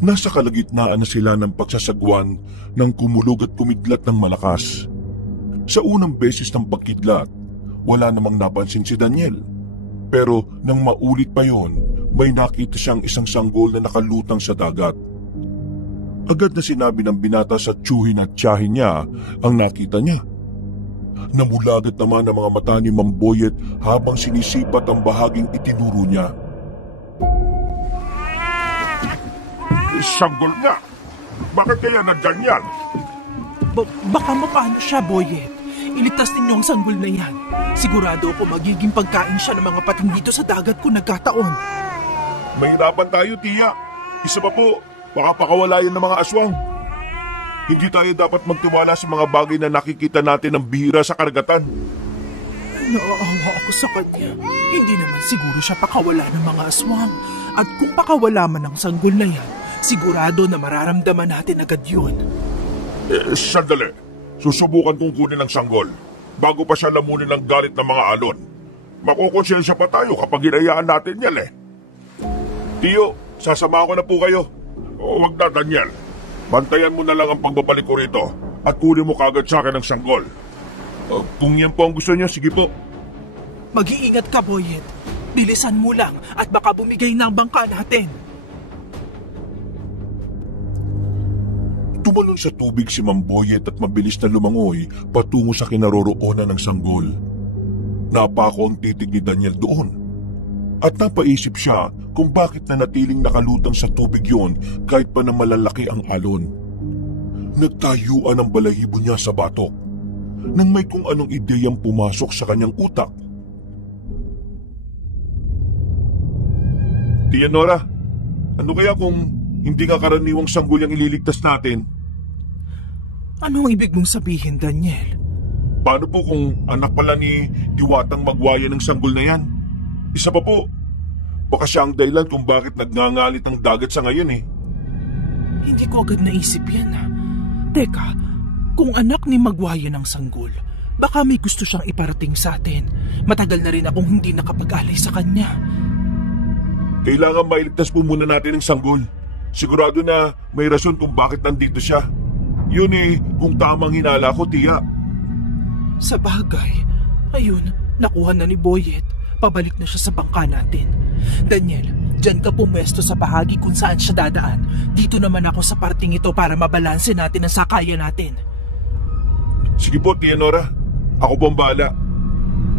Nasa kalagitnaan na sila ng pagsasagwan ng kumulog at kumidlat ng malakas. Sa unang beses ng pagkidlat, wala namang napansin si Daniel. Pero nang maulit pa yon, may nakita siyang isang sanggol na nakalutang sa dagat. Agad na sinabi ng binata sa tiyuhin at tiyahin niya ang nakita niya. Namulagat naman ang mga mata ni Mang Boyet habang sinisipat ang bahaging itinuro niya. Sanggol nga! Bakit kaya nandyan yan? Baka mapano siya, Boyet. Iligtas ninyo ang sanggol na yan. Sigurado ako magiging pagkain siya ng mga pating dito sa dagat kung nagkataon. Mahirapan tayo, tiya. Isa pa po, baka pakawala yan ng mga aswang. Hindi tayo dapat magtiwala sa mga bagay na nakikita natin ng bihira sa karagatan. Naawa ako sa kanya. Hindi naman siguro siya pakawala ng mga aswang. At kung pakawala man ang sanggol na yan, sigurado na mararamdaman natin agad yun. Sandali. Susubukan kong kunin ang sanggol bago pa siya lamunin ng galit ng mga alon. Makukonsensya pa tayo kapag hinayaan natin yan eh. Tiyo, sasama ko na po kayo. Huwag na, Daniel. Bantayan mo na lang ang pagbabalik ko rito at kunin mo kagad sa akin ang sanggol. Kung yan po ang gusto niya, sige po. Mag-iingat ka, Boyet. Bilisan mo lang at baka bumigay ng bangka natin. Tumalon sa tubig si Mang Boyet at mabilis na lumangoy patungo sa kinaroroonan ng sanggol. Napako ang titig ni Daniel doon. At napaisip siya kung bakit nanatiling nakalutang sa tubig yon kahit pa na malalaki ang alon. Nagtayuan ang balahibo niya sa batok nang may kung anong ideyang pumasok sa kanyang utak. Tia Nora, ano kaya kung hindi nga karaniwang sanggol yung ililigtas natin? Ano ang ibig mong sabihin, Daniel? Paano po kung anak pala ni Diwatang Magwaya ng sanggol na yan? Isa pa po, baka siya ang dahilan kung bakit nagngangalit ang dagat sa ngayon eh. Hindi ko agad naisip yan ha. Teka, kung anak ni Magwaya ng sanggol, baka may gusto siyang iparating sa atin. Matagal na rin akong hindi nakapag-alay sa kanya. Kailangan mailigtas po muna natin ang sanggol. Sigurado na may rason kung bakit nandito siya. Yun eh, kung tamang hinala ko, tiya. Sa bagay, ayun, nakuha na ni Boyet. Pabalik na siya sa bangka natin. Daniel, dyan ka pumwesto sa bahagi kung saan siya dadaan. Dito naman ako sa parting ito para mabalanse natin ang sakayan natin. Sige po, Tia Nora. Ako po ang bahala.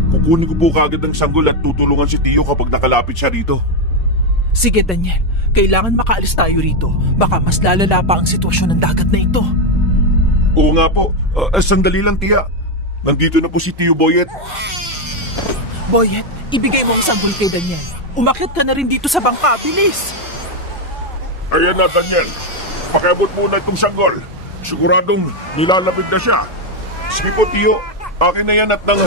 Kukunin ko po kagad ang sanggol at tutulungan si Tio kapag nakalapit siya rito. Sige, Daniel. Kailangan makaalis tayo rito. Baka mas lalala pa ang sitwasyon ng dagat na ito. Oo nga po. Sandali lang, Tia. Nandito na po si Tio Boyet. Boyet, ibigay mo ang sanggol kay Daniel. Umakyat ka na rin dito sa bangka, bilis! Ayan na, Daniel. Pakiabot muna itong sanggol. Siguradong nilalapit na siya. Sige po, Tio. Akin na yan at nang...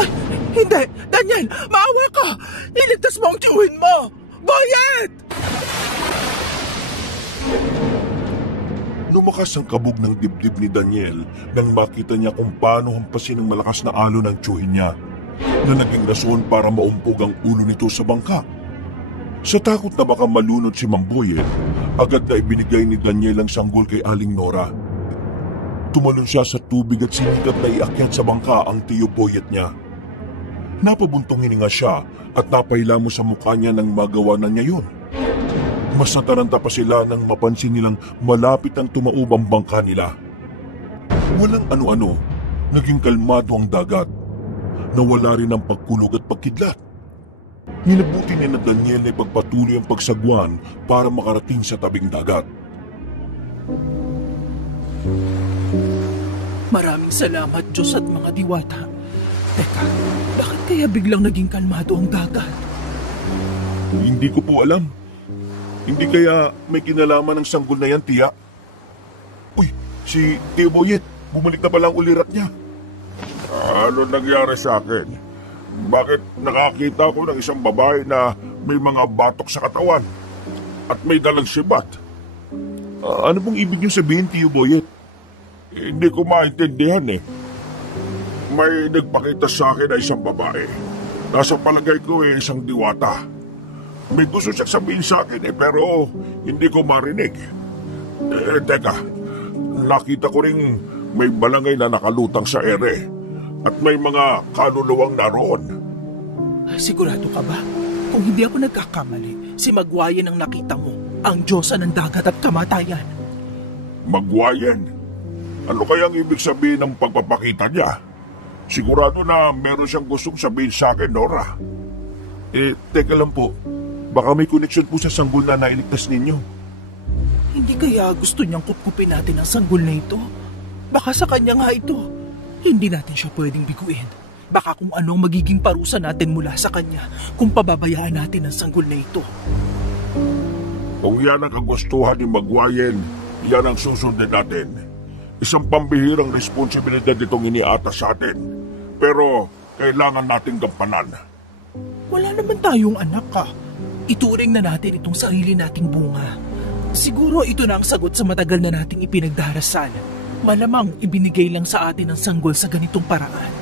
Ay, hindi! Daniel, maawa ka! Iligtas mo ang tiyuhin mo! Boyet! Lumakas ang kabog ng dibdib ni Daniel nang makita niya kung paano hampasin ng malakas na alon ng tiyuhin niya na naging rason para maumpog ang ulo nito sa bangka. Sa takot na baka malunod si Mang Boyet, agad na ibinigay ni Daniel ang sanggol kay Aling Nora. Tumalon siya sa tubig at sinikap na iakyat sa bangka ang Tio Boyet niya. Napabuntong hininga siya at napaila mo sa mukha niya nang magawa na niya yun. Mas nataranta pa sila nang mapansin nilang malapit ang tumaob ang bangka nila. Walang ano-ano, naging kalmado ang dagat. Nawala rin ang pagkulog at pagkidlat. Minabuti ni na Daniel na ipagpatuloy ang pagsagwan para makarating sa tabing dagat. Maraming salamat, Diyos at mga diwata. Teka, bakit kaya biglang naging kalmado ang dagat? Hindi ko po alam. Hindi kaya may kinalaman ng sanggol na yan, Tia? Uy, si Tio Boyet, bumalik na palang ulirat niya. Ano nangyari sa akin? Bakit nakakita ko ng isang babae na may mga batok sa katawan at may dalang sibat? Ano pong ibig niyo sabihin, Tio Boyet? Hindi ko maintindihan eh. May nagpakita sa akin na isang babae. Nasa palagay ko isang diwata. May gusto siya sabihin sa akin pero hindi ko marinig. Teka, nakita ko ring may balangay na nakalutang sa ere at may mga kaluluwang naroon. Sigurado ka ba? Kung hindi ako nagkakamali, si Magwayen ang nakita mo, ang Diyosa ng dagat at kamatayan. Magwayen? Ano kayang ibig sabihin ng pagpapakita niya? Sigurado na meron siyang gustong sabihin sa akin, Nora. Teka lang po. Baka may koneksyon po sa sanggol na nailigtas ninyo. Hindi kaya gusto niyang kupkupin natin ang sanggol na ito? Baka sa kanya nga ito. Hindi natin siya pwedeng biguin. Baka kung anong magiging parusa natin mula sa kanya kung pababayaan natin ang sanggol na ito. Kung yan ang kagustuhan ni Magwayen, yan ang susundin natin. Isang pambihirang responsibilidad itong iniatas sa atin. Pero kailangan nating gampanan. Wala naman tayong anak ka. Ituring na natin itong sarili nating bunga. Siguro ito na ang sagot sa matagal na nating ipinagdarasal. Malamang ibinigay lang sa atin ang sanggol sa ganitong paraan.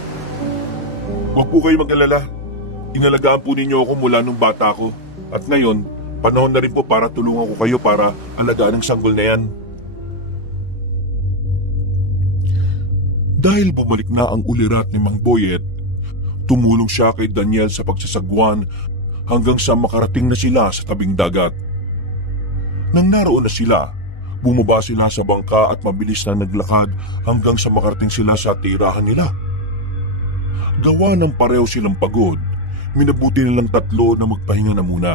Huwag po kayo mag-alala. Inalagaan po ninyo ako mula nung bata ko. At ngayon, panahon na rin po para tulungan ko kayo para alagaan ang sanggol na yan. Dahil bumalik na ang ulirat ni Mang Boyet, tumulong siya kay Daniel sa pagsasagwan hanggang sa makarating na sila sa tabing dagat. Nang naroon na sila, bumaba sila sa bangka at mabilis na naglakad hanggang sa makarating sila sa tirahan nila. Gawa ng pareho silang pagod, minabuti nilang tatlo na magpahinga na muna.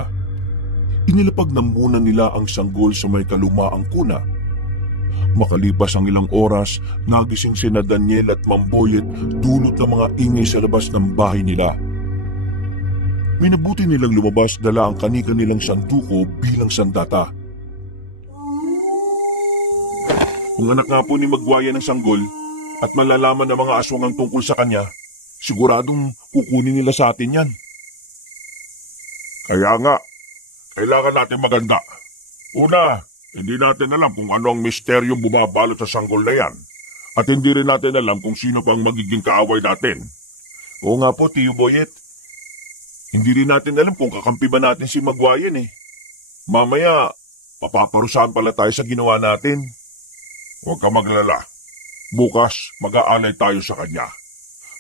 Inilapag na muna nila ang sanggol sa may kalumaang kuna. Makalipas ang ilang oras, nagising sina Daniel at Mang Boyet dulot ng mga ingay sa labas ng bahay nila. Minabuti nilang lumabas dala ang kani-kanilang sanduko bilang sandata. Kung anak nga po ni Magwayen ng sanggol at malalaman ng mga aswang ang tungkol sa kanya, siguradong kukunin nila sa atin yan. Kaya nga, kailangan natin maganda. Una, hindi natin alam kung ano ang misteryong bumabalot sa sanggol na yan. At hindi rin natin alam kung sino pang magiging kaaway natin. Oo nga po, Tiyo Boyet. Hindi rin natin alam kung kakampi ba natin si Magwayen eh. Mamaya, papaparusahan pala tayo sa ginawa natin. Huwag ka maglala. Bukas, mag-aalay tayo sa kanya.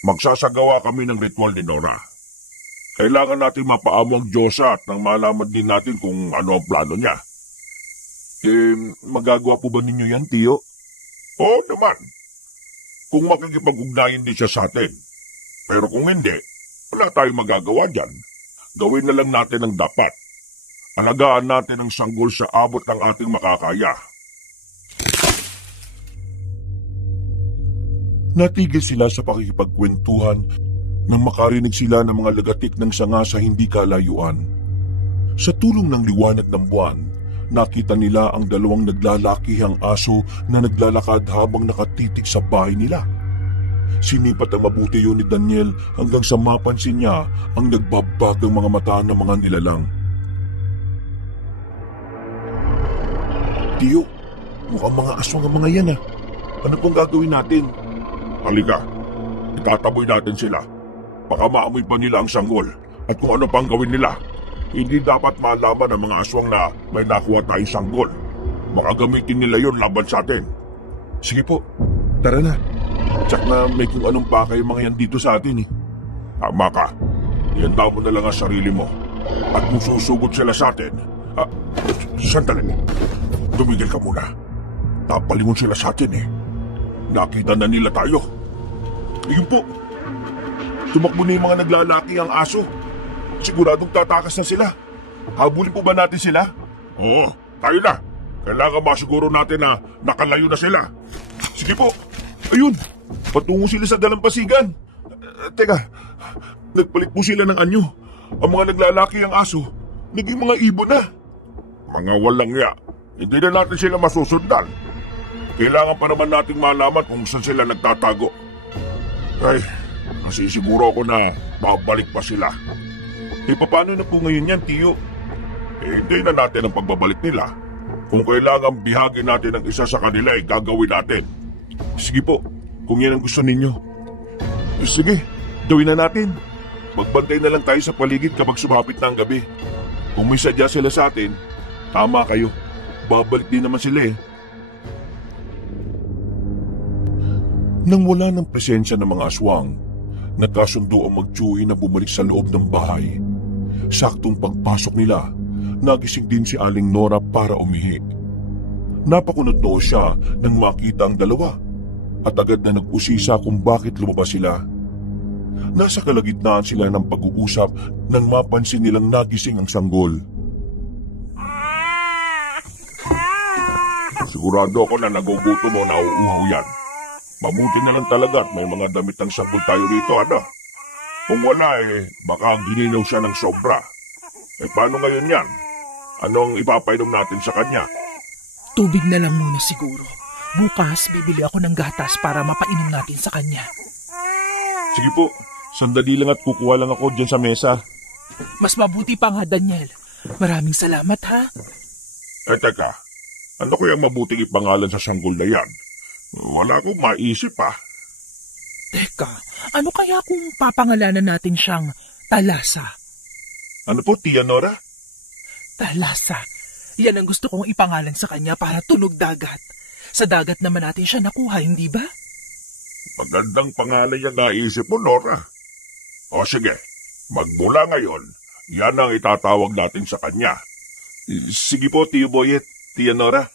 Magsasagawa kami ng ritual ni Nora. Kailangan natin mapaamo ang Diyosa at nang malaman din natin kung ano ang plano niya. Magagawa po ba ninyo yan, Tiyo? Oo naman. Kung makikipag-ugnayan din siya sa atin. Pero kung hindi, wala tayong magagawa dyan. Gawin na lang natin ang dapat. Alagaan natin ang sanggol sa abot ng ating makakaya. Natigil sila sa pakikipagkwentuhan nang makarinig sila ng mga lagatik ng sanga sa hindi kalayuan. Sa tulong ng liwanag ng buwan, nakita nila ang dalawang naglalakihang aso na naglalakad habang nakatitig sa bahay nila. Sinipat ang mabuti yun ni Daniel hanggang sa mapansin niya ang nagbabagang mga mata ng mga nilalang. Tiyo, mukhang mga aswang ang mga yan ah. Ano pong gagawin natin? Halika, itataboy natin sila. Baka maamoy pa nila ang sanggol at kung ano pang gawin nila. Hindi dapat malaman ng mga aswang na may nakuha tayong sanggol. Baka gamitin nila yon laban sa atin. Sige po, tara na. Tsak na may kung anong pakay mga yan dito sa atin eh. Tama ka. Ihanda mo na lang ang sarili mo. At kung susugod sila sa atin... sandali. Tumigil ka muna. Napalingon sila sa atin eh. Nakita na nila tayo. Ayun po. Tumakbo na yung mga naglalaki ang aso. Siguradong tatakas na sila. Habulin po ba natin sila? Oo, tayo na. Kailangan masiguro natin na nakalayo na sila. Sige po. Ayun, patungo sila sa dalampasigan. Teka, nagpalit po sila ng anyo. Ang mga naglalaki ang aso, naging mga ibon na. Mga walang ya. Hindi na natin sila masusundan. Kailangan pa naman nating malaman kung saan sila nagtatago. Ay, nasisiguro ako na babalik pa sila. Paano na po ngayon yan, Tiyo? Hintayin na natin ang pagbabalik nila. Kung kailangan bihagin natin ang isa sa kanila, gagawin natin. Sige po, kung yan ang gusto ninyo. Sige, gawin na natin. Magbantay na lang tayo sa paligid kapag sumapit na ang gabi. Kung may sadya sila sa atin, tama kayo. Babalik din naman sila eh. Nang wala ng presensya ng mga aswang, nagkasundo ang magtsuhi na bumalik sa loob ng bahay. Saktong pagpasok nila, nagising din si Aling Nora para umihi. Napakunot noo siya nang makita ang dalawa at agad na nag-usisa kung bakit lumabas sila. Nasa kalagitnaan sila ng pag-uusap nang mapansin nilang nagising ang sanggol. Sigurado ako na nagugutom o nauuhaw yan. Mabuti na lang talaga at may mga damit ng sanggol tayo rito, ano? Kung wala baka gininaw siya ng sobra. Paano ngayon yan? Anong ipapainom natin sa kanya? Tubig na lang muna siguro. Bukas, bibili ako ng gatas para mapainom natin sa kanya. Sige po, sandali lang at kukuha lang ako dyan sa mesa. Mas mabuti pa nga, Daniel. Maraming salamat, ha? Teka, ano kayang mabuting ipangalan sa sanggol na yan? Wala akong maisip Teka, ano kaya kung papangalanan natin siyang Talasa? Ano po, Tia Nora? Talasa. Yan ang gusto kong ipangalan sa kanya para tunog dagat. Sa dagat naman natin siya nakuha, hindi ba? Magandang pangalan yung naisip mo, Nora. O sige, magmula ngayon, yan ang itatawag natin sa kanya. Sige po, Tio Boyet, Tia Nora.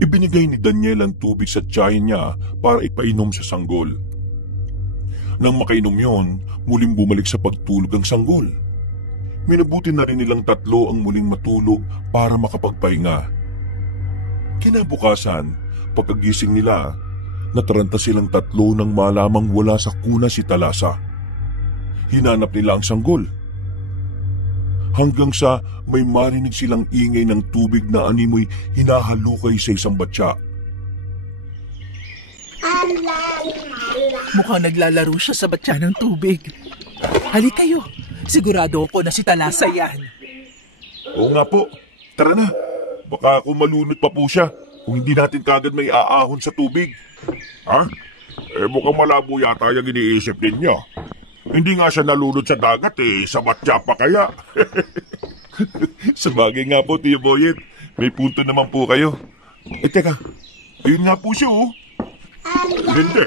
Ibinigay ni Daniel ang tubig sa tiyahin niya para ipainom sa sanggol. Nang makainom yon, muling bumalik sa pagtulog ang sanggol. Minabuti na rin nilang tatlo ang muling matulog para makapagpahinga. Kinabukasan, pagkagising nila, nataranta silang tatlo nang malamang wala sa kuna si Talasa. Hinanap nila ang sanggol. Hanggang sa may marinig silang ingay ng tubig na animoy hinahalukay sa isang batya. Mukhang naglalaro siya sa batya ng tubig. Halika kayo. Sigurado ako na si Talasa yan. Oo nga po. Tara na. Baka kung malunod pa po siya, kung hindi natin kagad may aahon sa tubig. Ha? Mukhang malabo yata yung iniisip ninyo. Hindi nga siya nalunod sa dagat sa batya pa kaya. Sabagay nga po, Tio Boyet. May punto naman po kayo. Teka, ayun nga po siya oh. Hindi.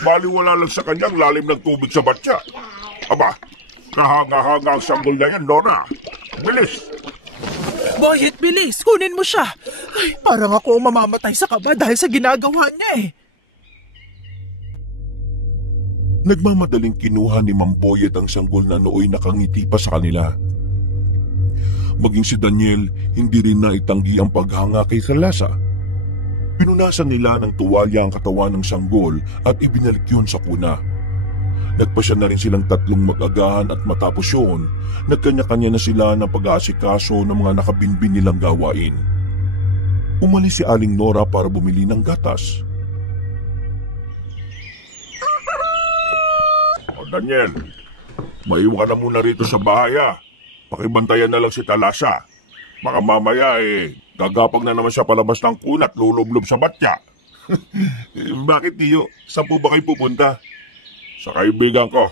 Baliwala lang sa kanyang lalim ng tubig sa batya. Aba, kahanga-hanga ang sanggol na yan, Nora. Bilis! Boyet, bilis! Kunin mo siya! Ay, parang ako mamamatay sa kaba dahil sa ginagawa niya eh. Nagmamadaling kinuha ni Mang Boyet ang sanggol na nooy nakangiti pa sa kanila. Maging si Daniel, hindi rin naitanggi ang paghanga kay Talasa. Pinunasan nila ng tuwalya ang katawan ng sanggol at ibinalik yun sa kuna. Nagpasya na rin silang tatlong mag-agahan at matapos yun, nagkanya-kanya na sila ng pag-aasikaso ng mga nakabinbin nilang gawain. Umalis si Aling Nora para bumili ng gatas. Daniel, maiwan ka na muna rito sa bahay Pakibantayan na lang si Talasa. Baka mamaya gagapag na naman siya palabas ng kuna at lulublob sa batya. Bakit, Tio? Saan po ba kayo pupunta? Sa kaibigan ko.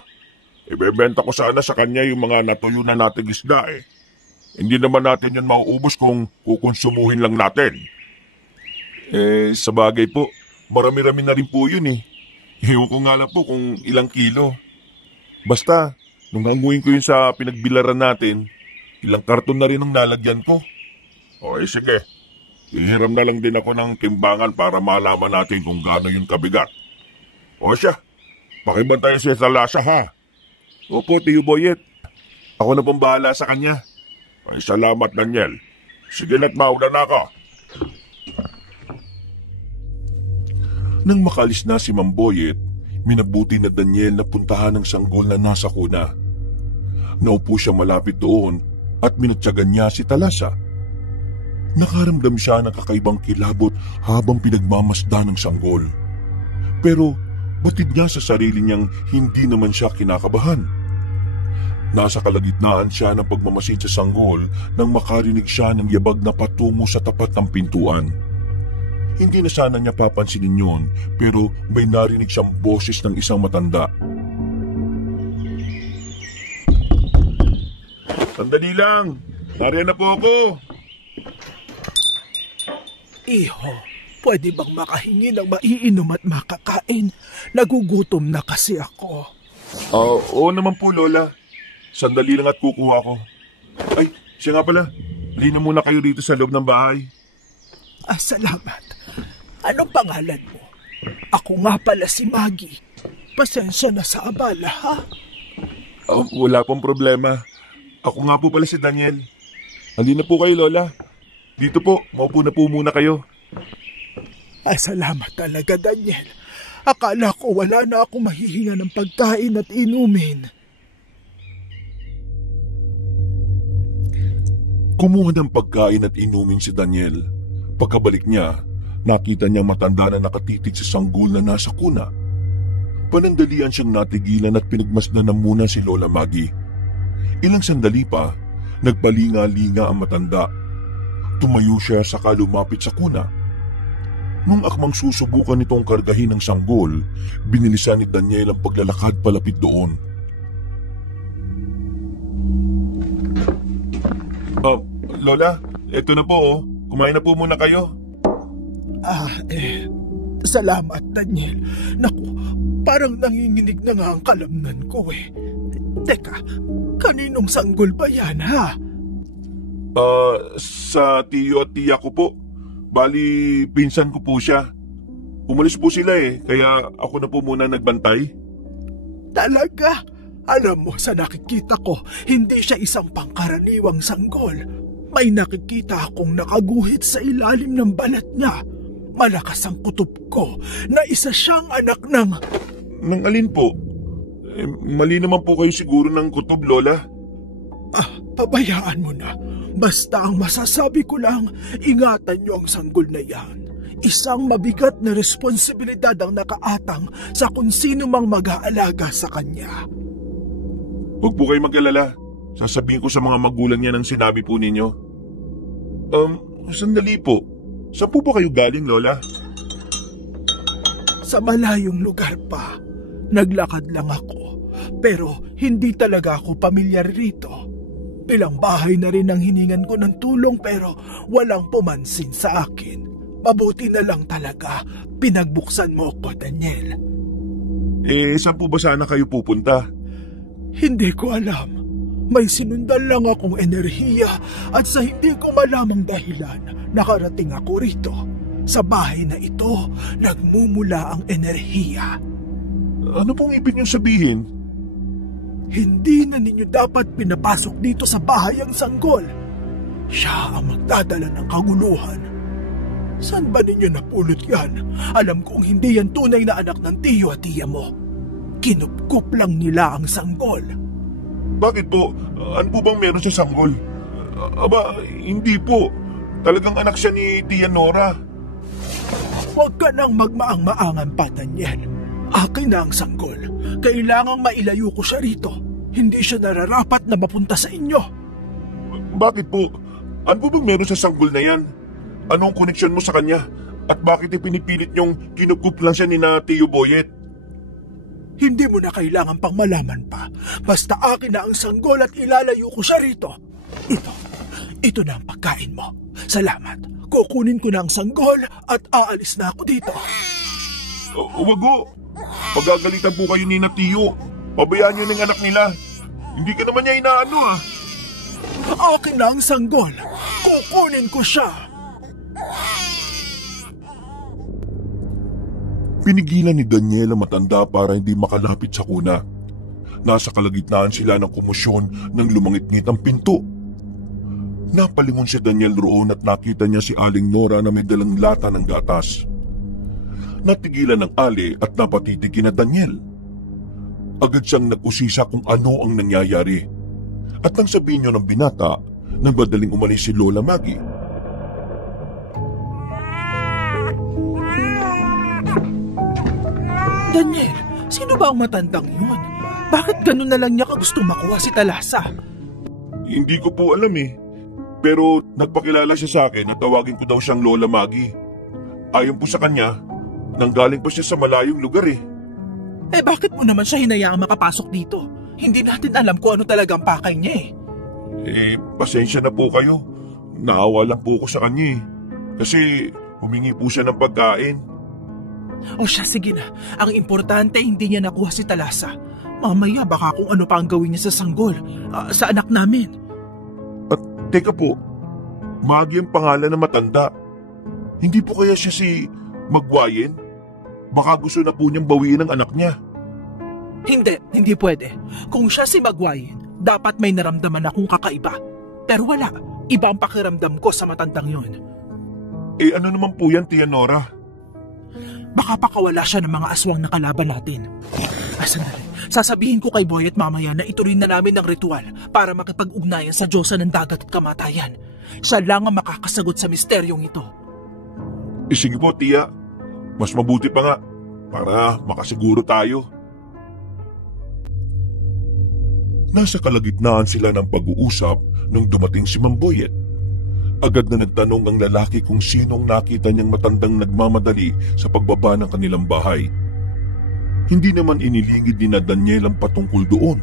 Ibebenta ko sana sa kanya yung mga natuyo na nating isda Hindi naman natin yan mauubos kung kukonsumuhin lang natin. Sabagay po. Marami-rami na rin po yun Ewan ko nga lang po kung ilang kilo. Basta, nung hanguin ko yun sa pinagbilaran natin, ilang karton na rin ang nalagyan ko. Sige. Ihiram na lang din ako ng timbangan para malaman natin kung gaano yung kabigat. Siya, pakibantayan si Talasa Opo, Tio Boyet. Ako na pong bahala sa kanya. Salamat, Daniel. Sige na't mauna na ako. Nang makalis na si Mang Boyet, minabuti na Daniel na puntahan ng sanggol na nasa kuna. Naupo siya malapit doon at minutyagan niya si Talasa. Nakaramdam siya ng kakaibang kilabot habang pinagmamasdan ng sanggol. Pero batid niya sa sarili niyang hindi naman siya kinakabahan. Nasa kalagitnaan siya ng pagmamasid sa sanggol nang makarinig siya ng yabag na patungo sa tapat ng pintuan. Hindi na sana niya papansinin yon, pero may narinig siyang boses ng isang matanda. Sandali lang. Nariyan na po ako. Iho, pwede bang makahingi ng maiinom at makakain? Nagugutom na kasi ako. Oo naman po, Lola. Sandali lang at kukuha ko. Ay, siya nga pala. Halina muna kayo dito sa loob ng bahay. Salamat. Anong pangalan mo? Ako nga pala si Maggie. Pasensya na sa abala, ha? Wala pong problema. Ako nga po pala si Daniel. Halina po kayo, Lola. Dito po, maupo na po muna kayo. Salamat talaga, Daniel. Akala ko wala na ako mahihinga ng pagkain at inumin. Kumuha ng pagkain at inumin si Daniel. Pagkabalik niya, nakita niyang matanda na nakatitig sa sanggol na nasa kuna. Panandalian siyang natigilan at pinagmasdan na muna si Lola Maggie. Ilang sandali pa, nagpalinga-linga ang matanda. Tumayo siya saka lumapit sa kuna. Nung akmang susubukan nitong kargahin ng sanggol, binilisan ni Daniel ang paglalakad palapit doon. Lola, eto na po oh. Kumain na po muna kayo. Salamat, Daniel. Naku, parang nanginginig na nga ang kalamnan ko eh. Teka, kaninong sanggol ba yan, ha? Sa tiyo at tiya ko po. Bali, pinsan ko po siya. Umalis po sila eh, kaya ako na po muna nagbantay. Talaga? Alam mo, sa nakikita ko, hindi siya isang pangkaraniwang sanggol. May nakikita akong nakaguhit sa ilalim ng balat niya. Malakas ang kutob ko na isa siyang anak ng... Nang alin po? Mali naman po kayo siguro ng kutob, Lola. Pabayaan mo na. Basta ang masasabi ko lang, ingatan niyo ang sanggol na yan. Isang mabigat na responsibilidad ang nakaatang sa kung sino mang mag-aalaga sa kanya. Huwag po kayo mag-alala. Sasabihin ko sa mga magulang niya ng sinabi po ninyo. Sandali po. Saan po ba kayo galing, Lola? Sa malayong lugar pa. Naglakad lang ako. Pero hindi talaga ako pamilyar rito. Ilang bahay na rin ang hiningan ko ng tulong pero walang pumansin sa akin. Mabuti na lang talaga pinagbuksan mo ko, Daniel. Saan po ba sana kayo pupunta? Hindi ko alam. May sinundan lang akong enerhiya at sa hindi ko malamang dahilan, nakarating ako rito. Sa bahay na ito, nagmumula ang enerhiya. Ano pong ibig niyong sabihin? Hindi na ninyo dapat pinapasok dito sa bahay ang sanggol. Siya ang magdadala ng kaguluhan. Saan ba ninyo napulot yan? Alam kong hindi yan tunay na anak ng tiyo at tiya mo. Kinupkup lang nila ang sanggol. Bakit po? Ano po bang meron sa sanggol? Hindi po. Talagang anak siya ni Tia Nora. Huwag ka nang magmaang-maangan pa, Daniel. Akin na ang sanggol. Kailangang mailayo ko siya rito. Hindi siya nararapat na mapunta sa inyo. Bakit po? Ano po bang meron sa sanggol na yan? Anong koneksyon mo sa kanya? At bakit ipinipilit niyong kinukup lang siya ni na Tio Boyet? Hindi mo na kailangan pang malaman pa. Basta akin na ang sanggol at ilalayo ko siya rito. Ito na ang pagkain mo. Salamat. Kukunin ko na ang sanggol at aalis na ako dito. Huwag ho. Pagagalitan po kayo ni na Tio. Pabayaan niyo ng anak nila. Hindi ka naman niya inaano ah. Akin na ang sanggol. Kukunin ko siya. Pinigilan ni Daniel ang matanda para hindi makalapit sa kuna. Nasa kalagitnaan sila ng komosyon nang lumangit-ngit ang pinto. Napalingon si Daniel roon at nakita niya si Aling Nora na may dalang lata ng gatas. Natigilan ng Ali at napatitig kina Daniel. Agad siyang nag-usisa kung ano ang nangyayari. At nang sabihin niyo ng binata, nagmadaling umalis si Lola Maggie. Daniel, sino ba ang matandang yun? Bakit ganun na lang niya gustong makuha si Talasa? Hindi ko po alam eh. Pero nagpakilala siya sa akin at tawagin ko daw siyang Lola Maggie. Ayon po sa kanya, nanggaling pa siya sa malayong lugar eh. Bakit mo naman siya hinayaang makapasok dito? Hindi natin alam kung ano talagang pakay niya eh. Pasensya na po kayo. Naawa lang po ko sa kanya eh. Kasi humingi po siya ng pagkain. O siya, sige na. Ang importante, hindi niya nakuha si Talasa. Mamaya baka kung ano pa ang gawin niya sa sanggol, sa anak namin. At teka po, Magi ang pangalan ng matanda. Hindi po kaya siya si Magwayen? Baka gusto na po niyang bawiin ang anak niya. Hindi pwede. Kung siya si Magwayen, dapat may naramdaman akong kakaiba. Pero wala, iba ang pakiramdam ko sa matandang yon. Ano naman po yan, Tia Nora? Baka pakawala siya ng mga aswang na kalaban natin. Sandali. Sasabihin ko kay Boyet mamaya na ituloy na namin ng ritual para makipag-ugnayan sa Diyosa ng dagat at kamatayan. Siya lang ang makakasagot sa misteryong ito. Sige po, Tia. Mas mabuti pa nga para makasiguro tayo. Nasa kalagitnaan sila ng pag-uusap nung dumating si Mang Boyet. Agad na nagtanong ang lalaki kung sinong nakita niyang matandang nagmamadali sa pagbaba ng kanilang bahay. Hindi naman inilingid ni Daniel ang patungkol doon.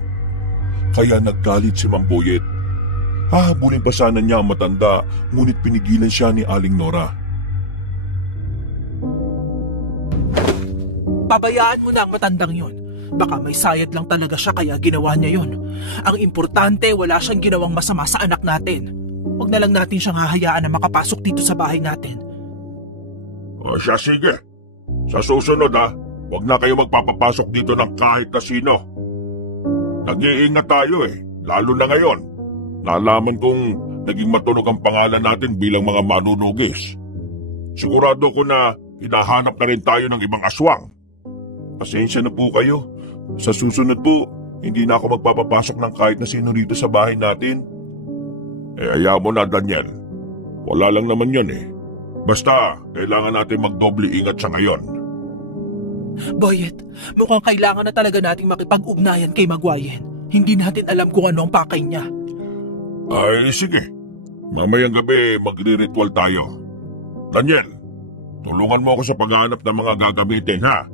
Kaya naggalit si Mang Boyet. Hahabulin pa sana niya ang matanda, ngunit pinigilan siya ni Aling Nora. Pabayaan mo na ang matandang yon. Baka may sayad lang talaga siya kaya ginawa niya yon. Ang importante, wala siyang ginawang masama sa anak natin. Huwag na lang natin siyang hahayaan na makapasok dito sa bahay natin. Siya, sige. Sa susunod huwag na kayo magpapapasok dito ng kahit na sino. Nag-iingat tayo lalo na ngayon. Nalaman kong naging matunog ang pangalan natin bilang mga manunugis. Sigurado ko na hinahanap na rin tayo ng ibang aswang. Pasensya na po kayo. Sa susunod po, hindi na ako magpapapasok ng kahit na sino rito sa bahay natin. Ayaw mo na, Daniel. Wala lang naman yun Basta, kailangan natin magdoble ingat sa ngayon. Boyet, mukhang kailangan na talaga nating makipag-ugnayan kay Magwayen. Hindi natin alam kung ano ang pakay niya. Ay, sige. Mamayang gabi, magre-ritual tayo. Daniel, tulungan mo ako sa paghahanap ng mga gagamitin, ha?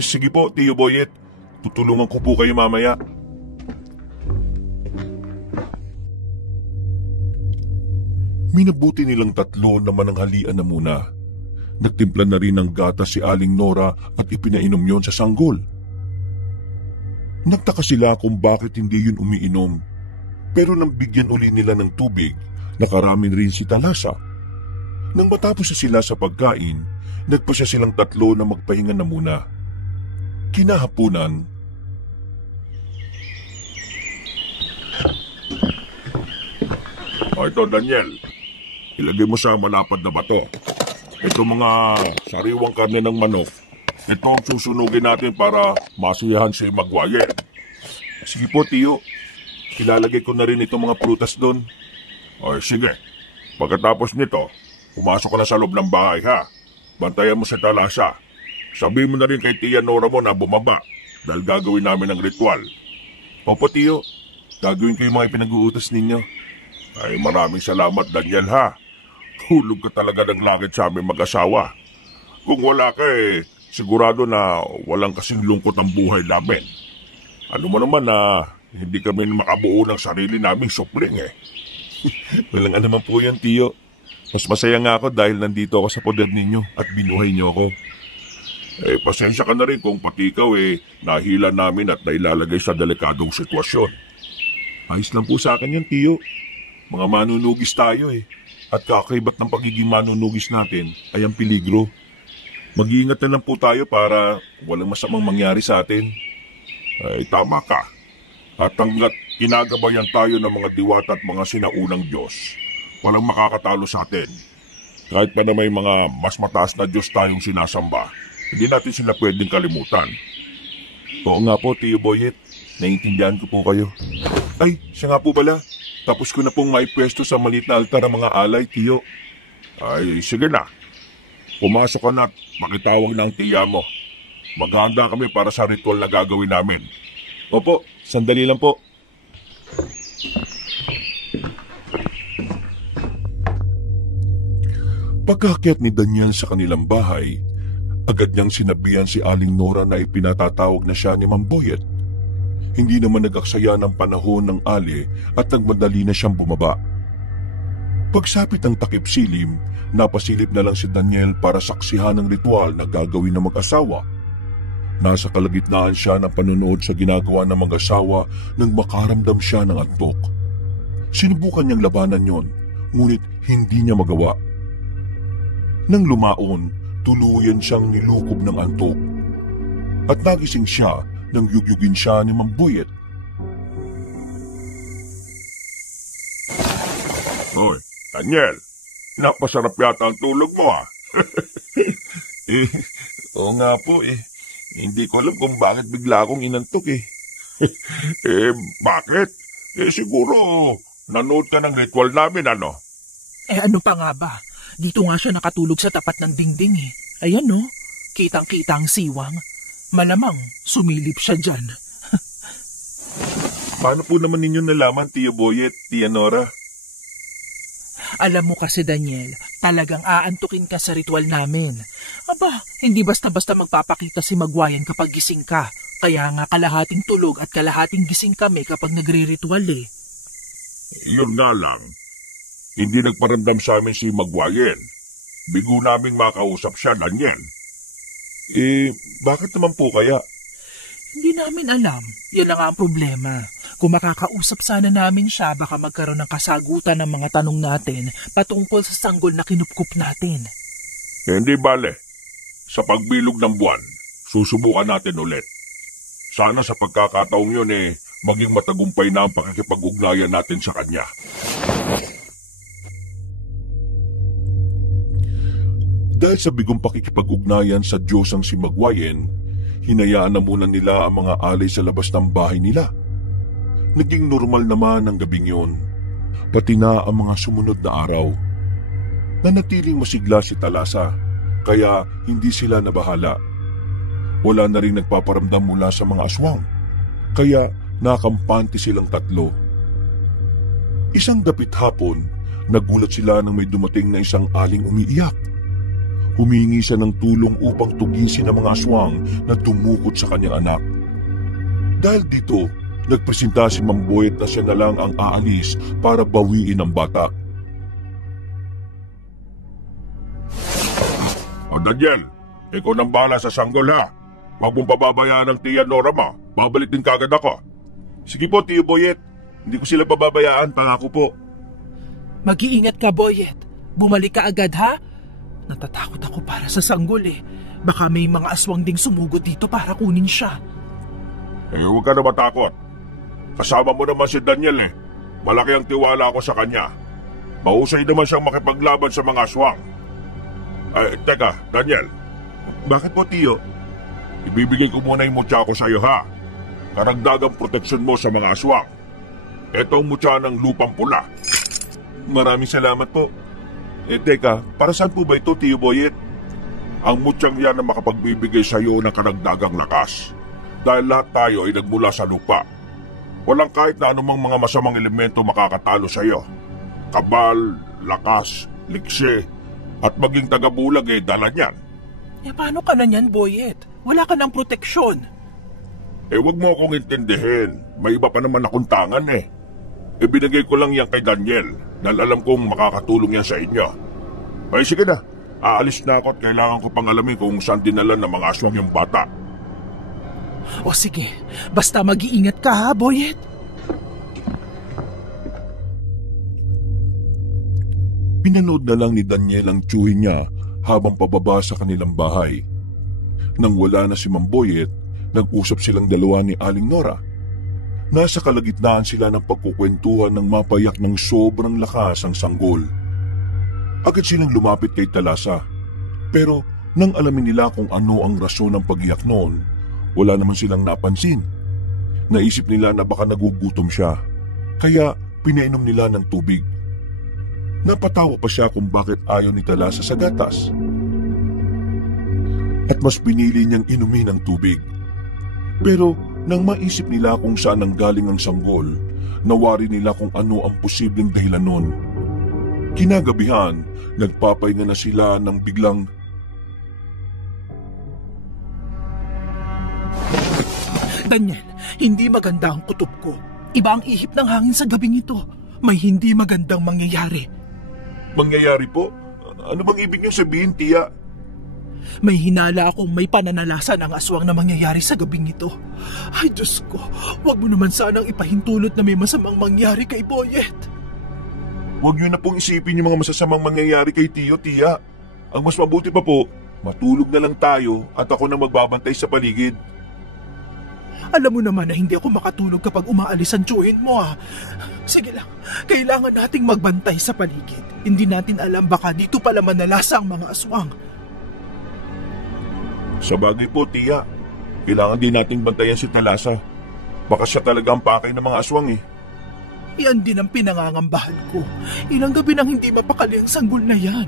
Sige po, Tio Boyet. Tutulungan ko po kayo mamaya. Minabuti nilang tatlo na mananghalian na muna. Nagtimpla na rin ng gatas si Aling Nora at ipinainom yon sa sanggol. Nagtaka sila kung bakit hindi yun umiinom. Pero nang bigyan uli nila ng tubig, nakarami rin si Talasa. Nang matapos na sila sa pagkain, nagpasya silang tatlo na magpahinga na muna. Kinahapunan, Ito, Daniel. Ilagay mo sa malapad na bato. Ito mga sariwang karne ng manok. Ito ang susunugin natin para masiyahan si Magwayen. Sige po, Tio. Ilalagay ko na rin itong mga prutas doon. Ay, sige. Pagkatapos nito, pumasok ka na sa loob ng bahay, ha? Bantayan mo si Talasa. Sabihin mo na rin kay Tia Nora mo na bumaba dahil gagawin namin ang ritual. Opo, Tio. Gagawin ko yung mga ipinag-uutos ninyo. Ay, maraming salamat, Daniel, ha? Hulog ka talaga ng langit sa aming mag-asawa. Kung wala ka sigurado na walang kasing lungkot ang buhay namin. Ano mo naman na hindi kami makabuo ng sarili naming supling Walang ano man po yan, Tio. Mas masaya nga ako dahil nandito ako sa poder ninyo at binuhay niyo ako. Pasensya ka na rin kung pati ikaw nahila namin at nailalagay sa delikadong sitwasyon. Ayos lang po sa akin yan, Tio. Mga manunugis tayo At kakaibat ng pagiging manunugis natin ay ang peligro. Mag-iingat na lang po tayo para walang masamang mangyari sa atin. Ay, tama ka. At hanggat kinagabayan tayo ng mga diwata at mga sinaunang Diyos, walang makakatalo sa atin. Kahit pa na may mga mas mataas na Diyos tayong sinasamba, hindi natin sila pwedeng kalimutan. Oo nga po, Tio Boyet. Naiintindihan ko po kayo. Ay, siya nga po pala. Tapos ko na pong maipwesto sa maliit na altar ang mga alay, Tio. Ay, sige na. Pumasok ka na at makitawag ng tiya mo. Maghahanda kami para sa ritual na gagawin namin. Opo, sandali lang po. Pagkaakyat ni Daniel sa kanilang bahay, agad niyang sinabihan si Aling Nora na ipinatatawag na siya ni Mang Boyet. Hindi naman nag-aksaya ng panahon ng Ali at nagmadali na siyang bumaba. Pagsapit ng takip silim, napasilip na lang si Daniel para saksihan ng ritual na gagawin ng mag-asawa. Nasa kalagitnaan siya ng panonood sa ginagawa ng mag-asawa nang makaramdam siya ng antok. Sinubukan niyang labanan yon, ngunit hindi niya magawa. Nang lumaon, tuluyan siyang nilukob ng antok. At nagising siya nang yugyugin siya ni Mang Boyet. Hoy, Daniel, napasarap yata ang tulog mo ha. Oo nga po Hindi ko alam kung bakit bigla akong inantok Bakit? Siguro, nanood ka ng ritual namin ano? Ano pa nga ba? Dito nga siya nakatulog sa tapat ng dingding Ayan no, kitang-kita ang siwang. Malamang, sumilip siya dyan. Paano po naman ninyo nalaman, Tia Boyet, Tia Nora? Alam mo kasi Daniel, talagang aantukin ka sa ritual namin. Aba, hindi basta-basta magpapakita si Magwayan kapag gising ka. Kaya nga kalahating tulog at kalahating gising kami kapag nagre-ritual Yun nga lang, hindi nagparamdam sa amin si Magwayan. Bigo naming makausap siya, Daniel. Bakit naman po kaya? Hindi namin alam. Yan lang ang problema. Kung makakausap sana namin siya, baka magkaroon ng kasagutan ng mga tanong natin patungkol sa sanggol na kinupkup natin. Hindi bale. Sa pagbilog ng buwan, susubukan natin ulit. Sana sa pagkakataong yun maging matagumpay na ang pakikipag-ugnayan natin sa kanya. Dahil sa bigong pakikipag-ugnayan sa Diyosang si Magwayen, hinayaan na muna nila ang mga alay sa labas ng bahay nila. Naging normal naman ang gabing yun, pati na ang mga sumunod na araw. Nanatiling masigla si Talasa, kaya hindi sila nabahala. Wala na rin nagpaparamdam mula sa mga aswang, kaya nakampante silang tatlo. Isang dapit hapon, nagulat sila nang may dumating na isang aling umiiyak. Humingi siya ng tulong upang tugisin ang mga aswang na tumukod sa kanyang anak. Dahil dito, nagpresenta si Mang Boyet na siya na lang ang aalis para bawiin ang bata. Daniel, ikaw nang bahala sa sanggol ha. Huwag mong pababayaan ng Tia Nora mo. Babalik din kagad ako. Sige po, Tio Boyet. Hindi ko sila pababayaan, pangako po. Mag-iingat ka, Boyet. Bumalik ka agad, ha? Natatakot ako para sa sanggol Baka may mga aswang ding sumugod dito para kunin siya. Huwag ka na matakot. Kasama mo naman si Daniel Malaki ang tiwala ko sa kanya. Mahusay naman siyang makipaglaban sa mga aswang. Teka, Daniel. Bakit po, Tio? Ibibigay ko muna yung mutya ko sa'yo ha. Karagdagang proteksyon mo sa mga aswang. Ito ang mutya ng lupang pula. Maraming salamat po. Teka, para saan po ba ito, Tio Boyet? Ang mutyang yan ang makapagbibigay sa'yo ng karagdagang lakas. Dahil lahat tayo ay nagmula sa lupa. Walang kahit na anumang mga masamang elemento makakatalo sa'yo. Kabal, lakas, likse, at maging tagabulag dala niyan. Paano ka na niyan, Boyet? Wala ka ng proteksyon. Wag mo akong intindihin. May iba pa naman akong tangan Binigay ko lang yan kay Daniel dahil alam kong makakatulong yan sa inyo. Sige na. Aalis na ako at kailangan ko pang alamin kung saan dinala ng mga aswang yung bata. O sige, basta mag-iingat ka ha, Boyet. Pinanood na lang ni Daniel ang tiyuhin niya habang pababa sa kanilang bahay. Nang wala na si Mang Boyet, nag-usap silang dalawa ni Aling Nora. Nasa kalagitnaan sila ng pagkukwentuhan ng mapayak ng sobrang lakas ang sanggol. Agad silang lumapit kay Talasa. Pero nang alamin nila kung ano ang rason ng pag-iyak noon, wala naman silang napansin. Naisip nila na baka nagugutom siya, kaya pinainom nila ng tubig. Napatawa pa siya kung bakit ayaw ni Talasa sa gatas. At mas pinili niyang inumin ang tubig. Pero nang maisip nila kung saan nanggaling ang sanggol, nawari nila kung ano ang posibleng dahilan nun. Kinagabihan, nagpapahinga na sila nang biglang... Daniel, Hindi maganda ang kutob ko. Iba ang ihip ng hangin sa gabing ito. May hindi magandang mangyayari. Mangyayari po? Ano bang ibig niyo sabihin, tiya? May hinala akong may pananalasa ng aswang na mangyayari sa gabing ito. Ay Diyos ko, huwag mo naman sanang ipahintulot na may masamang mangyari kay Boyet. Huwag niyo na pong isipin yung mga masasamang mangyayari kay Tiyo, tiya. Ang mas mabuti pa po, matulog na lang tayo at ako na magbabantay sa paligid. Alam mo naman na hindi ako makatulog kapag umaalis ang tiyuhin mo Sige lang, kailangan nating magbantay sa paligid. Hindi natin alam baka dito pala manalasa ang mga aswang. Sa bagay po, tiya. Kailangan din nating bantayan si Talasa. Baka siya talaga ang pakay ng mga aswang Iyan din ang pinangangambahan ko. Ilang gabi nang hindi mapakali ang sanggol na yan.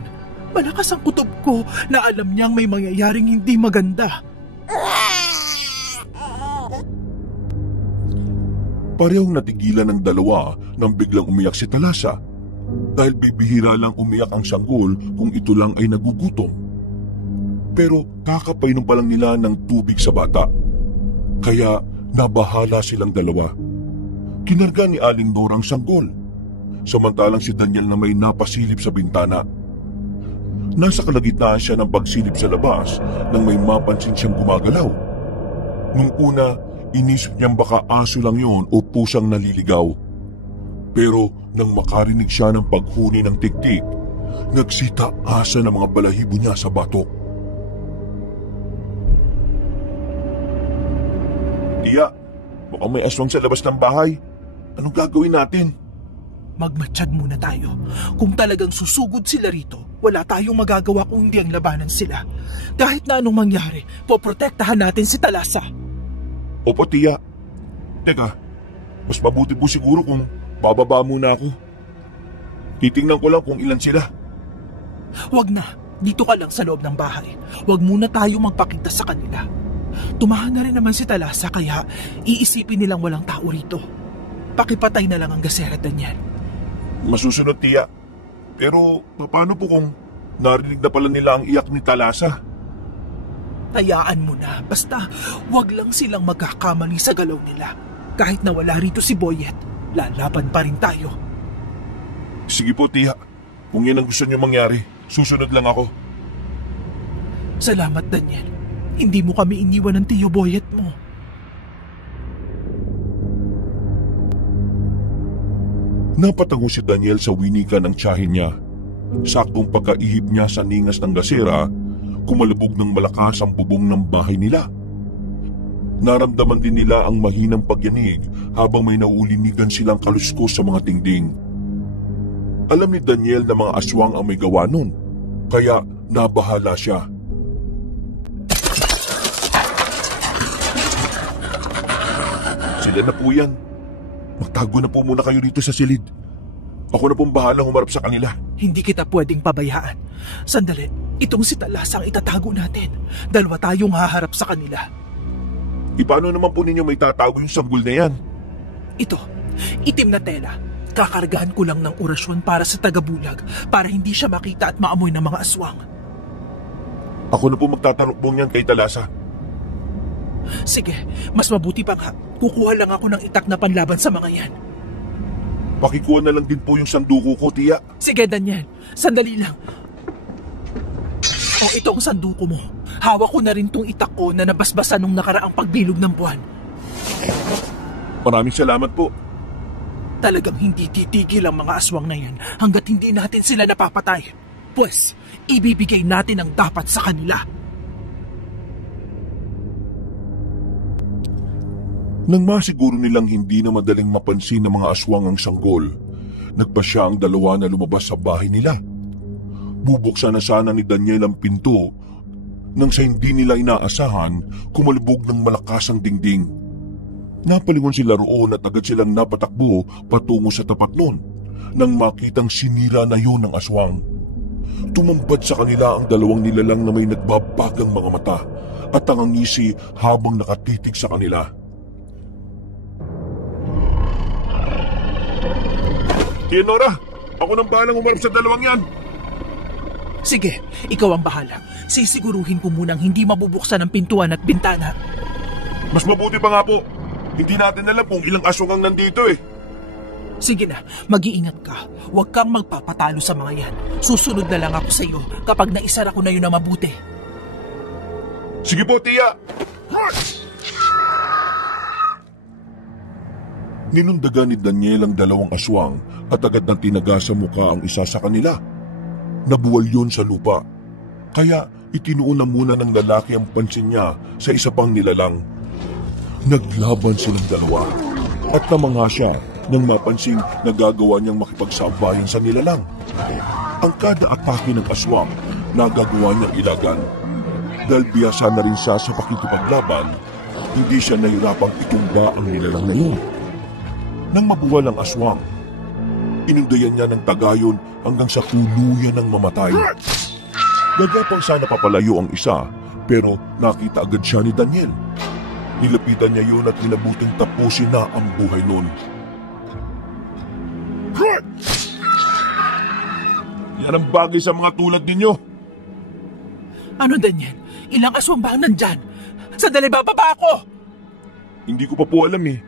Malakas ang kutob ko na alam niyang may mangyayaring hindi maganda. Parehong natigilan ng dalawa nang biglang umiyak si Talasa. Dahil bibihira lang umiyak ang sanggol kung ito lang ay nagugutom. Pero kakapainom pa lang nila ng tubig sa bata. Kaya nabahala silang dalawa. Kinarga ni Aling Nora ang sanggol. Samantalang si Daniel na may napasilip sa bintana. Nasa kalagitnaan siya ng pagsilip sa labas nang may mapansin siyang gumagalaw. Nung una, inisip niyang baka aso lang yon o pusang naliligaw. Pero nang makarinig siya ng paghuni ng tiktik, nagsita-asa ng mga balahibo niya sa batok. Tiya, mukhang may aswang sa labas ng bahay. Anong gagawin natin? Magmatsyag muna tayo. Kung talagang susugod sila rito, wala tayong magagawa kung hindi ang labanan sila. Kahit na anong mangyari, poprotektahan natin si Talasa. Opo, tiya. Teka, mas mabuti po siguro kung bababa muna ako. Titingnan ko lang kung ilan sila. Huwag na. Dito ka lang sa loob ng bahay. Huwag muna tayo magpakita sa kanila. Tumahan na rin naman si Talasa kaya iisipin nilang walang tao rito. Pakipatay na lang ang gasera, Daniel. Masusunod, tiya. Pero paano po kung narinig na pala nila ang iyak ni Talasa? Hayaan mo na. Basta huwag lang silang magkakamali sa galaw nila. Kahit na wala rito si Boyet, lalaban pa rin tayo. Sige po, tiya. Kung yan ang gusto niyo mangyari, susunod lang ako. Salamat, Daniel. Hindi mo kami iniwan ng Tiyo Boyet mo. Napatago si Daniel sa winikan ng tiyahin niya. Saktong pagkaihip niya sa ningas ng gasera, kumalubog ng malakas ang bubong ng bahay nila. Naramdaman din nila ang mahinang pagyanig habang may nauulinigan silang kaluskos sa mga tingding. Alam ni Daniel na mga aswang ang may gawa nun, kaya nabahala siya. Sila na po yan. Magtago na po muna kayo dito sa silid. Ako na pong bahalang humarap sa kanila. Hindi kita pwedeng pabayaan. Sandali, itong si Talasa ang itatago natin. Dalawa tayong haharap sa kanila. Paano naman po ninyo may tatago yung sanggol na yan? Ito, itim na tela. Kakargahan ko lang ng orasyon para sa tagabulag para hindi siya makita at maamoy ng mga aswang. Ako na po magtatalokbong yan kay Talasa. Sige, mas mabuti pa nga. Kukuha lang ako ng itak na panlaban sa mga yan. Pakikuha na lang din po yung sanduko ko, tiya. Sige, Daniel. Sandali lang. O, ito ang sanduko mo. Hawak ko na rin tong itak ko na nabasbasa nung nakaraang pagbilog ng buwan. Maraming salamat po. Talagang hindi titigil ang mga aswang na yan hanggat hindi natin sila napapatay. Pues, ibibigay natin ang dapat sa kanila. Nang masiguro nilang hindi na madaling mapansin ng mga aswang ang sanggol, nagpasya ang dalawa na lumabas sa bahay nila. Bubuksan na sana ni Daniel ang pinto nang sa hindi nila inaasahan, kumalubog ng malakas ang dingding. Napalingon sila roon at agad silang napatakbo patungo sa tapat nun nang makitang sinira na yun ng aswang. Tumambad sa kanila ang dalawang nilalang na may nagbabagang mga mata at ang ngisi habang nakatitig sa kanila. Nora, ako nang bahalang umarap sa dalawang yan. Sige, ikaw ang bahala. Sisiguruhin ko munang hindi mabubuksan ang pintuan at bintana. Mas mabuti pa nga po. Hindi natin alam kung ilang aswang ang nandito eh. Sige na, mag-iingat ka. Huwag kang magpapatalo sa mga yan. Susunod na lang ako sa iyo kapag naisara ko na yun na mabuti. Sige po, tiya! Ninundagan ni Daniel ang dalawang aswang at agad nang tinaga sa mukha ang isa sa kanila. Nabuwal yun sa lupa. Kaya itinuon na muna ng lalaki ang pansin niya sa isa pang nilalang. Naglaban silang dalawa at namangha siya nang mapansing nagagawa niyang makipagsabayan sa nilalang. Ang kada atake ng aswang nagagawa niyang ilagan. Dahil biyasa na rin siya sa pakikipaglaban, hindi siya nahirapang itumba ang nilalang na yun. Nang mabuwal ang aswang, inundayan niya ng tagayon hanggang sa tuluyan ng mamatay. Gagapang sana papalayo ang isa, pero nakita agad siya ni Daniel. Nilapitan niya yun at nilabuting tapusin na ang buhay nun. Yan ang bagay sa mga tulad ninyo. Ano, Daniel? Ilang aswang ba ang nandyan? Sandali, bababa ako! Hindi ko pa po alam eh.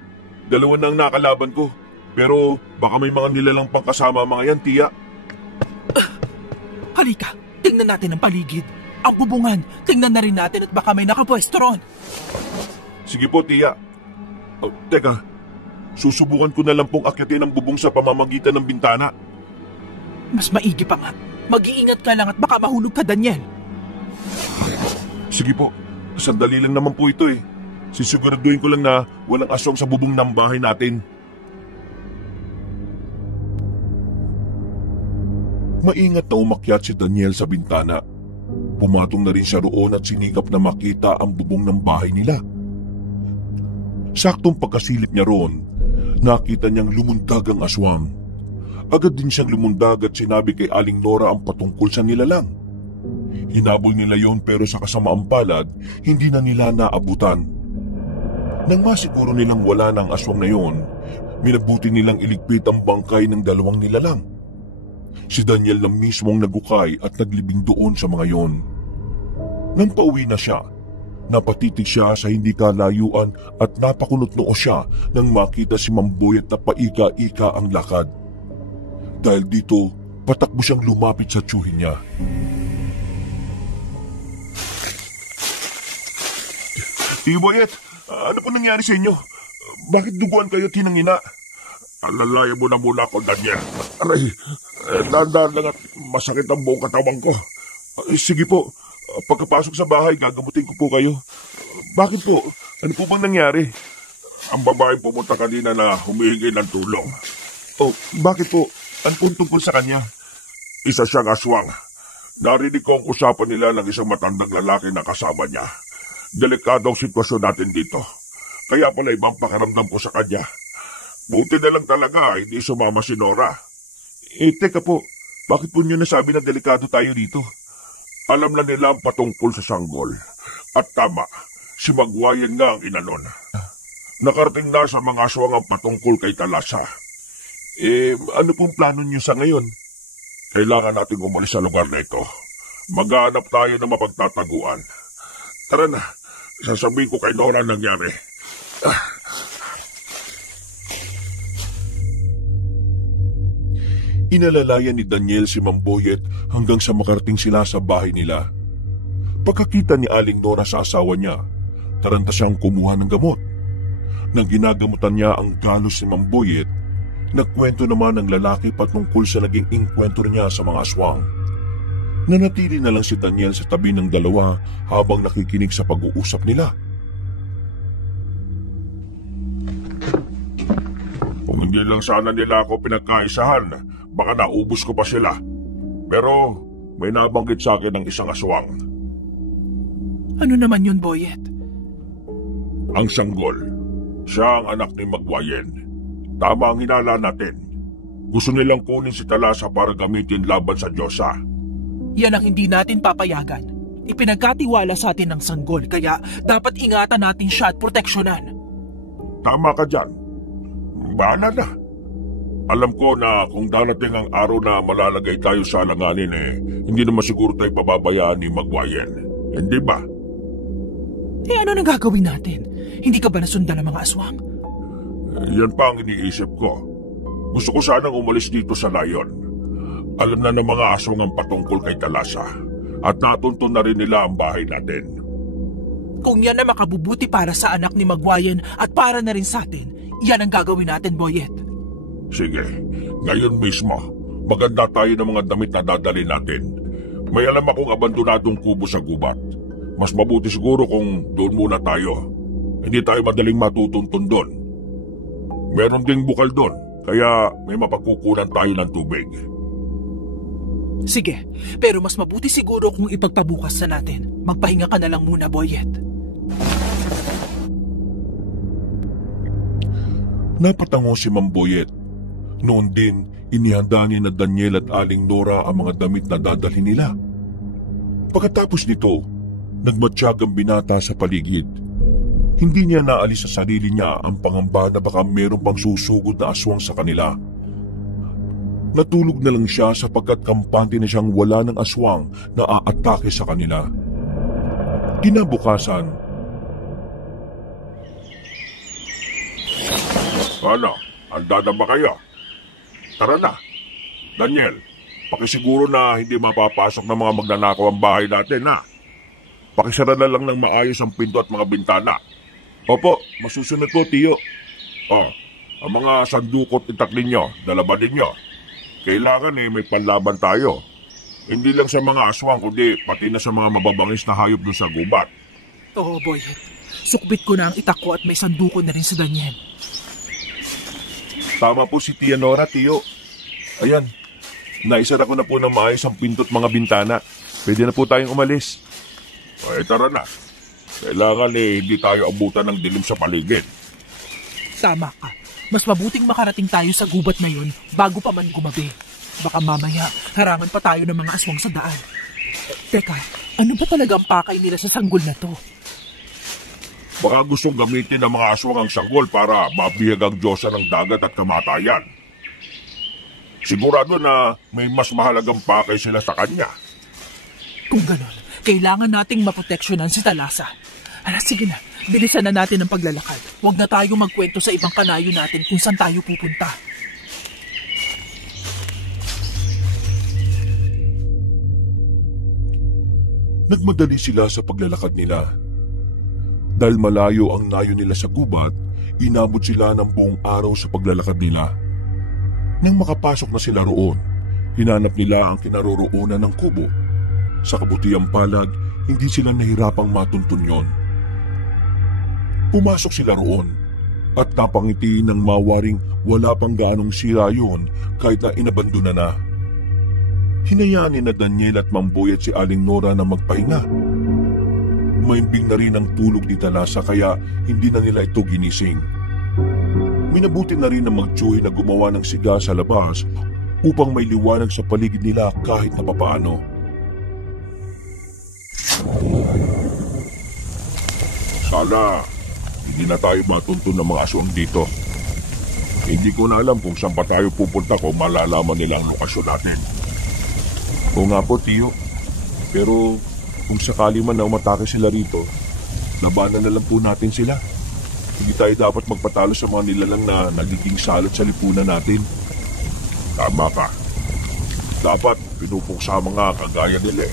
Dalawa na ang nakalaban ko. Pero baka may mga nilalang pang kasama mga yan, tiya. Halika, tingnan natin ang paligid. Ang bubungan, tingnan na rin natin at baka may nakapwesto ron. Sige po, tiya. Oh, teka, susubukan ko na lang pong akyatin ang bubong sa pamamagitan ng bintana. Mas maigi pa nga. Mag-iingat ka lang at baka mahulog ka, Daniel. Sige po, sandali lang naman po ito eh. Sisiguraduhin ko lang na walang aswang sa bubong ng bahay natin. Maingat na umakyat si Daniel sa bintana. Pumatong na rin siya roon at sinigap na makita ang bubong ng bahay nila. Saktong pagkasilip niya roon, nakita niyang lumundag ang aswang. Agad din siyang lumundag at sinabi kay Aling Nora ang patungkol sa nilalang. Hinabol nila yon pero sa kasamaang palad, hindi na nila naabutan. Nang masiguro nilang wala ng aswang na yon, minabuti nilang iligpit ang bangkay ng dalawang nilalang. Si Daniel na mismong nagukay at naglibing doon sa mga yon. Nang pauwi na siya, napatitig siya sa hindi kalayuan at napakunot noo siya nang makita si Mamboyet na paika-ika ang lakad. Dahil dito, patakbo siyang lumapit sa tiyuhin niya. Iboyet, ano po nangyari sa inyo? Bakit duguan kayo tinangina? Alalaya mo na muna ako, Daniel. Aray, dahan-dahan lang at masakit ang buong katawan ko. Sige po, pagkapasok sa bahay, gagamutin ko po kayo. Bakit po? Ano po bang nangyari? Ang babae pumunta kanina na humihingi ng tulong. Oh, bakit po? Ano pong tungkol sa kanya? Isa siyang aswang. Narinig ko ang usapan nila ng isang matandang lalaki na kasama niya. Delikado ang sitwasyon natin dito. Kaya pala ibang pakiramdam ko sa kanya. Buti na lang talaga, hindi sumama si Nora. Teka po, bakit po niyo nasabi na delikado tayo dito? Alam na nila ang patungkol sa sanggol. At tama, si Magwayan nga ang inanon. Nakarating na sa mga aswang ang patungkol kay Talasa. Ano pong plano niyo sa ngayon? Kailangan natin umalis sa lugar na ito. Maghanap tayo ng mapagtataguan. Tara na, sasabihin ko kay Nora ang nangyari. Inalalayan ni Daniel si Mamboyet hanggang sa makarating sila sa bahay nila. Pagkakita ni Aling Nora sa asawa niya, taranta siyang kumuha ng gamot. Nang ginagamutan niya ang galos ni Mamboyet, nagkwento naman ng lalaki patungkol sa naging inkwentro niya sa mga aswang. Nanatili na lang si Daniel sa tabi ng dalawa habang nakikinig sa pag-uusap nila. Kung hindi lang sana nila ako pinagkaisahan, baka naubos ko pa sila. Pero may nabanggit sa akin ng isang aswang. Ano naman yun, Boyet? Ang sanggol. Siya ang anak ni Magwayen. Tama ang hinala natin. Gusto nilang kunin si Talasa para gamitin laban sa Diyosa. Yan ang hindi natin papayagan. Ipinagkatiwala sa atin ng sanggol, kaya dapat ingatan natin siya at proteksyonan. Tama ka dyan. Bahala na. Alam ko na kung darating ang araw na malalagay tayo sa alanganin hindi naman siguro tayo pababayaan ni Magwayen. Hindi ba? Ano nang gagawin natin? Hindi ka ba nasundan ng mga aswang? Yan pa ang iniisip ko. Gusto ko sanang umalis dito sa Layon. Alam na ng mga aswang ang patungkol kay Talasa at natuntun na rin nila ang bahay natin. Kung yan na makabubuti para sa anak ni Magwayen at para na rin sa atin, yan ang gagawin natin, Boyet. Sige, ngayon mismo, maganda tayo ng mga damit na dadali natin. May alam akong abandonadong kubo sa gubat. Mas mabuti siguro kung doon muna tayo. Hindi tayo madaling matutuntun doon. Meron ding bukal doon, kaya may mapagkukunan tayo ng tubig. Sige, pero mas mabuti siguro kung ipagpabukas na natin. Magpahinga ka na lang muna, Boyet. Napatango si Mang Boyet. Noon din, inihanda ni na Daniel at Aling Nora ang mga damit na dadalhin nila. Pagkatapos nito, nagmatsyag ang binata sa paligid. Hindi niya naalis sa sarili niya ang pangamba na baka mayroong pang susugod na aswang sa kanila. Natulog na lang siya sapagkat kampante na siyang wala ng aswang na aatake sa kanila. Kinabukasan, Ano? Handa na ba kayo? Tara na. Daniel, pakisiguro na hindi mapapasok ng mga magnanakaw ang bahay natin, ha? Pakisara na lang ng maayos ang pinto at mga bintana. Opo, masusunod po, Tiyo. Ang mga sandukot itak ninyo, dalaban ninyo. Kailangan may panlaban tayo. Hindi lang sa mga aswang, kundi pati na sa mga mababangis na hayop doon sa gubat. Oo, Boyet. Sukbit ko na ang itak ko at may sanduko na rin sa Daniel. Tama po si Tia Nora, Tiyo. Ayan, naisara ko na po ng maayos ang pinto at mga bintana. Pwede na po tayong umalis. Tara na. Kailangan hindi tayo abutan ng dilim sa paligid. Tama ka. Mas mabuting makarating tayo sa gubat na yun bago pa man gumabi. Baka mamaya, harangan pa tayo ng mga aswang sa daan. Teka, ano ba talaga ang pakay nila sa sanggol na to? Baka gustong gamitin ng mga aswang ang sanggol para mabihag ang Diyosa ng dagat at kamatayan. Sigurado na may mas mahalagang pakay sila sa kanya. Kung ganon, kailangan nating maproteksyonan si Talasa. Sige na, bilisan na natin ang paglalakad. Huwag na tayo magkwento sa ibang kanayo natin kung saan tayo pupunta. Nagmadali sila sa paglalakad nila. Dahil malayo ang nayo nila sa gubat, inabot sila ng buong araw sa paglalakad nila. Nang makapasok na sila roon, hinanap nila ang kinaroroonan ng kubo. Sa kabutiang palad, hindi sila nahirapang matuntun yon. Pumasok sila roon at napangiti ng mawaring wala pang gaanong sira yun kahit na inabandona na. Hinayaan ni na Daniel at Mang Boyet si Aling Nora na magpahinga. Maimbing na rin ang tulog ni Talasa kaya hindi na nila ito ginising. Minabuti na rin ang magtsuhi na gumawa ng siga sa labas upang may liwanag sa paligid nila kahit na papaano. Sana hindi na tayo matuntun ng mga aswang dito. Hindi ko na alam kung saan pa tayo pupunta kung malalaman nila ang lokasyon natin. Oo nga po, Tiyo. Pero kung sakali man na umatake sila rito, labanan na lang po natin sila. Hindi tayo dapat magpatalo sa mga nilalang na nagiging salot sa lipunan natin. Tama ka. Dapat pinupuksa mga kagaya nila.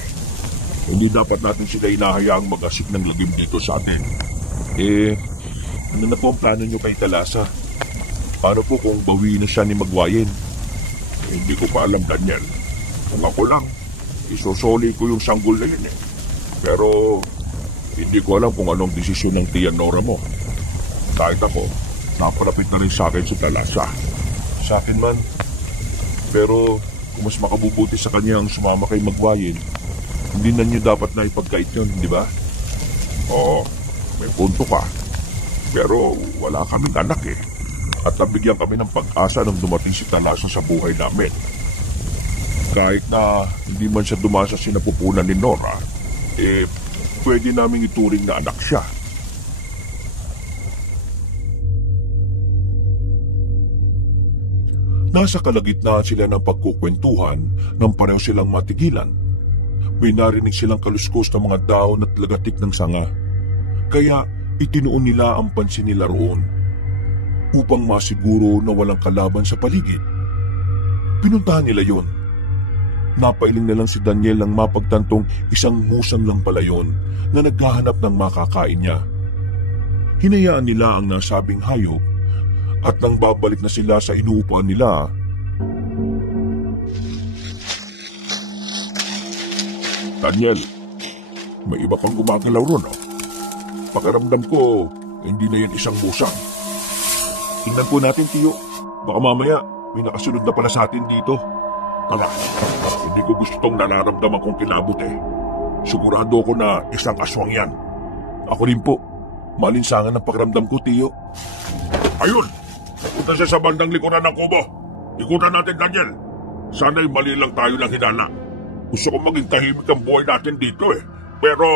Hindi dapat natin sila inahayaang mag-asik ng lagim dito sa atin. Ano na po ang plano nyo kay Talasa? Paano po kung bawiin na siya ni Magwayen? Hindi ko pa alam, Daniel. Kung ako lang, isusoli ko yung sanggol na yun . Pero hindi ko alam kung anong desisyon ng Tia Nora mo. Kahit ako, napalapit na rin sa akin si Talasa. Sa akin man. Pero kung mas makabubuti sa kanya ang sumama kay Magwayen, hindi na niyo dapat na ipagkait yun, di ba? Oo, may punto ka. Pero wala kaming anak . At nabigyan kami ng pag-asa nang dumating si Talasa sa buhay namin. Kahit na hindi man siya dumasa sa sinapupunan ni Nora, pwede naming ituring na anak siya. Nasa kalagitnaan sila ng pagkukwentuhan nang pareho silang matigilan. May narinig silang kaluskos ng mga dahon at lagatik ng sanga. Kaya itinuon nila ang pansin nila roon. Upang masiguro na walang kalaban sa paligid, pinuntahan nila yon. Napailing na lang si Daniel nang mapagtantong isang musang lang pala yon na naghahanap ng makakain niya. Hinayaan nila ang nasabing hayop at nang babalik na sila sa inuupuan nila, Daniel, may iba pang gumagalaw ron, oh. Pakiramdam ko, hindi na yan isang musang. tingnan po natin, Tiyo. Baka mamaya may nakasunod na pala sa atin dito. Tara, hindi ko gustong nararamdaman kong kilabot eh. Sigurado ko na isang aswang yan. Ako rin po. Malinsangan ang pakiramdam ko, Tiyo. Ayun! Punta siya sa bandang likuran ng kubo. Ikutan natin, Daniel. Sana'y mali lang tayo ng hinala. Gusto ko maging tahimik ang buhay natin dito eh. Pero...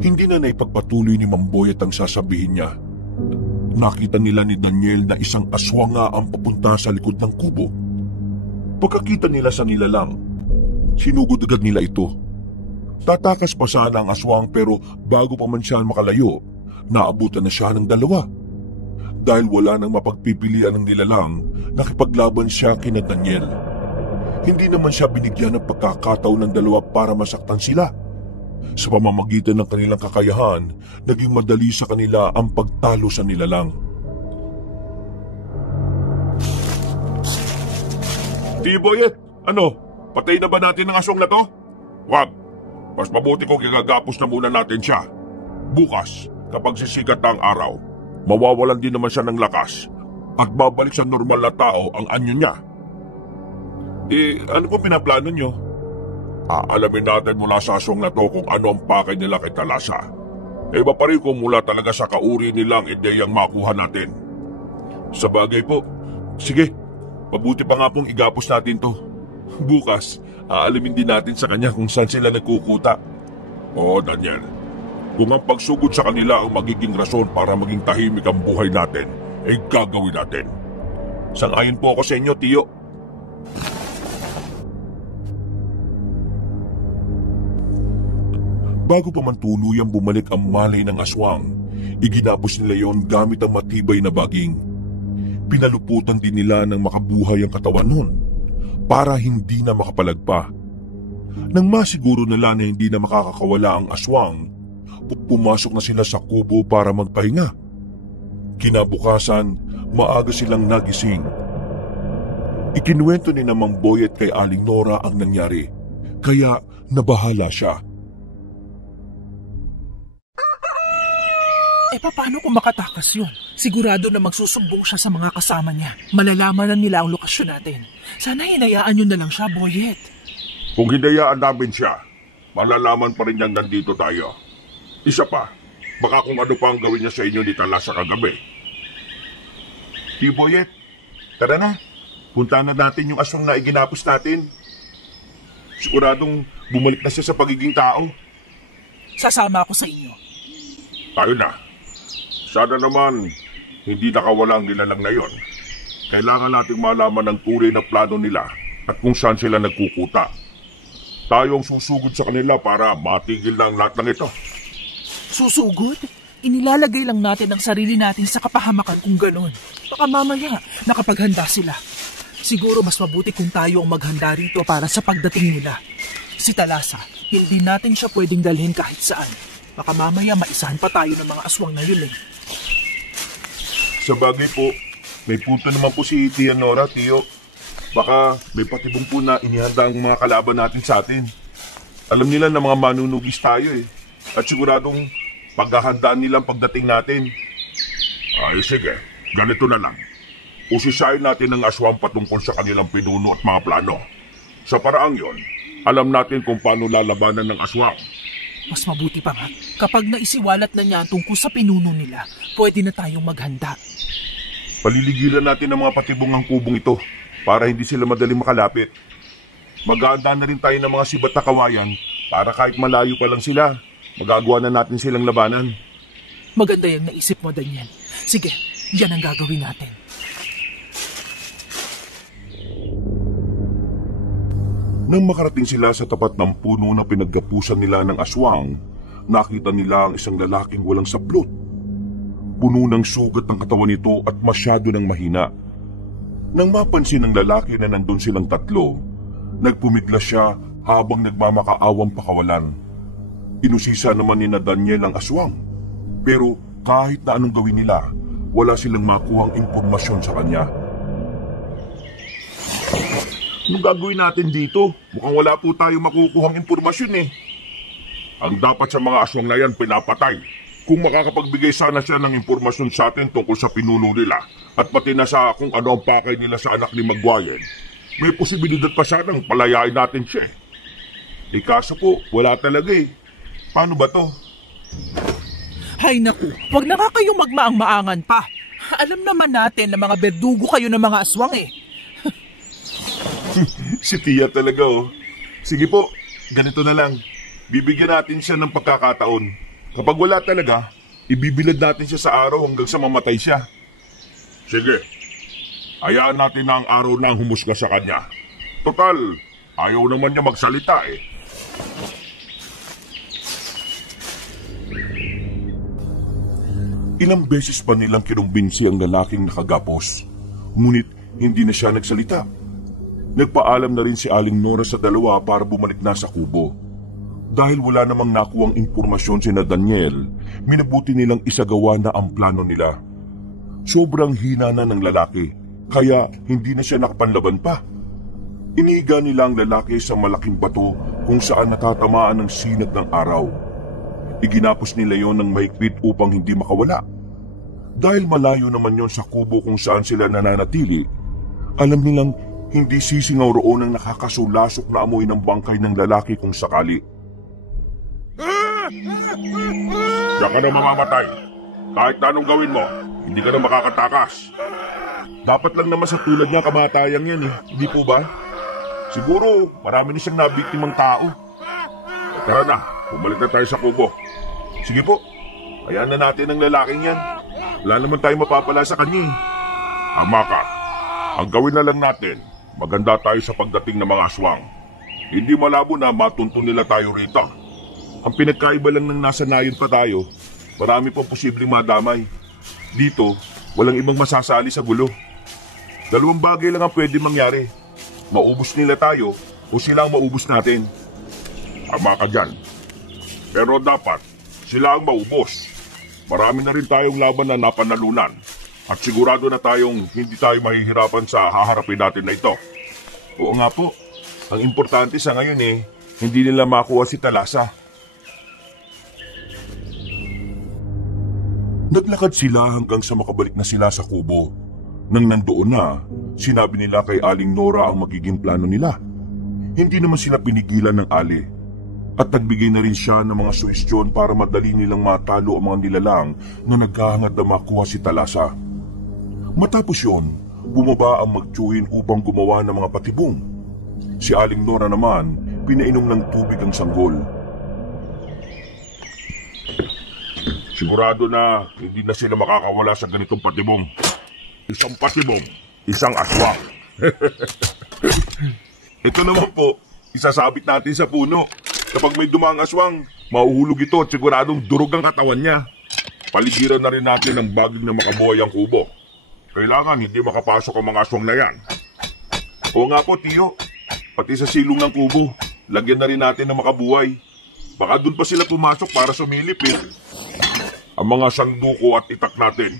Hindi na naipagpatuloy ni Mamboyet ang sasabihin niya. Nakita nila ni Daniel na isang aswang nga ang papunta sa likod ng kubo. Pagkakita nila sa nilalang, sinugod agad nila ito. Tatakas pa sana ang aswang pero bago pa man siya makalayo, naabutan na siya ng dalawa. Dahil wala nang mapagpipilian ng nilalang, nakipaglaban siya kina Daniel. Hindi naman siya binigyan ng pagkakataon ng dalawa para masaktan sila. Sa pamamagitan ng kanilang kakayahan, naging madali sa kanila ang pagtalo sa nilalang. Tiboyet, ano? Patay na ba natin ang aswang na to? Wag. Mas mabuti kung igagapos na muna natin siya. Bukas, kapag sisikat na ang araw, mawawalan din naman siya ng lakas at babalik sa normal na tao ang anyo niya. Ano po pinaplano nyo? Aalamin natin mula sa aswang na to kung ano ang pakay nila kay Talasa. Iba pa rin kung mula talaga sa kauri nilang ideyang makuha natin. Sa bagay po. Sige, mabuti pa nga pong igapos natin to. Bukas, aalamin din natin sa kanya kung saan sila nagkukuta. Oo, Daniel. Kung ang pagsugod sa kanila ang magiging rason para maging tahimik ang buhay natin, ay gagawin natin. Sang-ayon po ako sa inyo, Tiyo. Bago pa man tuluyang bumalik ang malay ng aswang, iginapos nila yon gamit ang matibay na baging. Pinaluputan din nila ng makabuhay ang katawan nun para hindi na makapalagpa. Nang masiguro nila na hindi na makakakawala ang aswang, pumasok na sila sa kubo para magpahinga. Kinabukasan, maaga silang nagising. Ikinuwento ni Mang Boyet kay Aling Nora ang nangyari, kaya nabahala siya. Paano kung makatakas yun? Sigurado na magsusumbong siya sa mga kasama niya. Malalaman na nila ang lokasyon natin. Sana hinayaan nyo na lang siya, Boyet. Kung hinayaan namin siya, malalaman pa rin niyang nandito tayo. Isa pa, baka kung ano pa ang gawin niya sa inyo ni Talasa kagabi. Boyet, tara na. Punta na natin yung aswang na iginapos natin. Siguradong bumalik na siya sa pagiging tao. Sasama ako sa inyo. Tayo na. Sana naman, hindi nakawala ang nilalang na yon. Kailangan nating malaman ang tunay na plano nila at kung saan sila nagkukuta. Tayo ang susugod sa kanila para matigil na ang lahat ng ito. Susugod? Inilalagay lang natin ang sarili natin sa kapahamakan kung ganon. Baka mamaya, nakapaghanda sila. Siguro mas mabuti kung tayo ang maghanda rito para sa pagdating nila. Si Talasa, hindi natin siya pwedeng dalhin kahit saan. Baka mamaya maisahan pa tayo ng mga aswang na yun eh. Sa bagay po, may punto naman po si Tia Nora, Tiyo. Baka may patibong po na inihanda ang mga kalaban natin sa atin. Alam nila na mga manunugis tayo eh. At siguradong paghahandaan nila ang pagdating natin. Ay sige, ganito na lang. Usisayin natin ang aswang patungkol sa kanilang pinuno at mga plano. Sa paraang yon, alam natin kung paano lalabanan ng aswang. Mas mabuti pa nga, kapag naisiwalat na niya tungkol sa pinuno nila, pwede na tayong maghanda. Paliligilan natin ang mga patibong kubong ito para hindi sila madaling makalapit. Maghahanda na rin tayo ng mga sibat na kawayan para kahit malayo pa lang sila, magagawa na natin silang labanan. Maganda yung naisip mo, Daniel. Sige, yan ang gagawin natin. Nang makarating sila sa tapat ng puno na pinaggapusan nila ng aswang, nakita nila ang isang lalaking walang sablot. Puno ng sugat ang katawan nito at masyado ng mahina. Nang mapansin ng lalaki na nandun silang tatlo, nagpumigla siya habang nagmamakaawang pakawalan. Inusisa naman ni na Daniel ang aswang, pero kahit na anong gawin nila, wala silang makuhang impormasyon sa kanya. Anong gagawin natin dito? Mukhang wala po tayo makukuhang impormasyon eh. Ang dapat sa mga aswang na yan pinapatay. Kung makakapagbigay sana siya ng impormasyon sa atin tungkol sa pinuno nila at pati na sa kung ano ang pakay nila sa anak ni Maguire, may posibilidad pa sanang palayain natin siya. Kaso po, wala talaga eh. Paano ba to? Hay naku, wag na nga kayong magmaang-maangan pa. Alam naman natin na mga berdugo kayo ng mga aswang eh. Si Tia talaga oh. Sige po, ganito na lang. Bibigyan natin siya ng pagkakataon. Kapag wala talaga, ibibilad natin siya sa araw hanggang sa mamatay siya. Sige, hayaan natin na ang araw na ang humusga sa kanya. Total, ayaw naman niya magsalita eh. Ilang beses pa nilang kinumbinsi ang lalaking nakagapos. Ngunit hindi na siya nagsalita. Nagpaalam na rin si Aling Nora sa dalawa para bumalik na sa kubo. Dahil wala namang nakuwang impormasyon sina Daniel, minabuti nilang isagawa na ang plano nila. Sobrang hina na ng lalaki, kaya hindi na siya nakapanlaban pa. Inihiga nila ang lalaki sa malaking bato kung saan natatamaan ng sinag ng araw. Iginapos nila yon ng mahigpit upang hindi makawala. Dahil malayo naman yon sa kubo kung saan sila nananatili, alam nilang hindi sisingaw roon ang nakakasulasok na amoy ng bangkay ng lalaki kung sakali. Diyan ka na mamamatay. Kahit na anong gawin mo, hindi ka na makakatakas. Dapat lang naman sa tulad niya kamatayang yan eh, hindi po ba? Siguro marami na siyang nabiktimang tao. Tara na, bumalik na tayo sa kubo. Sige po, hayaan na natin ang lalaking yan. Wala naman tayo mapapala sa kanya eh. Tama ka. Ang gawin na lang natin, maganda tayo sa pagdating ng mga aswang. Hindi malabo na matuntun nila tayo rito. Ang pinagkaiba lang ng nasa nayon pa tayo, marami pang posibleng madamay. Dito, walang ibang masasali sa gulo. Dalawang bagay lang ang pwede mangyari. Maubos nila tayo o sila ang maubos natin. Tama ka dyan. Pero dapat, sila ang maubos. Marami na rin tayong laban na napanalunan. At sigurado na tayong hindi tayo mahihirapan sa haharapin natin na ito. Oo nga po. Ang importante sa ngayon eh, hindi nila makuha si Talasa. Naglakad sila hanggang sa makabalik na sila sa kubo. Nang nandoon na, sinabi nila kay Aling Nora ang magiging plano nila. Hindi naman sila pinigilan ng Ali. At nagbigay na rin siya ng mga suhestyon para madali nilang matalo ang mga nilalang na naghahangad na makuha si Talasa. Matapos yon, bumaba ang magtsuhin upang gumawa ng mga patibong. Si Aling Nora naman, pinainom ng tubig ang sanggol. Sigurado na hindi na sila makakawala sa ganitong patibong. Isang patibong, isang aswang. Ito naman po, isasabit natin sa puno. Kapag may dumang aswang, mahuhulog ito at siguradong durog ang katawan niya. Palisiran na rin natin ang baging na makabuhay ang kubo. Kailangan hindi makapasok ang mga aswang na yan. Oo nga po, Tiyo. Pati sa silong ng kubo, lagyan na rin natin ng makabuhay. Baka doon pa sila pumasok para sumilip eh. Ang mga sanduko at itak natin,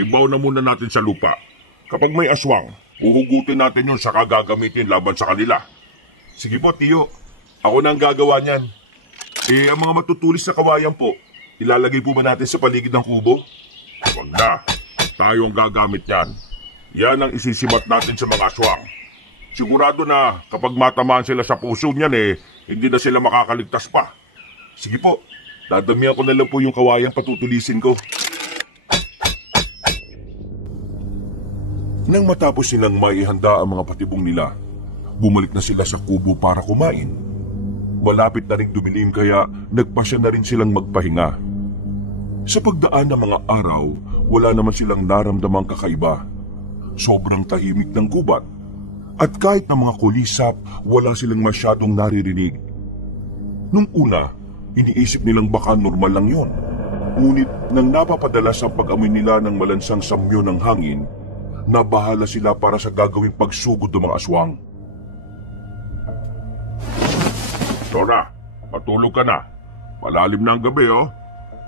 ibaw na muna natin sa lupa. Kapag may aswang, uhugutin natin yun saka gagamitin laban sa kanila. Sige po, Tiyo. Ako na ang gagawa niyan. Ang mga matutulis na kawayan po, ilalagay po ba natin sa paligid ng kubo? Huwag na. Tayo ang gagamit yan. Yan ang isisibat natin sa mga aswang. Sigurado na kapag matamaan sila sa puso niyan hindi na sila makakaligtas pa. Sige po. Dadamihan ko na lang po yung kawayang patutulisin ko. Nang matapos silang maihanda ang mga patibong nila, bumalik na sila sa kubo para kumain. Malapit na rin dumilim kaya nagpasya na rin silang magpahinga. Sa pagdaan ng mga araw, wala naman silang naramdamang kakaiba. Sobrang tahimik ng gubat. At kahit na mga kulisap, wala silang masyadong naririnig. Nung una, iniisip nilang baka normal lang yon. Ngunit nang napapadalas ang pag-amoy nila ng malansang samyo ng hangin, nabahala sila para sa gagawing pagsugod ng mga aswang. Nora, matulog ka na. Malalim na ang gabi, oh.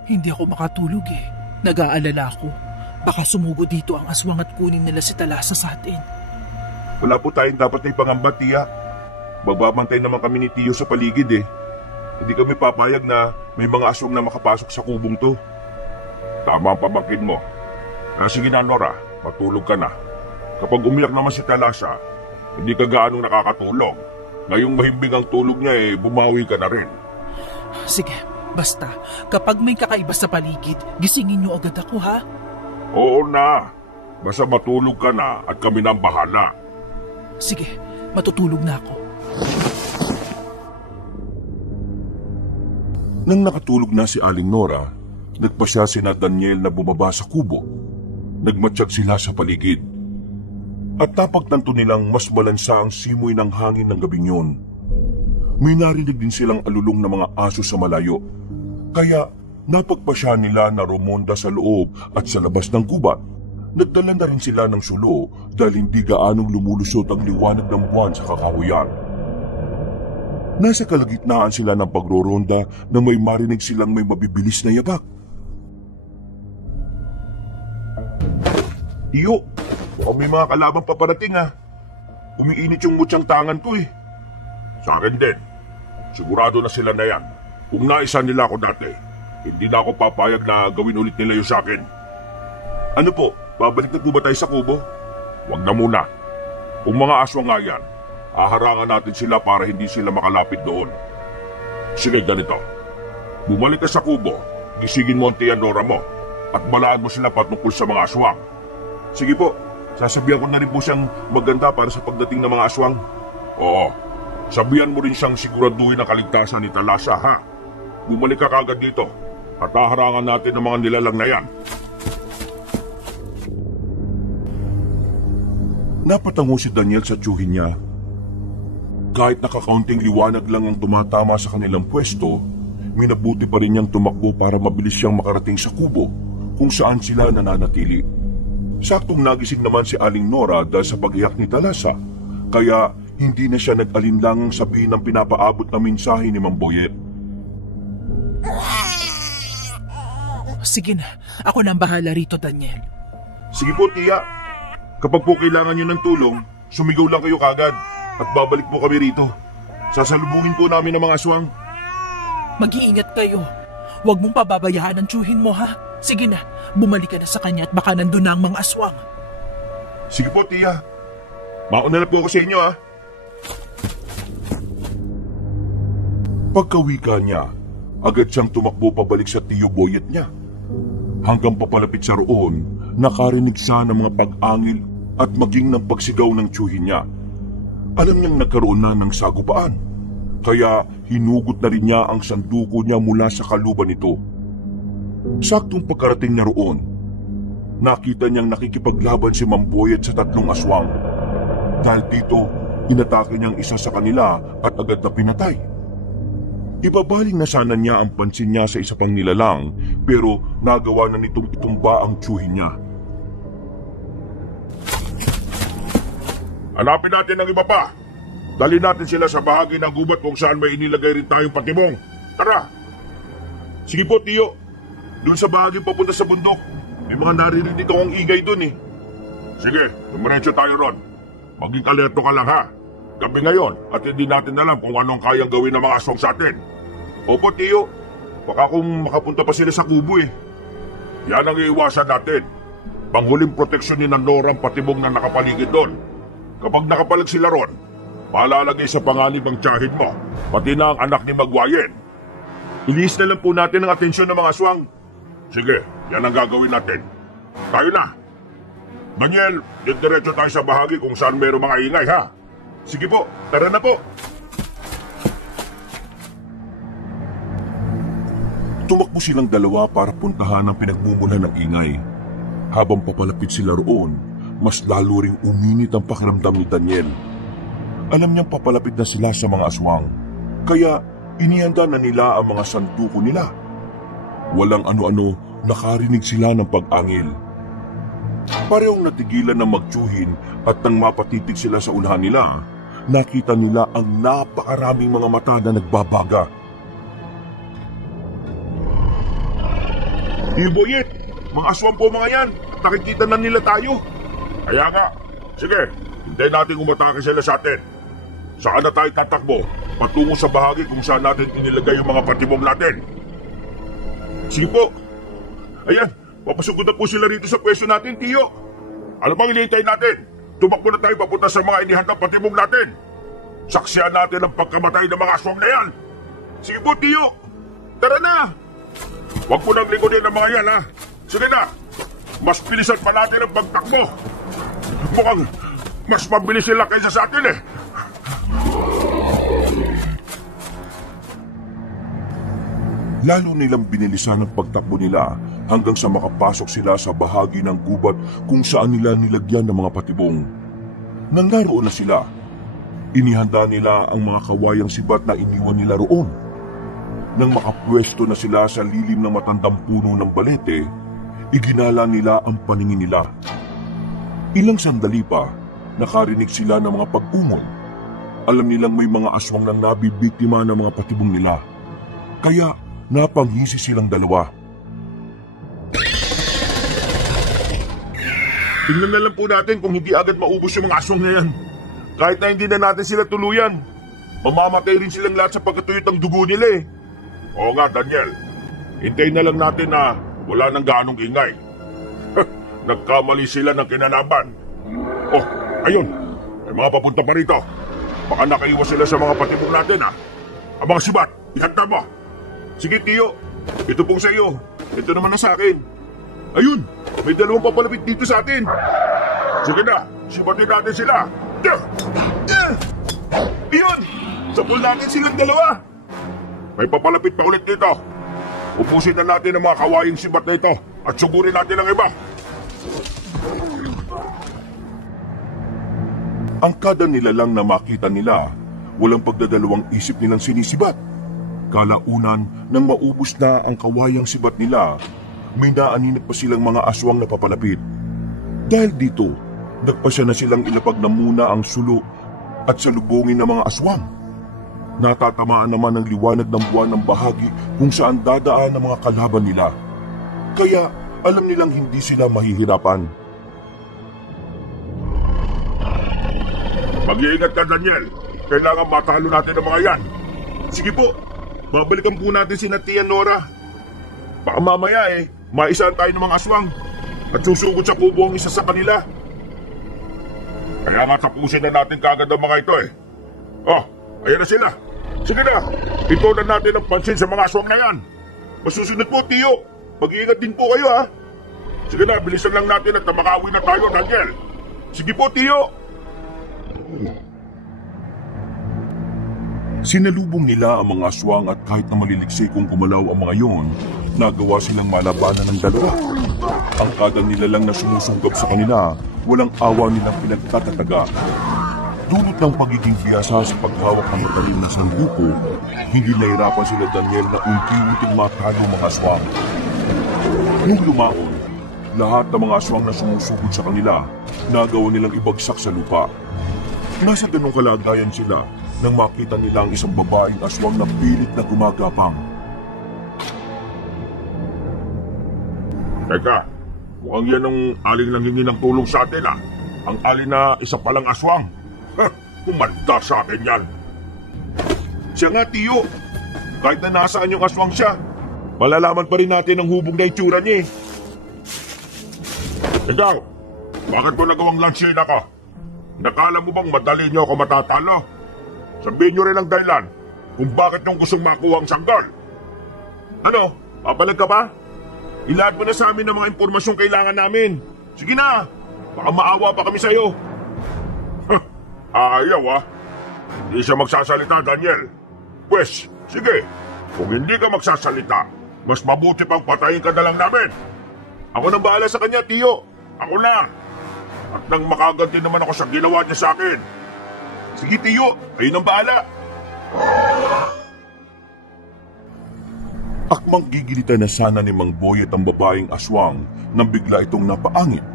Hindi ako makatulog eh. Nag-aalala ako. Baka sumugod dito ang aswang at kunin nila si Talasa sa atin. Wala po tayong dapat na ipangamba, Tiya. Magbabantay naman kami ni Tiyo sa paligid eh. Hindi kami papayag na may mga aswang na makapasok sa kubong to. Tama ang pamangkin mo. Sige na, Nora, matulog ka na. Kapag umiyak naman si Talasa, hindi ka gaanong nakakatulog. Ngayong mahimbing ang tulog niya bumawi ka na rin. Sige, basta kapag may kakaiba sa paligid, gisingin niyo agad ako ha? Oo na. Basta matulog ka na at kami na ang bahala. Sige, matutulog na ako. Nang nakatulog na si Aling Nora, nagpasya sina Daniel na bumaba sa kubo. Nagmatsyag sila sa paligid. At napagtanto nilang mas malansa ang simoy ng hangin ng gabing yun. May narinig din silang alulong ng mga aso sa malayo. Kaya napagpasya nila na rumonda sa loob at sa labas ng gubat. Nagdala na rin sila ng sulo dahil hindi gaanong lumulusot ang liwanag ng buwan sa kakahuyan. Nasa kalagitnaan sila ng pagroronda na may marinig silang may mabibilis na yabak. Iyo, mukhang may mga kalabang paparating ha. Umiinit yung mutyang tangan ko eh. Sa akin din. Sigurado na sila na yan. Kung naisa nila ako dati, hindi na ako papayag na gawin ulit nila yun sa akin. Ano po, babalik na po ba tayo sa kubo? Huwag na muna. Kung mga aswang nga yan, haharangan natin sila para hindi sila makalapit doon. Sige, ganito. Bumalik ka sa kubo, gisingin mo ang tiyan Nora mo, at balaan mo sila patungkol sa mga aswang. Sige po, sasabihan ko na rin po siyang maganda para sa pagdating ng mga aswang. Oo, sabihan mo rin siyang siguraduhin ang kaligtasan ni Talasa, ha? Bumalik ka kagad dito, at haharangan natin ang mga nilalang na yan. Napatango si Daniel sa tiyuhin niya. Kahit nakakaunting liwanag lang ang tumatama sa kanilang pwesto, minabuti pa rin niyang tumakbo para mabilis siyang makarating sa kubo kung saan sila nananatili. Saktong nagising naman si Aling Nora dahil sa pag-iyak ni Talasa, kaya hindi na siya nag-alinlangang sabihin ng pinapaabot na mensahe ni Mang Boyet. Sige na, ako na ang bahala rito, Daniel. Sige po, Tiya. Kapag po kailangan niyo ng tulong, sumigaw lang kayo kagad at babalik po kami rito. Sasalubungin po namin ang mga aswang. Mag-iingat kayo. Huwag mong pababayaan ang tiyuhin mo, ha? Sige na, bumalik ka na sa kanya at baka nandun na ang mga aswang. Sige po, Tiya. Mauna na po ako sa inyo, ha? Pagkawika niya, agad siyang tumakbo pabalik sa Tiyo Boyet niya. Hanggang papalapit sa roon, nakarinig siya ng mga pag-angil at maging ng pagsigaw ng tiyuhin niya. Alam niyang nagkaroon na ng sagupaan, kaya hinugot na rin niya ang sanduko niya mula sa kaluban nito. Saktong pagkarating na roon, nakita niyang nakikipaglaban si Mang Boyet sa tatlong aswang. Dahil dito, inatake niyang isa sa kanila at agad na pinatay. Ibabaling na sana niya ang pansin niya sa isa pang nilalang, pero nagawa na nitong itumba ang tiyuhin niya. Hanapin natin ang iba pa. Dali natin sila sa bahagi ng gubat kung saan may inilagay rin tayong patibong. Tara! Sige po, Tiyo. Doon sa bahagi papunta sa bundok. May mga naririnig akong ingay doon eh. Sige, dumiretso tayo ron. Maging alerto ka lang, ha? Gabi ngayon at hindi natin alam kung anong kayang gawin ng mga aswang sa atin. Opo, Tiyo. Baka kung makapunta pa sila sa kubo eh. Yan ang iiwasan natin. Panghuling proteksyonin ng Nora ang patibong na nakapaligid doon. Kapag nakapalag sila ron, palalagay sa panganib ang tiyahin mo, pati na ang anak ni Magwayen. Iliis na lang po natin ang atensyon ng mga aswang. Sige, yan ang gagawin natin. Tayo na. Daniel, diretso tayo sa bahagi kung saan mayroong mga ingay, ha? Sige po, tara na po. Tumakbo silang dalawa para puntahan ang pinagmumulan ng ingay. Habang papalapit sila roon, mas lalo ring uminit ang pakiramdam ni Daniel. Alam niyang papalapit na sila sa mga aswang, kaya Inihanda na nila ang mga sanduko nila. Walang ano-ano, nakarinig sila ng pag-angil. Parehong natigilan na magtsuhin at nang mapatitig sila sa unahan nila, nakita nila ang napakaraming mga mata na nagbabaga. Boyet, mga aswang po mga yan. Nakikita na nila tayo. Kaya nga, sige, hintayin natin umatake sila sa atin. Saan na tayo tatakbo? Patungo sa bahagi kung saan natin inilagay yung mga patibong natin. Sige po. Ayan, papasugod na po sila rito sa pwesto natin, Tiyo. Ano bang hinihintay natin? Tumakbo na tayo papunta sa mga inihandang patibong natin. Saksiyan natin ang pagkamatay ng mga aswang na yan. Sige po, Tiyo. Tara na. Huwag mo nang likonin ang mga yan, ha? Sige na. Mas bilisan pa natin ang pagtakbo. Mukhang mas mabilis sila kaysa sa atin, eh. Lalo nilang binilisan ang pagtakbo nila hanggang sa makapasok sila sa bahagi ng gubat kung saan nila nilagyan ng mga patibong. Nang naroon na sila, inihanda nila ang mga kawayang sibat na iniwan nila roon. Nang makapwesto na sila sa lilim ng matandang puno ng balete, iginala nila ang paningin nila. Ilang sandali pa, nakarinig sila ng mga pag-ungol. Alam nilang may mga aswang nang nabibiktima ng mga patibong nila. Kaya napanghisi silang dalawa. Tingnan na lang po natin kung hindi agad maubos yung mga aswang na yan. Kahit na hindi na natin sila tuluyan, mamamatay rin silang lahat sa pagkatuyot ng dugo nila, eh. Oo nga, Daniel. Hintayin na lang natin na wala nang gaanong ingay. Nagkamali sila ng kinalaban. Oh, ayun. May mga papunta pa rito. Baka nakaiwas sila sa mga patibong natin, ha? Ang mga sibat, ihanda mo. Sige, Tiyo. Ito pong sa iyo. Ito naman na sa akin. Ayun, may dalawang papalapit dito sa atin. Sige na, sibatin natin sila. Ayun, sapul natin silang dalawa. May papalapit pa ulit dito. Upusin na natin ang mga kawayang sibat na ito at sugurin natin ang iba. Ang kada nilalang na makita nila, walang pagdadalawang isip nilang sinisibat. Kalaunan, nang maubos na ang kawayang sibat nila, may naaninag pa silang mga aswang na papalapit. Dahil dito, nagpasya na silang ilapag na muna ang sulo at salubungin ng mga aswang. Natatamaan naman ng liwanag ng buwan ng bahagi kung saan dadaan ang mga kalaban nila. Kaya alam nilang hindi sila mahihirapan. Mag-iingat ka, Daniel. Kailangan matalo natin ang mga yan. Sige po, babalikan po natin si Tia Nora. Baka mamaya maisahan tayo ng mga aswang at susugod sa kubo ang isa sa kanila. Kaya nga tapusin na natin kagad ang mga ito, eh. Oh, ayan na sila. Sige na, itunan natin ang pansin sa mga aswang na yan. Masusunod po, Tiyo. Mag-iingat din po kayo, ha. Sige na, bilisan lang natin at makauwi na tayo, Daniel. Sige po, Tiyo. Sinalubong nila ang mga aswang at kahit na maliliksik kung gumalaw ang mga yon, nagawa silang malabanan ng dalawa. Ang kada nila lang na sumusunggab sa kanila, walang awa nilang pinagtatataga. Dulot ng pagiging biyasa sa paghawak ng matalim na sanduko, hindi nahirapan sila Daniel na unti-unting matalo mga aswang. Nung lumaon, lahat ng mga aswang na sumusugod sa kanila, nagawa nilang ibagsak sa lupa. Nasa ganong kalagayan sila nang makita nila ang isang babaeng aswang na pilit na gumagapang. Teka, mukhang yan ang aling nanghingi ng tulong sa atin, ha. Ang aling na isa palang aswang. Kumanda sa atin yan. Siya nga, Tiyo. Kahit na nasaan yung aswang siya, malalaman pa rin natin ang hubog na itsura niya, eh. Ikaw, bakit ko nagawang lansina ka? Nakala mo bang madali niyo ako matatalo? Sabihin niyo rin ang dahilan kung bakit niyong gustong makuha ang sanggol. Ano? Papalag ka ba? Ilahad mo na sa amin ang mga impormasyong kailangan namin. Sige na, baka maawa pa kami sa'yo. Ayaw, ha? Hindi siya magsasalita, Daniel. Pwes, sige. Kung hindi ka magsasalita, mas mabuti pang patayin ka na lang namin. Ako nang bahala sa kanya, Tiyo. Ako na. At nang makaganti naman ako sa ginawa niya sa akin. Sige, Tiyo. Ayun ang bahala. Akmang gigilitan na sana ni Mang Boyet ang babaeng aswang nang bigla itong napaangit.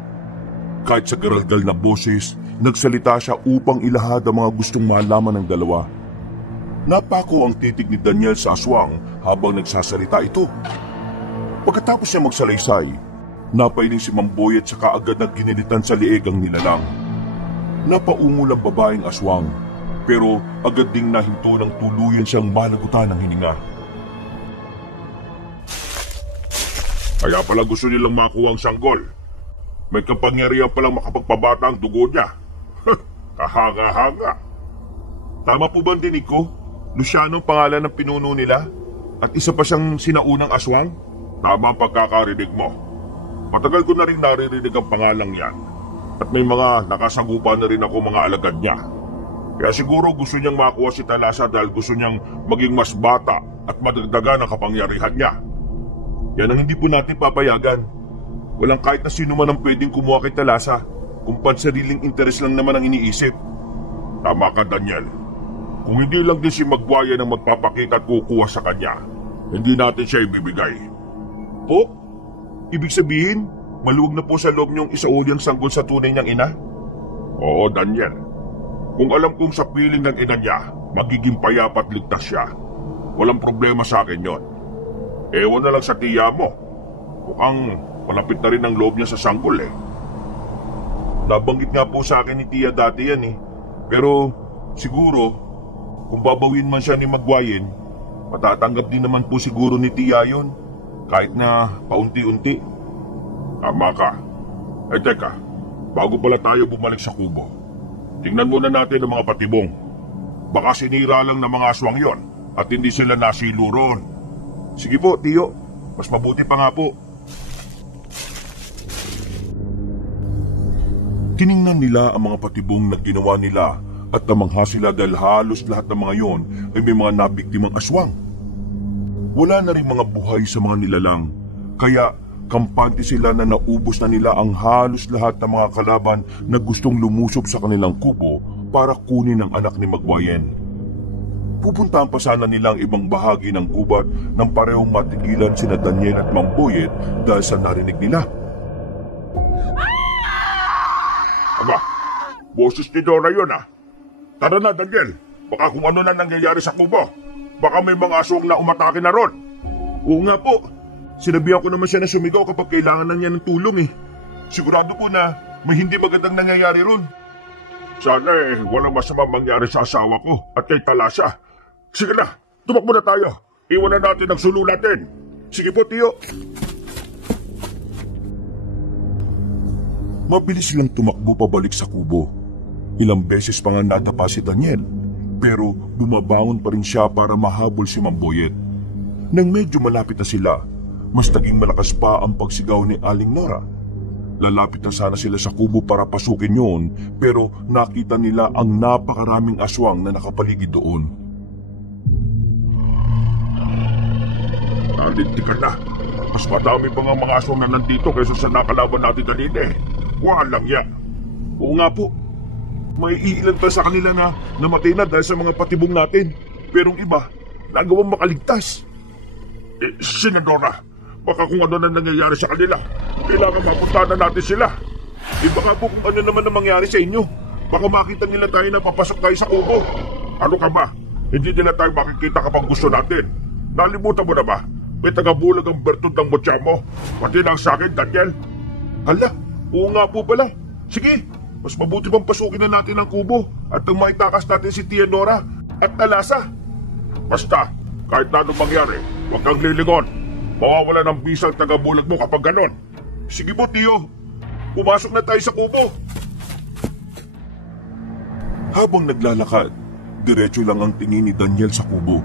Kahit sa garalgal na boses, nagsalita siya upang ilahad ang mga gustong malaman ng dalawa. Napako ang titig ni Daniel sa aswang habang nagsasalita ito. Pagkatapos niya magsalaysay, napailing si Mang Boyet sa kaagad na ginilitan sa lieg ang nilalang. Napaungol ang babaeng aswang, pero agad ding nahinto ng tuluyan siyang malagutan ng hininga. Kaya pala gusto nilang makuha ang sanggol. May kapangyarihan palang makapagpabata ang dugo niya. Kahanga-hanga. Tama po ba ang dinig ko? Luciano ang pangalan ng pinuno nila? At isa pa siyang sinaunang aswang? Tama ang pagkakarinig mo. Matagal ko na rin naririnig ang pangalang yan. At may mga nakasagupan na rin ako mga alagad niya. Kaya siguro gusto niyang makuha si Thalassa dahil gusto niyang maging mas bata at madagdagan ang kapangyarihan niya. Yan ang hindi po natin papayagan. Walang kahit na sino man ang pwedeng kumuha kay Thalassa kung pansariling interes lang naman ang iniisip. Tama ka, Daniel. Kung hindi lang din si Magbuayan ang magpapakita at kukuha sa kanya, hindi natin siya ibibigay. Po? Ibig sabihin, maluwag na po sa loob niyong isauli ang sanggol sa tunay niyang ina? Oo, Daniel. Kung alam kong sa piling ng ina niya, magiging payapa at ligtas siya. Walang problema sa akin yon. Ewan na lang sa tiya mo. Mukhang malapit na rin ang loob niya sa sanggol eh. Nabanggit nga po sa akin ni tiya dati yan eh. Pero siguro, kung babawin man siya ni Magwayen, matatanggap din naman po siguro ni tiya yon. Kahit na paunti-unti. Tama ka. Eh teka, bago pala tayo bumalik sa kubo, tingnan muna natin ang mga patibong. Baka sinira lang ng mga aswang yon at hindi sila nasilo roon. Sige po, tiyo. Mas mabuti pa nga po. Tiningnan nila ang mga patibong na ginawa nila at namangha sila dahil halos lahat ng mga yon ay may mga nabiktimang aswang. Wala na rin mga buhay sa mga nilalang, kaya kampante sila na naubos na nila ang halos lahat ng mga kalaban na gustong lumusob sa kanilang kubo para kunin ang anak ni Magwayen. Pupuntahan pa sana nila ang ibang bahagi ng gubat nang parehong matigilan sina Daniel at Mang Boyet dahil sa narinig nila. Aba, boses ni Dora yun ah. Tara na, Daniel. Baka kung ano na nangyayari sa kubo. Baka may mga aswang na umatake na ron. Oo nga po. Sinabihan ko naman siya na sumigaw kapag kailangan na niya ng tulong eh. Sigurado po na may hindi magandang nangyayari ron. Sana walang masama mangyari sa asawa ko at kay Thalassa. Sige na, tumakbo na tayo. Iwan na natin ang sulo natin. Sige po, tiyo. Mabilis silang tumakbo pabalik sa kubo. Ilang beses pa nga nadapa si Daniel, pero bumabangon pa rin siya para mahabol si Mang Boyet. Nang medyo malapit na sila, mas naging malakas pa ang pagsigaw ni Aling Nora. Lalapit na sana sila sa kubo para pasukin yun, pero nakita nila ang napakaraming aswang na nakapaligid doon. Nalintikan na. Mas madami pa nga mga aswang na nandito kaysa sa nakalaban natin kanina eh. Walang yan. Oo nga po. May iilan pa sa kanila na namatay na dahil sa mga patibong natin. Pero ang iba, nagawang makaligtas. Senadora, baka kung ano na nangyayari sa kanila, kailangan mapuntahan na natin sila. Baka po kung ano naman ang mangyari sa inyo. Baka makita nila tayo na papasok tayo sa kubo. Ano ka ba? Hindi nila tayo makikita kapag gusto natin. Nalimutan mo na ba? May tagabulag ang bertud ng mutya mo. Pati lang sa akin, Daniel. Hala, oo nga po pala. Sige, mas mabuti pang pasukin na natin ang kubo at nang maitakas natin si Tia Nora at Thalassa. Basta, kahit na anong mangyari, huwag kang lilingon. Mawawala ng bisang tagabulag mo kapag ganon. Sige po, Tiyo. Pumasok na tayo sa kubo. Habang naglalakad, diretso lang ang tingin ni Daniel sa kubo.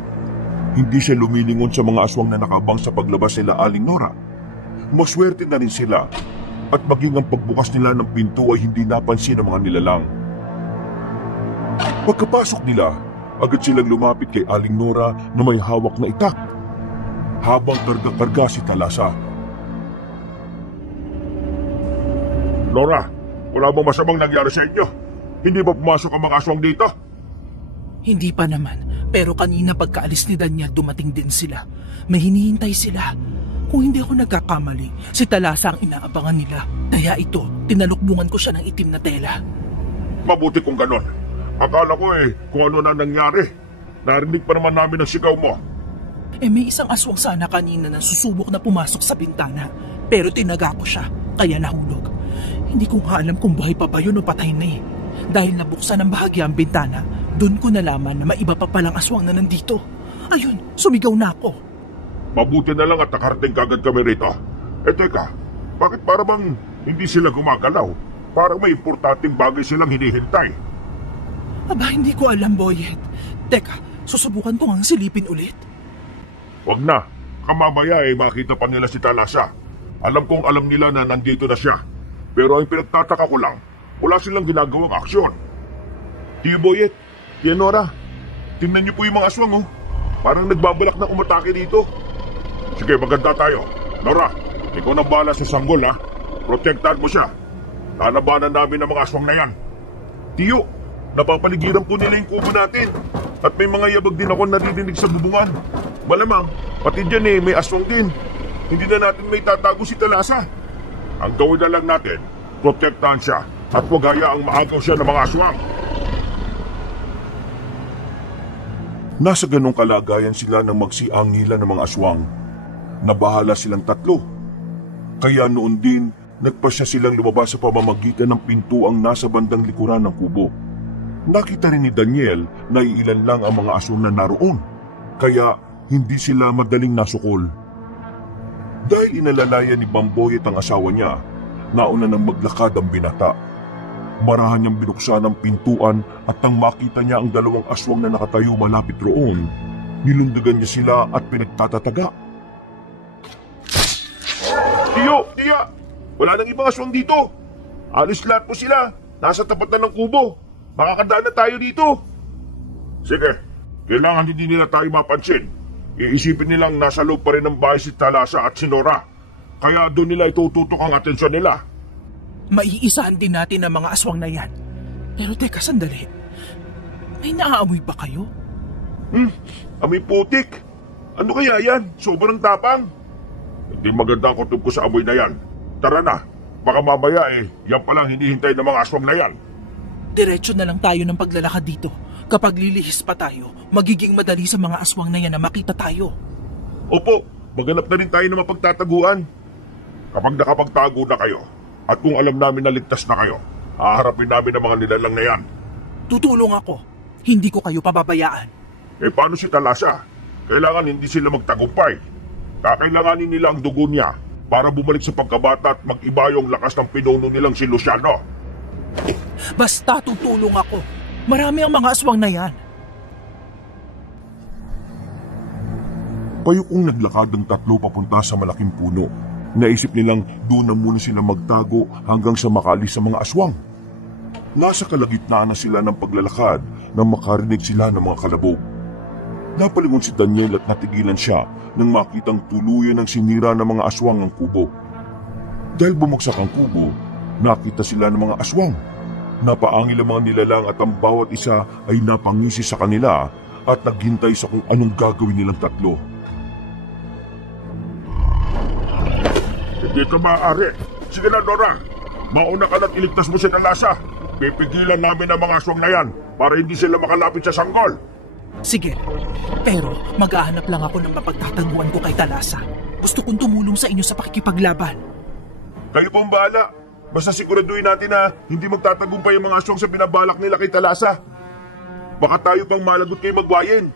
Hindi siya lumilingon sa mga aswang na nakabang sa paglabas nila Aling Nora. Maswerte na rin sila at maging ang pagbukas nila ng pinto ay hindi napansin ng mga nilalang. Pagkapasok nila, agad silang lumapit kay Aling Nora na may hawak na itak, habang karga-karga si Thalassa. Nora, wala bang masamang nangyari sa inyo? Hindi ba pumasok ang mga aswang dito? Hindi pa naman, pero kanina pagkaalis ni Daniel dumating din sila. may hinihintay sila. Kung hindi ako nagkakamali, si Talasa ang inaabangan nila. Kaya ito, tinalukbungan ko siya ng itim na tela. Mabuti kung ganon. Akala ko kung ano na nangyari. Narinig pa naman namin ang sigaw mo. May isang aswang sana kanina na susubok na pumasok sa bintana. Pero tinaga ko siya, kaya nahulog. Hindi ko nga alam kung buhay pa ba yun o patay na eh. Dahil nabuksan ng bahagya ang bintana, doon ko nalaman na may iba pa palang aswang na nandito. Ayun, sumigaw na ako. Mabuti na lang at nakarating kagad kami rito. Teka, bakit para bang hindi sila gumagalaw? Parang may importanteng bagay silang hinihintay. Aba, hindi ko alam, Boyet. Teka, susubukan ko ngang silipin ulit. Wag na. Kamamaya makita pa nila si Talasa. Alam kong alam nila na nandito na siya. Pero ang pinagtataka ko lang, wala silang ginagawang aksyon. Tiyo Boyet, Tiyo Nora, tingnan niyo po yung mga aswang Parang nagbabalak na umatake dito. Sige, maganda tayo. Nora, ikaw na bala sa sanggol ha. Protektahan mo siya. Lalabanan namin ang mga aswang na yan. Tiyo, napapaligiran po nila yung kubo natin. At may mga yabag din ako nadidinig sa bubungan. Malamang, pati dyan may aswang din. Hindi na natin may tatago si Talasa. Ang gawin na lang natin, protektahan siya at huwag hayaang maagaw siya ng mga aswang. Nasa ganong kalagayan sila nang magsiangilan ng mga aswang. Nabahala silang tatlo. Kaya noon din, nagpasya silang lumabas sa pamamagitan ng pintuang nasa bandang likuran ng kubo. Nakita rin ni Daniel na iilan lang ang mga aswang na naroon. Kaya hindi sila madaling nasukol. Dahil inalalayan ni Bamboyet ang asawa niya, nauna nang maglakad ang binata. Marahan niyang binuksan ang pintuan at nang makita niya ang dalawang aswang na nakatayo malapit roon, nilundagan niya sila at pinagtatataga. Tiyo! Tiya! Wala nang ibang aswang dito! Alis lahat po sila! Nasa tapat na ng kubo! Makakadaan na tayo dito! Sige, kailangan hindi nila tayo mapansin. Iisipin nilang nasa loob pa rin ng bahay si Talasa at si Nora. Kaya doon nila itututok ang atensyon nila. Maiisahan din natin ang mga aswang na yan. Pero teka, sandali. May naaamoy ba kayo? Amoy putik! Ano kaya yan? Sobrang tapang! Hindi maganda ang kutob ko sa amoy na yan. Tara na, baka mamaya yan palang hinihintay ng mga aswang na yan. Diretso na lang tayo ng paglalakad dito. Kapag lilihis pa tayo, magiging madali sa mga aswang na yan na makita tayo. Opo, maghanap na rin tayo ng mapagtataguan. Kapag nakapagtago na kayo, at kung alam namin na ligtas na kayo, haharapin namin ang mga nilalang na yan. Tutulong ako. Hindi ko kayo pababayaan. Paano si Talasa? Kailangan hindi sila magtagumpay. Kakailanganin nila ang dugo niya para bumalik sa pagkabata at mag-iba yung lakas ng pinuno nilang si Luciano. Basta tutulong ako. Marami ang mga aswang na yan. Payokong naglakad ang tatlo papunta sa malaking puno. Naisip nilang doon na muna sila magtago hanggang sa makalis sa mga aswang. Nasa kalagitnaan na sila ng paglalakad nang makarinig sila ng mga kalabog. Napalingon si Daniel at natigilan siya nang makitang tuluyan ng sinira ng mga aswang ang kubo. Dahil bumagsak ang kubo, nakita sila ng mga aswang. Napaangil ang mga nilalang at ang bawat isa ay napangisi sa kanila at naghintay sa kung anong gagawin nilang tatlo. Hindi ka maaari. Sige na, Nora. Mauna ka na't iligtas mo si Talasa. Pipigilan namin ang mga aswang na yan para hindi sila makalapit sa sanggol. Sige, pero maghahanap lang ako ng mapagtataguan ko kay Talasa. Gusto kong tumulong sa inyo sa pakikipaglaban. Kayo pong bahala. Basta siguraduhin natin na hindi magtatagumpay ang mga aswang sa binabalak nila kay Talasa. Baka tayo pang malagot kay Magwayin.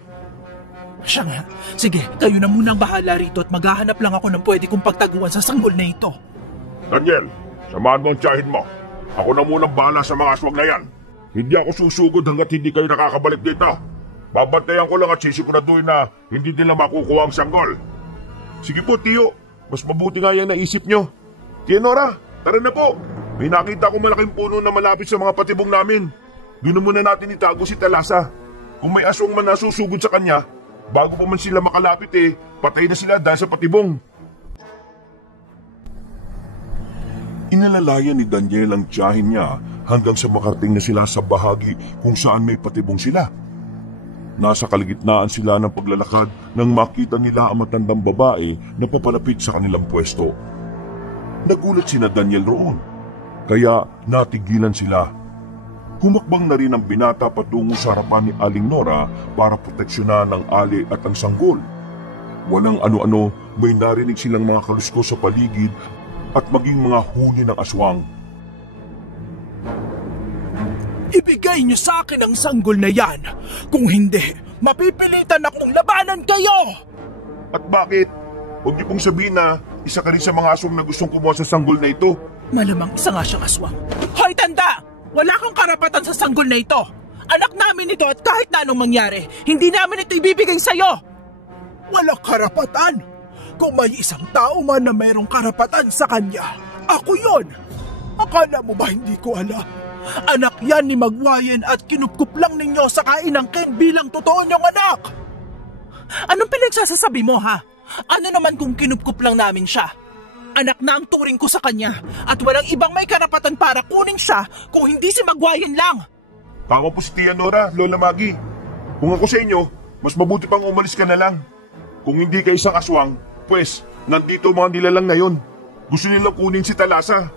Siya nga. Sige, kayo na munang bahala rito at maghahanap lang ako ng pwede kong pagtaguan sa sanggol na ito. Daniel, samahan mo ang tiyahin mo. Ako na munang bahala sa mga aswang na yan. Hindi ako susugod hanggat hindi kayo nakakabalik dito. Babantayan ko lang at sisiguraduhin na hindi nila makukuha ang sanggol. Sige po, Tiyo. Mas mabuti nga yan naisip nyo. Tiyo Nora, tara na po. May nakita akong malaking puno na malapit sa mga patibong namin. Doon na muna natin itago si Talasa. Kung may aswang man nasusugod sa kanya, bago pa man sila makalapit patay na sila dahil sa patibong. Inalalayan ni Daniel ang tiyahin niya hanggang sa makarating na sila sa bahagi kung saan may patibong sila. Nasa kalagitnaan sila ng paglalakad nang makita nila ang matandang babae na papalapit sa kanilang pwesto. Nagulat sina Daniel roon, kaya natigilan sila. Humakbang na rin ang binata patungo sa harapan ni Aling Nora para proteksyonan ang ali at ang sanggol. Walang ano-ano, may narinig silang mga kaluskos sa paligid at maging mga huni ng aswang. Ibigay niyo sa akin ang sanggol na yan. Kung hindi, mapipilitan akong labanan kayo! At bakit? Huwag niyo pong sabihin na isa ka rin sa mga aswang na gustong kumuha sa sanggol na ito. Malamang isa nga siyang aswang. Hoy, tanda! Wala kang karapatan sa sanggol na ito. Anak namin ito at kahit na anong mangyari, hindi namin ito ibibigay sa'yo. Walang karapatan? Kung may isang tao man na mayroong karapatan sa kanya, ako yon. Akala mo ba hindi ko alam? Anak yan ni Magwayen at kinupkup lang ninyo sa kainangkin bilang totoo niyong anak. Anong pinagsasasabi mo, ha? Ano naman kung kinupkup lang namin siya? Anak na ang turing ko sa kanya at walang ibang may karapatan para kunin siya kung hindi si Magwayen lang. Tama po si Tia Nora, Lola Maggie. Kung ako sa inyo, mas mabuti pang umalis ka na lang. Kung hindi ka isang aswang, pues nandito mga nilalang na yon. Gusto nilang kunin si Talasa.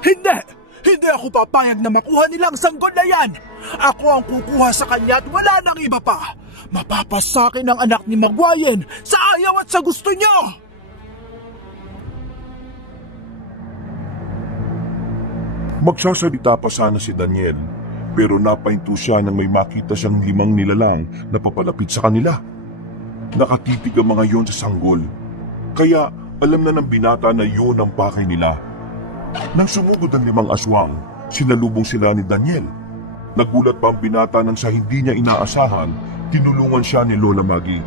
Hindi! Hindi ako papayag na makuha nilang sanggol na yan! Ako ang kukuha sa kanya at wala nang iba pa! Mapapasakin ang anak ni Magwayen sa ayaw at sa gusto niyo! Magsasalita pa sana si Daniel, pero napahinto siya nang may makita siyang 5 nilalang na papalapit sa kanila. Nakatitig ang mga yon sa sanggol, kaya alam na ng binata na yun ang pakay nila. Nang sumugod ang 5 aswang, sinalubong sila ni Daniel. Nagulat pa ang binata nang sa hindi niya inaasahan, tinulungan siya ni Lola Maggie.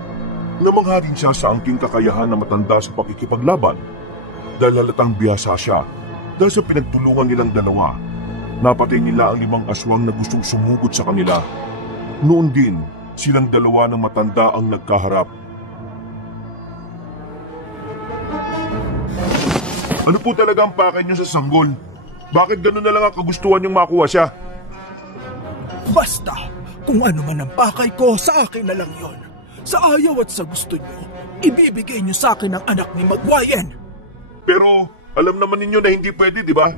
Namangha rin siya sa angking kakayahan na matanda sa pakikipaglaban. Dahil halatang biyasa siya, dahil sa pinagtulungan nilang dalawa, napatay nila ang 5 aswang na gustong sumugod sa kanila. Noon din, silang dalawa ng matanda ang nagkaharap. Ano po talaga ang pakay niyo sa sanggol? Bakit gano'n na lang ang kagustuhan niyong makuha siya? Basta, kung ano man ang pakay ko, sa akin na lang yon. Sa ayaw at sa gusto niyo, ibibigay niyo sa akin ang anak ni Magwayen. Pero alam naman ninyo na hindi pwede, di ba?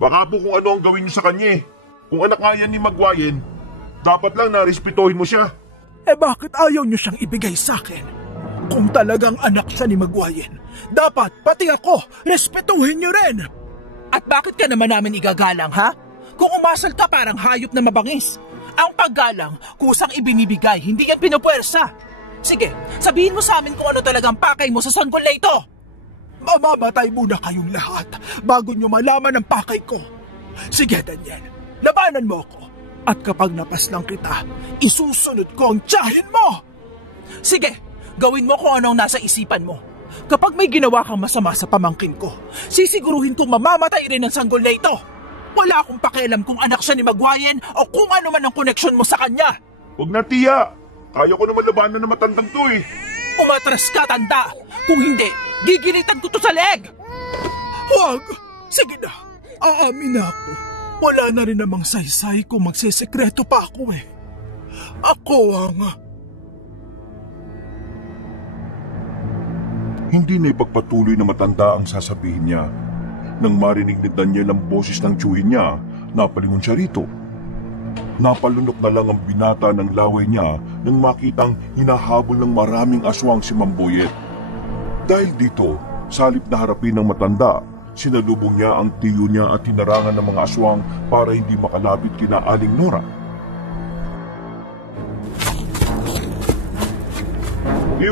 Baka po kung ano ang gawin niyo sa kanya eh. Kung anak nga yan ni Magwayen, dapat lang na respetohin mo siya. Eh bakit ayaw niyo siyang ibigay sa akin? Kung talagang anak siya ni Magwayen, dapat pati ako, respetuhin niyo rin! At bakit ka naman namin igagalang, ha? Kung umasal ka parang hayop na mabangis. Ang paggalang, kusang ibinibigay, hindi yan pinupwersa. Sige, sabihin mo sa amin kung ano talagang pakay mo sa sanggol na ito. Mamamatay muna kayong lahat bago niyo malaman ang pakay ko. Sige, Daniel, labanan mo ako. At kapag napaslang kita, isusunod ko ang tiyahin mo! Sige, gawin mo kung anong nasa isipan mo. Kapag may ginawa kang masama sa pamangkin ko, sisiguruhin kong mamamatay rin ang sanggol na ito. Wala akong pakialam kung anak siya ni Magwayen o kung ano man ang koneksyon mo sa kanya. Huwag na, Tia. Kaya ko naman labanan na matandang to eh. Umatras ka, tanda. Kung hindi, gigilitan ko to sa leeg. Huwag. Sige na. Aamin na ako. Wala na rin namang saysay kung magsisekreto pa ako eh. Ako ang... Hindi na ipagpatuloy na matanda ang sasabihin niya. Nang marinig ni Daniel ang boses ng tiyuhin niya, napalingon siya rito. Napalunok na lang ang binata ng laway niya nang makitang hinahabol ng maraming aswang si Mamboyet. Dahil dito, salip na harapin ng matanda, sinalubong niya ang tiyo niya at hinarangan ng mga aswang para hindi makalapit kina Aling Nora.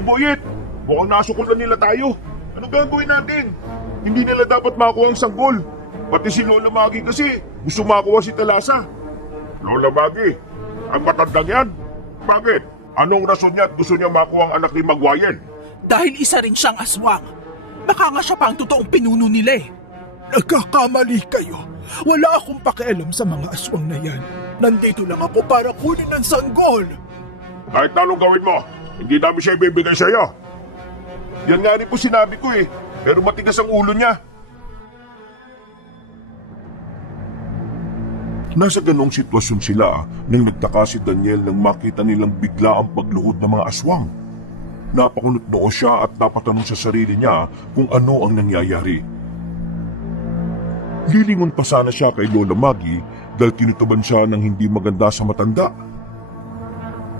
Boyet! Mukhang nasukulan nila tayo. Ano gagawin natin? Hindi nila dapat makuha ang sanggol. Pati si Lola Maggie kasi gusto makuha si Talasa. Lola Maggie, ang matandang yan? Bakit? Anong rason niya at gusto niya makuha ang anak ni Magwayen? Dahil isa rin siyang aswang. Baka nga siya pa ang totoong pinuno nila eh. Nagkakamali kayo. Wala akong pakialam sa mga aswang na yan. Nandito lang ako para kunin ang sanggol. Kahit anong gawin mo, hindi namin siya ibibigay sa iyo. Yan nga rin po sinabi ko eh, pero matigas ang ulo niya. Nasa ganong sitwasyon sila nang nagtaka si Daniel nang makita nilang bigla ang pagluhod ng mga aswang. Napakunot noo siya at napatanong sa sarili niya kung ano ang nangyayari. Lilingon pa sana siya kay Lola Maggie dahil tinutuban siya ng hindi maganda sa matanda.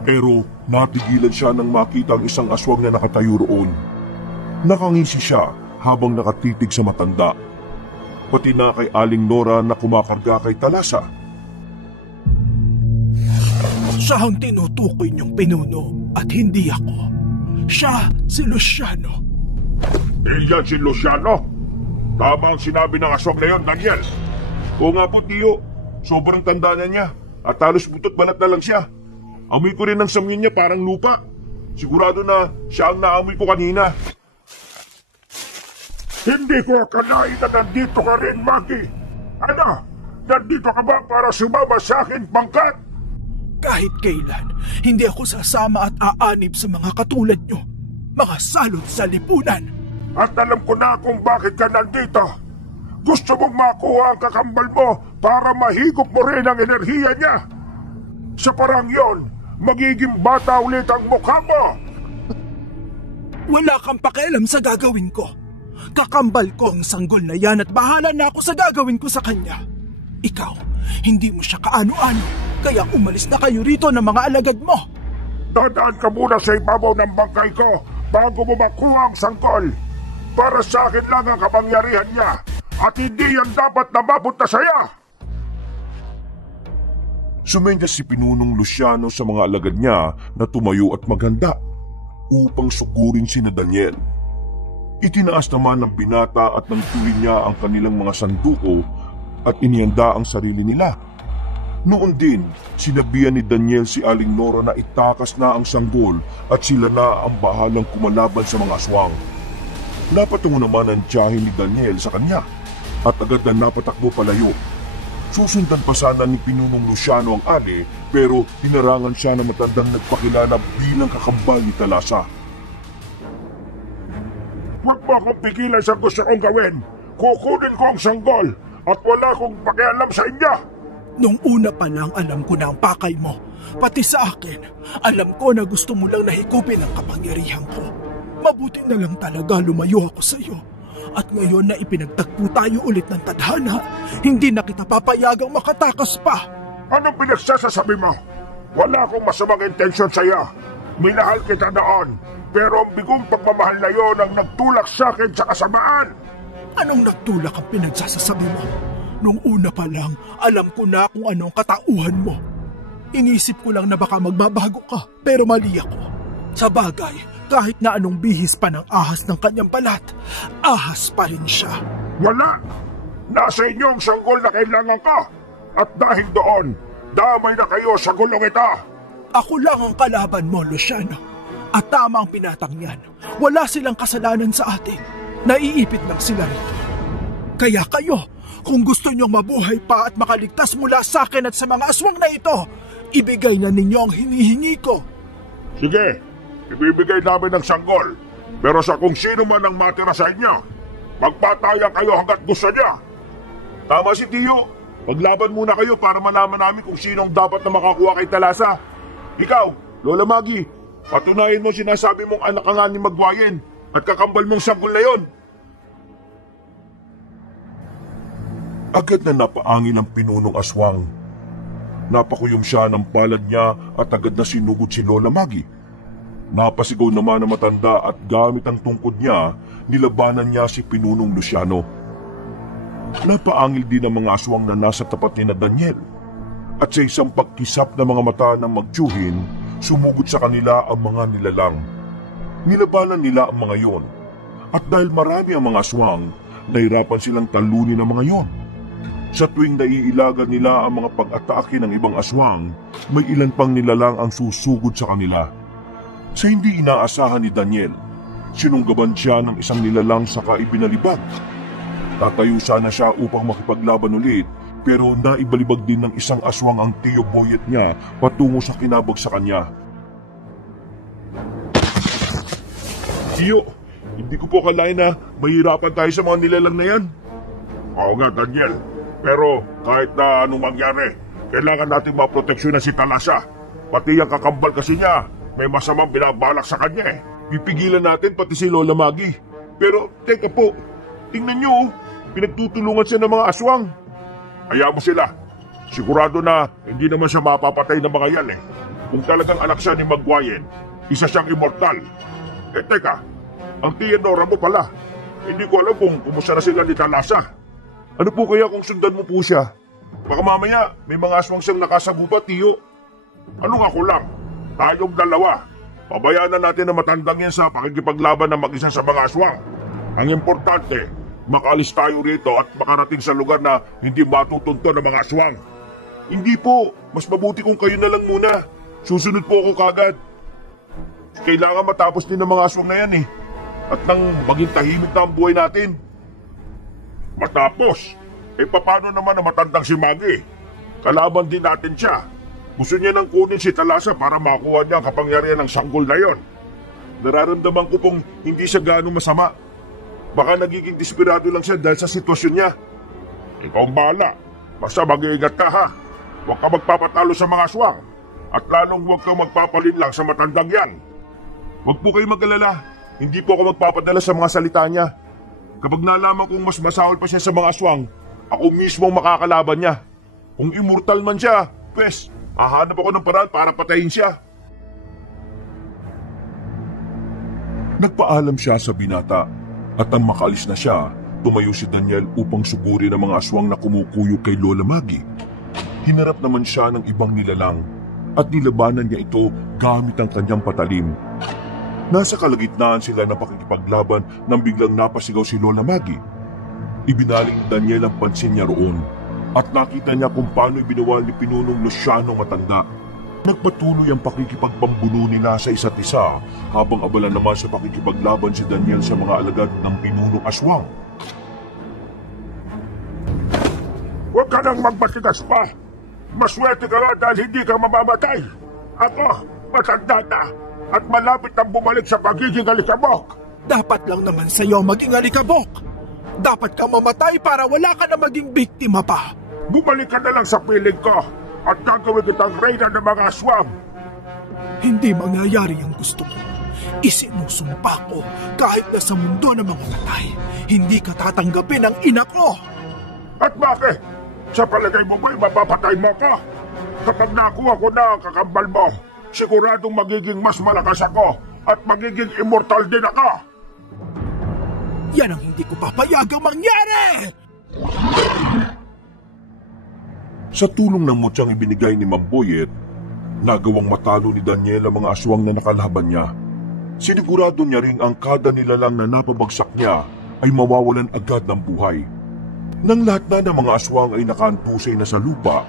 Pero natigilan siya nang makita ang isang aswang na nakatayo roon. Nakangisi siya habang nakatitig sa matanda. Pati na kay Aling Nora na kumakarga kay Talasa. Siya ang tinutukoy niyong pinuno at hindi ako. Siya si Luciano. Yan si Luciano. Tama ang sinabi ng aswang na yon, Daniel. Oo nga po, Tiyo. Sobrang tanda na niya at halos butot balat na lang siya. Amoy ko rin ang samyo niya parang lupa. Sigurado na siya ang naamoy ko kanina. Hindi ko akalain na nandito ka rin, Maggie. Ano? Nandito ka ba para sumama sa akin, pangkat? Kahit kailan, hindi ako sasama at aanib sa mga katulad nyo. Mga salot sa lipunan. At alam ko na kung bakit ka nandito. Gusto mong makuha ang kakambal mo para mahigop mo rin ang enerhiya niya. Sa parang yon, magiging bata ulit ang mukha mo. Wala kang pakialam sa gagawin ko. Kakambal ko ang sanggol na yan at bahala na ako sa gagawin ko sa kanya. Ikaw, hindi mo siya kaano-ano. Kaya umalis na kayo rito ng mga alagad mo. Dadaan ka muna sa ibabaw ng bangkay ko bago mo makuha ang sanggol. Para sa akin lang ang kapangyarihan niya at hindi yan dapat na mapunta sa'yo. Sumenyas si Pinunong Luciano sa mga alagad niya na tumayo at maghanda upang sugurin sina Daniel. Itinaas naman ng binata at ng tuli niya ang kanilang mga sanduko at inihanda ang sarili nila. Noon din, sinabihan ni Daniel si Aling Nora na itakas na ang sanggol at sila na ang bahalang kumalaban sa mga aswang. Napatungo naman ang tiyahin ni Daniel sa kanya at agad na napatakbo palayo. Susundan pa sana ni Pinunong Luciano ang ali pero hinarangan siya ng matandang nagpakilala bilang kakambal ni Talasa. Huwag mo akong pigilan sa gusto kong gawin. Kukunin ko ang sanggol at wala akong pakialam sa inyo. Nung una pa lang alam ko na ang pakay mo. Pati sa akin, alam ko na gusto mo lang nahigupin ang kapangyarihan ko. Mabuti na lang talaga lumayo ako sa iyo. At ngayon na ipinagtagpo tayo ulit ng tadhana, hindi na kita papayagang makatakas pa. Anong pinagsasasabi mo? Wala akong masamang intensyon sa iyo. Minahal kita noon, pero ang bigong pagmamahal na yon ang nagtulak sa akin sa kasamaan. Anong nagtulak ang pinagsasasabi mo? Nung una pa lang, alam ko na kung anong katauhan mo. Inisip ko lang na baka magbabago ka, pero mali ako. Sa bagay, kahit na anong bihis pa ng ahas ng kanyang balat, ahas pa rin siya. Wala! Nasa inyo ang sanggol na kailangan ka. At dahil doon, damay na kayo sa gulong ito. Ako lang ang kalaban mo, Luciano. At tama ang pinatang niyan. Wala silang kasalanan sa atin. Naiipit lang sila rito. Kaya kayo, kung gusto niyong mabuhay pa at makaligtas mula sa akin at sa mga aswang na ito, ibigay na ninyo ang hinihingi ko. Sige, ibibigay namin ng sanggol. Pero sa kung sino man ang matira sa inyo, magpatayan kayo hanggat gusto niya. Tama si Tiyo. Paglaban muna kayo para malaman namin kung sinong dapat na makakuha kay Talasa. Ikaw, Lola Maggie, patunayan mo sinasabi mong anak ka nga ni Magwayen at kakambal mong sanggol na yon. Agad na napaangin ang Pinunong Aswang. Napakuyom siya ng palad niya at agad na sinugod si Lola Maggie. Napasigaw naman ang matanda at gamit ang tungkod niya, nilabanan niya si Pinunong Luciano. Napaangil din ang mga aswang na nasa tapat ni Daniel. At sa isang pagkisap ng mga mata ng magtiyuhin, sumugod sa kanila ang mga nilalang. Nilabanan nila ang mga yon. At dahil marami ang mga aswang, nahirapan silang talunin ang mga yon. Sa tuwing naiilagan nila ang mga pag-atake ng ibang aswang, may ilan pang nilalang ang susugod sa kanila. Sa hindi inaasahan ni Daniel, sinunggaban siya ng isang nilalang saka ibinalibag. Tatayo sana siya upang makipaglaban ulit, pero naibalibag din ng isang aswang ang Tiyo Boyet niya patungo sa kinabag sa kanya. Tiyo, hindi ko po akalain na mahirapan tayo sa mga nilalang na yan. Oo nga, Daniel. Pero kahit na anong mangyari, Kailangan natin maproteksyonan si Talasa. Pati ang kakambal kasi niya, may masamang binabalak sa kanya eh. Pipigilan natin pati si Lola Maggie. Pero teka po, tingnan niyo oh, pinagtutulungan siya ng mga aswang. Hayaan mo sila. Sigurado na hindi naman siya mapapatay ng mga yan eh. Kung talagang anak siya ni Magwayen, isa siyang immortal. Eh teka, ang Theodora mo pala. Hindi ko alam kung kumusta na sila ni Talasa. Ano po kaya kung sundan mo po siya? Baka mamaya may mga aswang siyang nakasagupa, Tiyo. Ano ako lang, tayong dalawa. Pabayaan na natin na matandang yan sa pakikipaglaban ng mag-isa sa mga aswang. Ang importante, makaalis tayo rito at makarating sa lugar na hindi matutunto ng mga aswang. Hindi po, mas mabuti kung kayo na lang muna. Susunod po ako kagad. Kailangan matapos din ng mga aswang na yan eh. At nang maging tahimik na ang buhay natin. Matapos? Eh paano naman na matandang si Maggie? Kalaban din natin siya. Gusto niya nang kunin si Talasa para makuha niya ang kapangyarihan ng sanggol na yon. Nararamdaman ko pong hindi siya gaano masama. Baka nagiging desperado lang siya dahil sa sitwasyon niya. Ikaw ang bahala. Basta mag-iingat ka ha. Huwag ka magpapatalo sa mga aswang. At lalong huwag kang magpapalin lang sa matandang yan. Huwag po kayo mag-alala. Hindi po ako magpapadala sa mga salita niya. Kapag nalaman kong mas masahol pa siya sa mga aswang, ako mismo ang makakalaban niya. Kung immortal man siya, pwes, hahanap ako ng paraan para patayin siya. Nagpaalam siya sa binata at nang makaalis na siya, tumayo si Daniel upang sugurin ang mga aswang na kumukuyo kay Lola Maggie. Hinarap naman siya ng ibang nilalang at nilabanan niya ito gamit ang kanyang patalim. Nasa kalagitnaan sila ng pakikipaglaban nang biglang napasigaw si Lola Maggie. Ibinaling ni Daniel ang pansin niya roon at nakita niya kung paano ibinawal ni Pinunong Luciano matanda. Nagpatuloy ang pakikipagpambuno nila sa isa't isa habang abala naman sa pakikipaglaban si Daniel sa mga alagad ng Pinunong Aswang. Huwag ka nang magmatigas pa. Maswerte ka na dahil hindi ka mamamatay. Ako, matanda na at malapit nang bumalik sa pagiging alikabok. Dapat lang naman sa'yo maging alikabok. Dapat ka mamatay para wala ka na maging biktima pa. Bumalik ka na lang sa piling ko at gagawin kitang reyna ng mga aswang. Hindi mangyayari ang gusto mo. Isinusumpa ko kahit na sa mundo ng mga patay. Hindi ka tatanggapin ang ina ko. At bakit? Sa palagay mo ba'y mapapatay mo ko? Kapag nakuha ko na ang kakambal mo, siguradong magiging mas malakas ako at magiging immortal din ako. Yan ang hindi ko papayagang mangyari! Sa tulong ng mutyang ibinigay ni Mamboyet, nagawang matalo ni Daniel ang mga aswang na nakalaban niya. Sinigurado niya ring ang kada nilalang na napabagsak niya ay mawawalan agad ng buhay. Nang lahat na ng mga aswang ay nakaantusay na sa lupa,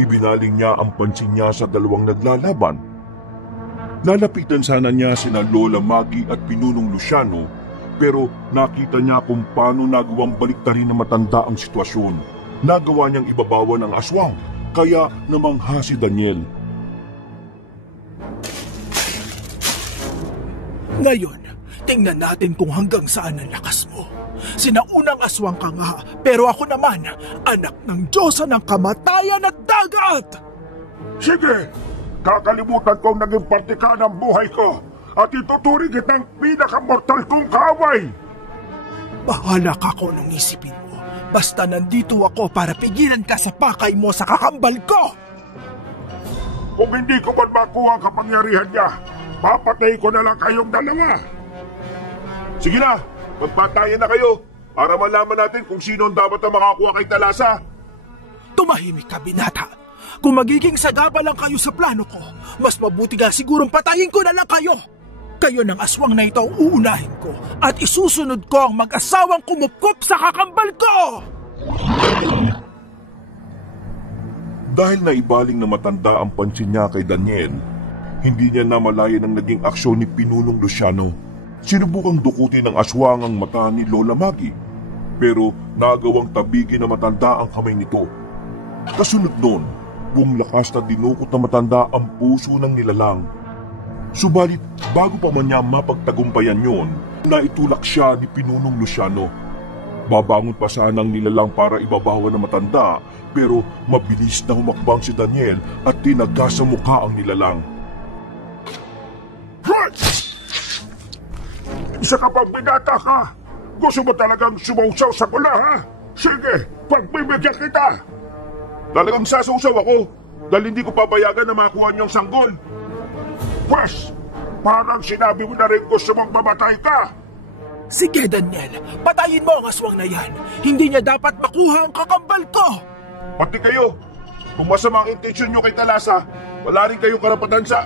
ibinaling niya ang pansin niya sa dalawang naglalaban. Lalapitan sana niya sina Lola Maggie at Pinunong Luciano, pero nakita niya kung paano nagawang baliktarin ng matanda ang sitwasyon. Nagawa niyang ibabawan ang aswang, kaya namangha si Daniel. Ngayon, tingnan natin kung hanggang saan ang lakas mo. Sinaunang aswang ka nga, pero ako naman, anak ng Diyosa ng kamatayan at dagat! Sige, kakalimutan kong naging parte ka ng buhay ko at ituturing kitang pinakamortal kong kaaway. Bahala ka kung anong isipin mo. Basta nandito ako para pigilan ka sa pakay mo sa kakambal ko! Kung hindi ko man makuha ang kapangyarihan niya, papatay ko na lang kayong dalawa. Sige na, magpatayan na kayo para malaman natin kung sino ang dapat na makakuha kay Talasa. Tumahimik ka, binata. Kung magiging sagaba lang kayo sa plano ko, mas mabuti nga sigurong patayin ko na lang kayo. Kayo ng aswang na ito ang uunahin ko at isusunod ko ang mag-asawang kumupkup sa kakambal ko! Dahil naibaling na matanda ang pansin niya kay Daniel, hindi niya namalayan ang naging aksyon ni Pinunong Luciano. Sinubukang dukutin ng aswang ang mata ni Lola Maggie, pero nagawang tabigin na matanda ang kamay nito. Kasunod nun, bumlakas na dinukot na matanda ang puso ng nilalang. Subalit bago pa man niya mapagtagumpayan yon, naitulak siya ni Pinunong Luciano. Babangon pa sana ang nilalang para ibabawan ng matanda, pero mabilis na humakbang si Daniel at tinaga sa mukha ang nilalang. Hoy! Isa ka pang binata ka! Gusto mo talagang sumausaw sa kula, ha? Sige, pagbibigyan kita! Talagang sasausaw ako dahil hindi ko papayagan na makuha niyong sanggol. Pwes, parang sinabi mo na rin gusto mong mamatay ka! Sige, Daniel, patayin mo ang aswang na yan. Hindi niya dapat makuha ang kakambal ko. Pati kayo, kung masama ang intensyon nyo kay Talasa, wala rin kayong karapatan sa...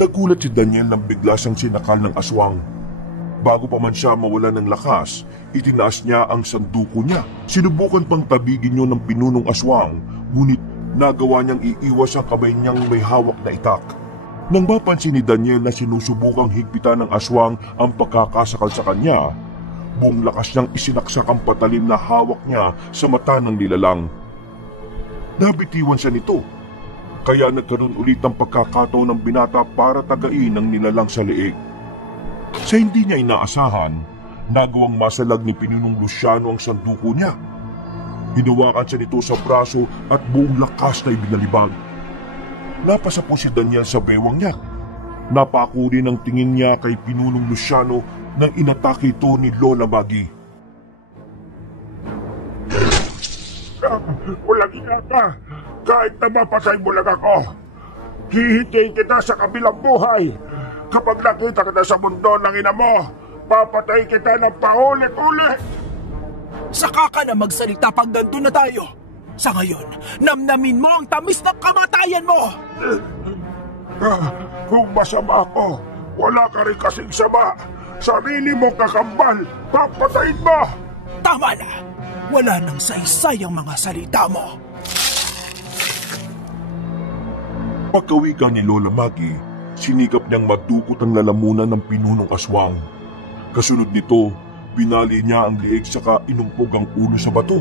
Nagulat si Daniel nang bigla siyang sinakal ng aswang. Bago pa man siya mawala ng lakas, itinaas niya ang sanduko niya. Sinubukan pang tabigin yun ng pinunong aswang, ngunit nagawa niyang iiwas ang kamay niyang may hawak na itak. Nang mapansin ni Daniel na sinusubukang higpitan ng aswang ang pagkakasakal sa kanya, buong lakas niyang isinaksak ang patalim na hawak niya sa mata ng nilalang. Nabitiwan siya nito, kaya nagkaroon ulit ng pagkakataon ng binata para tagain ang nilalang sa leeg. Sa hindi niya inaasahan, nagawang masalag ni Pinunong Luciano ang sanduko niya. Hinawakan siya nito sa braso at buong lakas na ibinalibag. Napasa po si Daniel sa bewang niya. Napako rin ang tingin niya kay Pinunong Luciano nang inatake ito ni Lola Maggie. Walang inata! Kahit na mapasay mo lang ako, hihintayin kita sa kabilang buhay. Kapag nakita kita sa mundo ng ina mo, papatay kita ng paulit-ulit! Saka ka na magsalita pag nandun na tayo. Sa ngayon, namnamin mo ang tamis ng kamatayan mo! Kung masama ako, wala ka rin kasing sama. Sarili mo kakambal, papatayin mo! Tama na! Wala nang saysay ang mga salita mo. Pagkawigan ni Lola Maggie, sinikap niyang madukot ang lalamunan ng pinunong aswang. Kasunod nito, binali niya ang leeg saka inumpog ang ulo sa bato.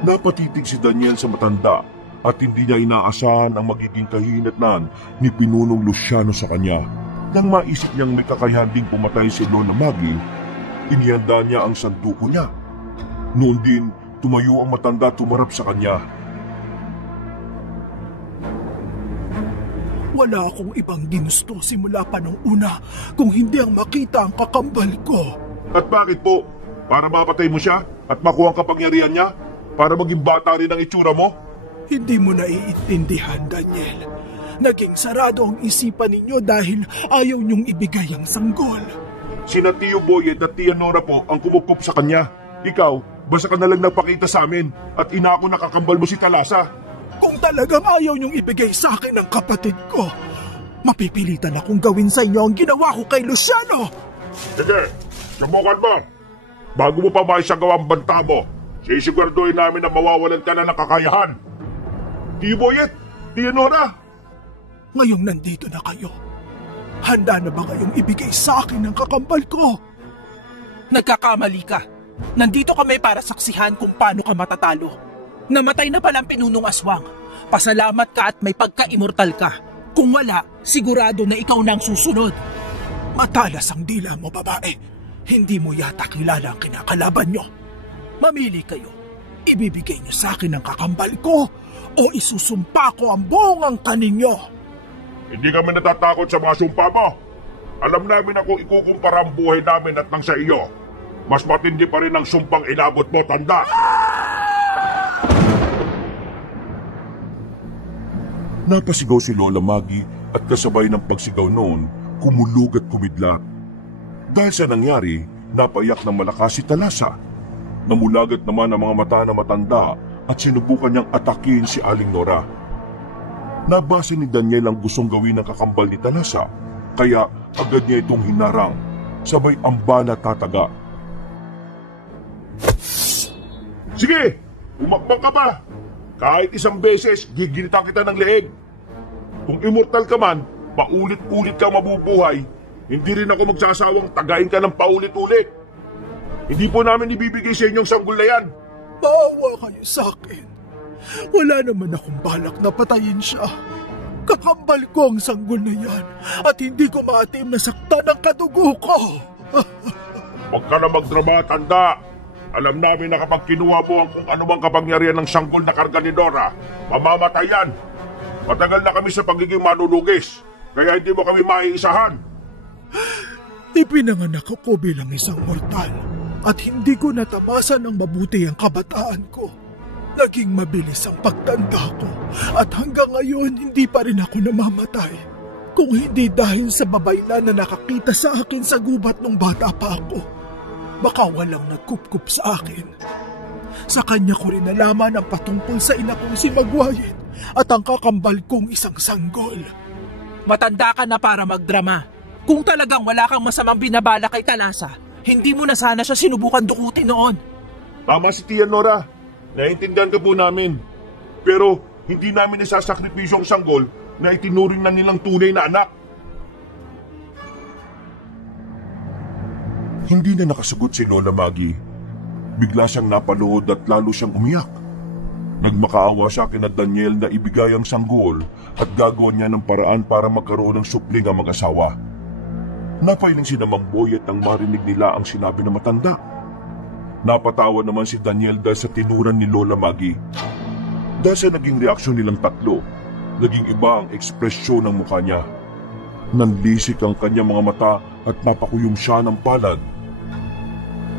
Napatitig si Daniel sa matanda at hindi niya inaasahan ang magiging kahinatnan ni Pinunong Luciano sa kanya. Nang maisip niyang may kakayahan ding pumatay si Lola Maggie, inihanda niya ang sanduko niya. Noon din, tumayo ang matanda at tumarap sa kanya. Wala akong ibang ginusto simula pa nung una kung hindi ang makita ang kakambal ko. At bakit po? Para mapatay mo siya at makuha ang kapangyarihan niya? Para maging bata rin ang itsura mo? Hindi mo naiintindihan, Daniel. Naging sarado ang isipan ninyo dahil ayaw niyong ibigay ang sanggol. Sina Tio Boyet at Tia Nora po ang kumukup sa kanya. Ikaw, basta ka nalang nagpakita sa amin at inako na kakambal mo si Talasa. Kung talagang ayaw niyong ibigay sa akin ang kapatid ko, mapipilitan akong gawin sa inyo ang ginawa ko kay Luciano. Sige, subukan mo. Bago mo pa maisagawa ang banta mo, sisiguraduhin namin na mawawalan ka na ng kakayahan. Tio Boyet, Tia Nora. Ngayong nandito na kayo, handa na ba kayong ibigay sa akin ang kakambal ko? Nagkakamali ka. Nandito kami para saksihan kung paano ka matatalo. Namatay na palang pinunong aswang. Pasalamat ka at may pagka-immortal ka. Kung wala, sigurado na ikaw na ang susunod. Matalas ang dila mo, babae. Hindi mo yata kilala ang kinakalaban nyo. Mamili kayo. Ibibigay niyo sa akin ang kakambal ko o isusumpa ko ang buong angkan ninyo. Hindi kami natatakot sa mga sumpa mo. Alam namin na kung ikukumpara ang buhay namin at nang sa iyo, mas matindi pa rin ang sumpang inabot mo, tanda. Napasigaw si Lola Maggie at kasabay ng pagsigaw noon, kumulog at kumidlat. Dahil sa nangyari, napayak ng malakas si Talasa. Namulagat naman ang mga mata na matanda at sinubukan niyang atakin si Aling Nora. Nabasa ni Daniel ang gustong gawin ng kakambal ni Talasa, kaya agad niya itong hinarang, sabay amba na tataga. Sige, umakbang ka ba? Kahit isang beses, gigilitan kita ng leeg. Kung immortal ka man, paulit-ulit kang mabubuhay, hindi rin ako magsasawang tagain ka ng paulit-ulit. Hindi po namin ibibigay sa inyong sanggol na yan. Maawa kayo sa akin. Wala naman akong balak na patayin siya. Kakambal ko ang sanggol na yan at hindi ko maatim na saktan ang kadugo ko. Huwag ka na magdrama, tanda. Alam namin na kapag kinuha mo ang kung anumang kapangyarihan ng sanggol na karga ni Dora, mamamatay yan. Matagal na kami sa pagiging manunugis, kaya hindi mo kami maiisahan. Ipinanganak ako bilang isang mortal at hindi ko natapasan ng mabuti ang kabataan ko. Naging mabilis ang pagtanda ko at hanggang ngayon hindi pa rin ako namamatay. Kung hindi dahil sa babaylan na nakakita sa akin sa gubat nung bata pa ako, baka walang nagkupkup sa akin. Sa kanya ko rin nalaman ang patungkol sa ina kong si Magwayin at ang kakambal kong isang sanggol. Matanda ka na para magdrama. Kung talagang wala kang masamang binabala kay Thalassa, hindi mo na sana siya sinubukan dukutin noon. Tama si Tia Nora. Naiintindihan ka po namin. Pero hindi namin isasakripisyo ang sanggol na itinuring na nilang tunay na anak. Hindi na nakasagot si Lola Maggie. Bigla siyang napalood at lalo siyang umiyak. Nagmakaawa siya kina Daniel na ibigay ang sanggol at gagawa niya ng paraan para magkaroon ng supling ang mag-asawa. Napailing si Mang Boyet nang marinig nila ang sinabi ng matanda. Napatawa naman si Daniel dahil sa tinuran ni Lola Maggie. Dahil sa naging reaksyon nilang tatlo, naging iba ang ekspresyon ng mukha niya. Nanlisik ang kanyang mga mata at napakuyom siya ng palad.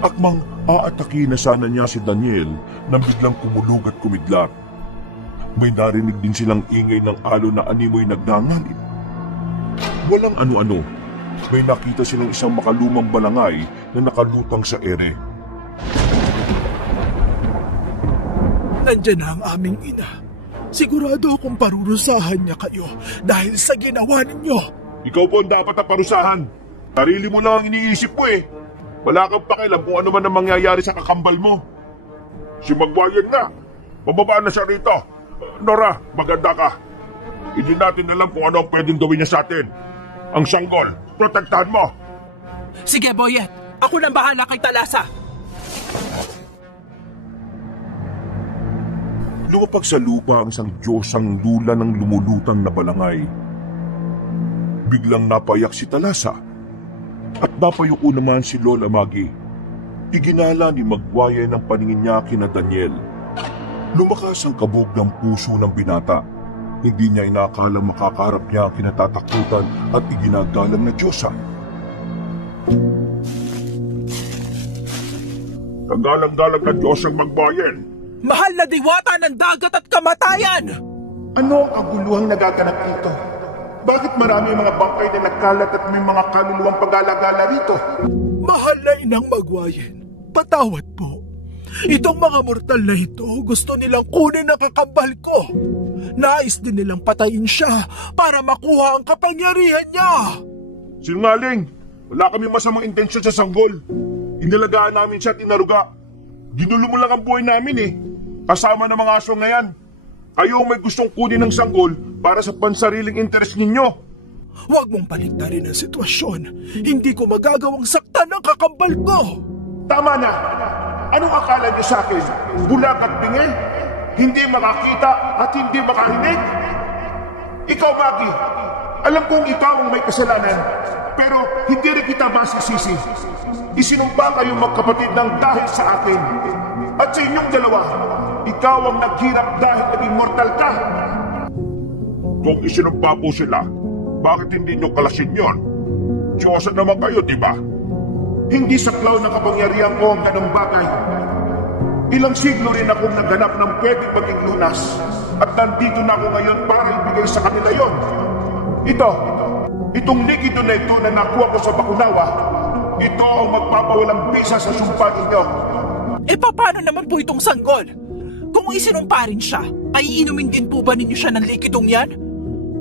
Akmang aatake na sana niya si Daniel nang biglang kumulog at kumidlat. May narinig din silang ingay ng alon na animoy nagngangalit. Walang ano-ano, may nakita silang isang makalumang balangay na nakalutang sa ere. Nandiyan na ang aming ina. Sigurado akong parurusahan niya kayo dahil sa ginawa ninyo. Ikaw po ang dapat na parusahan. Sarili mo lang ang iniisip mo eh. Wala kang pakialam kung ano man ang mangyayari sa kakambal mo. Si Magwayin na. Mababa na siya rito. Nora, maganda ka. Hindi natin alam kung ano ang pwedeng gawin niya sa atin. Ang sanggol, protektahan mo. Sige, Boyet. Ako nang bahala kay Thalassa. Lumapag sa lupa ang isang Diyosang lula ng lumulutang na balangay. Biglang napayak si Thalassa at napayuko naman si Lola Maggie. Iginala ni Magwayin ang paningin niya kina Daniel. Lumakas ang kabog ng puso ng binata. Hindi niya inakala makakarap niya ang kinatatakutan at iginagalang na Diyosa. Kagalang-galang na Diyos ang Magwayin. Mahal na diwata ng dagat at kamatayan! Ano ang kaguluhang nagaganap dito? Bakit marami ang mga bangkay na nagkalat at may mga kaluluwang pag-alagala rito? Mahal na inang Magwayin, patawad po. Itong mga mortal na ito gusto nilang kunin ang kakambal ko. Nais din nilang patayin siya para makuha ang kapangyarihan niya. Sinungaling! Wala kami masamang intensyon sa sanggol. Inalagaan namin siya at inaruga. Ginulo mo lang ang buhay namin eh. Kasama ng mga aswang na yan. Kayo may gustong kunin ng sanggol para sa pansariling interes ninyo. Huwag mong paligtarin ang sitwasyon. Hindi ko magagawang saktan ang kakambal ko. Tama na! Anong akala niyo sa akin? Bulag at bingil? Hindi makakita at hindi makarinig? Ikaw, Maggie, alam kong ikaw ang may kasalanan, pero hindi rin kita masisisi. Isinumpa kayong magkapatid ng dahil sa akin. At sa inyong dalawa, ikaw ang naghirap dahil naging mortal ka. Kung isinumpa po sila, bakit hindi nyo kalasin yon? Diyosa naman kayo, di ba? Hindi saklaw ng kapangyarihan ko ang ganong bagay. Ilang siglo rin akong naganap ng pwedeng maging lunas. At nandito na ako ngayon para ibigay sa kanila yon. Itong likido na ito na nakuha ko sa Bakunawa, ito ang magpapawalang bisa sa sumpa ninyo. E paano naman po itong sanggol? Kung isinumpa rin siya, ay iinumin din po ba ninyo siya ng likidong yan?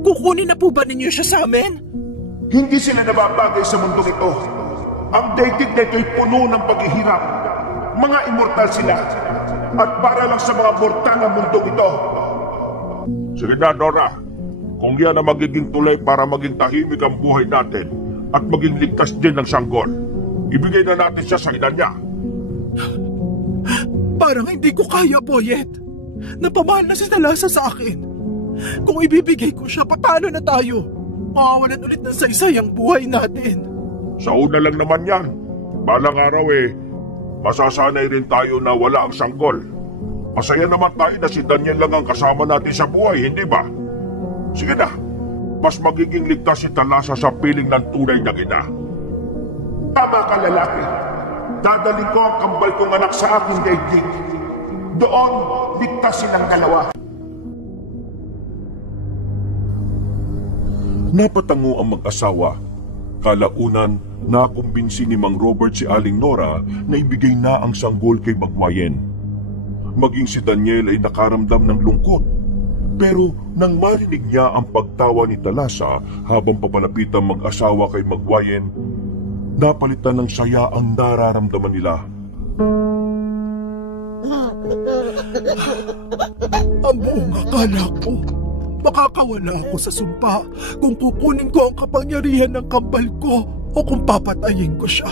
Kukunin na po ba ninyo siya sa amin? Hindi sila nababagay sa mundong ito. Ang daigdig na ito'y puno ng paghihirap. Mga immortal sila. At para lang sa mga mortal ng mundong ito. Sige na, Nora. Kung yan ang magiging tulay para maging tahimik ang buhay natin at maging ligtas din ng sanggol, ibigay na natin siya sa ina niya. Parang hindi ko kaya, Boyet. Napamahal na si Thalassa sa akin. Kung ibibigay ko siya, paano na tayo? Mawawalan ulit ng saysay ang buhay natin. Sa una lang naman yan. Balang araw masasanay rin tayo na wala ang sanggol. Masaya naman tayo na si Daniel lang ang kasama natin sa buhay, hindi ba? Sige na, mas magiging ligtas si Talasa sa piling ng tunay na ina. Tama ka, lalaki. Dadaling ko ang kambal kong anak sa aking daigdig. Doon, ligtas silang dalawa. Napatango ang mag-asawa. Kalaunan, nakumbinsi ni Mang Robert si Aling Nora na ibigay na ang sanggol kay Magwayen. Maging si Daniel ay nakaramdam ng lungkot. Pero nang marinig niya ang pagtawa ni Talasa habang papalapit ang mag-asawa kay Magwayen, napalitan ng saya ang nararamdaman nila. Ang buong akala ko, makakawala ako sa sumpa kung kukunin ko ang kapangyarihan ng kambal ko o kung papatayin ko siya.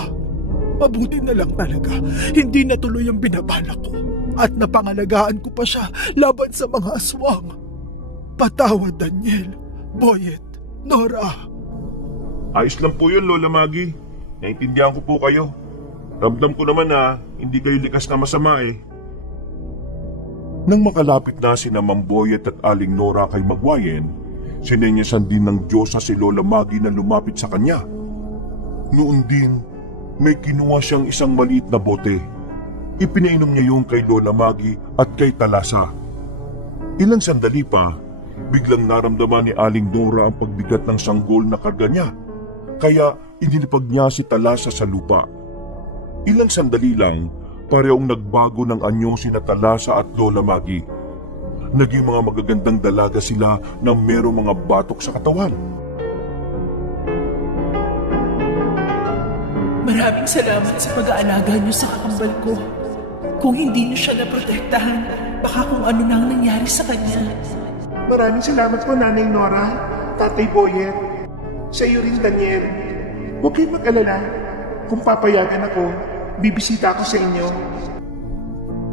Mabuti na lang talaga, hindi natuloy ang binabalak ko at napangalagaan ko pa siya laban sa mga aswang. Patawad, Daniel, Boyet, Nora. Ayos lang po yun, Lola Maggie. Naintindihan ko po kayo. Ramdam ko naman na hindi kayo likas na masama Nang makalapit na sina Mang Boyet at Aling Nora kay Magwayen, sinenyasan din ng Diyosa si Lola Maggie na lumapit sa kanya. Noon din, may kinuha siyang isang maliit na bote. Ipinainom niya yung kay Lola Maggie at kay Talasa. Ilang sandali pa, biglang naramdaman ni Aling Nora ang pagbigat ng sanggol na karga niya. Kaya inilipag niya si Talasa sa lupa. Ilang sandali lang, parehong nagbago ng anyo sina Talasa at Lola Maggie. Naging mga magagandang dalaga sila na merong mga batok sa katawan. Maraming salamat sa pag-aalaga niyo sa kakambal ko. Kung hindi niyo siya naprotektahan, baka kung ano na ang nangyari sa kanya. Maraming salamat po, Nanay Nora, Tatay Boyet. Sa iyo rin, Daniel. Huwag kayong mag-alala. Kung papayagan ako, bibisita ako sa inyo.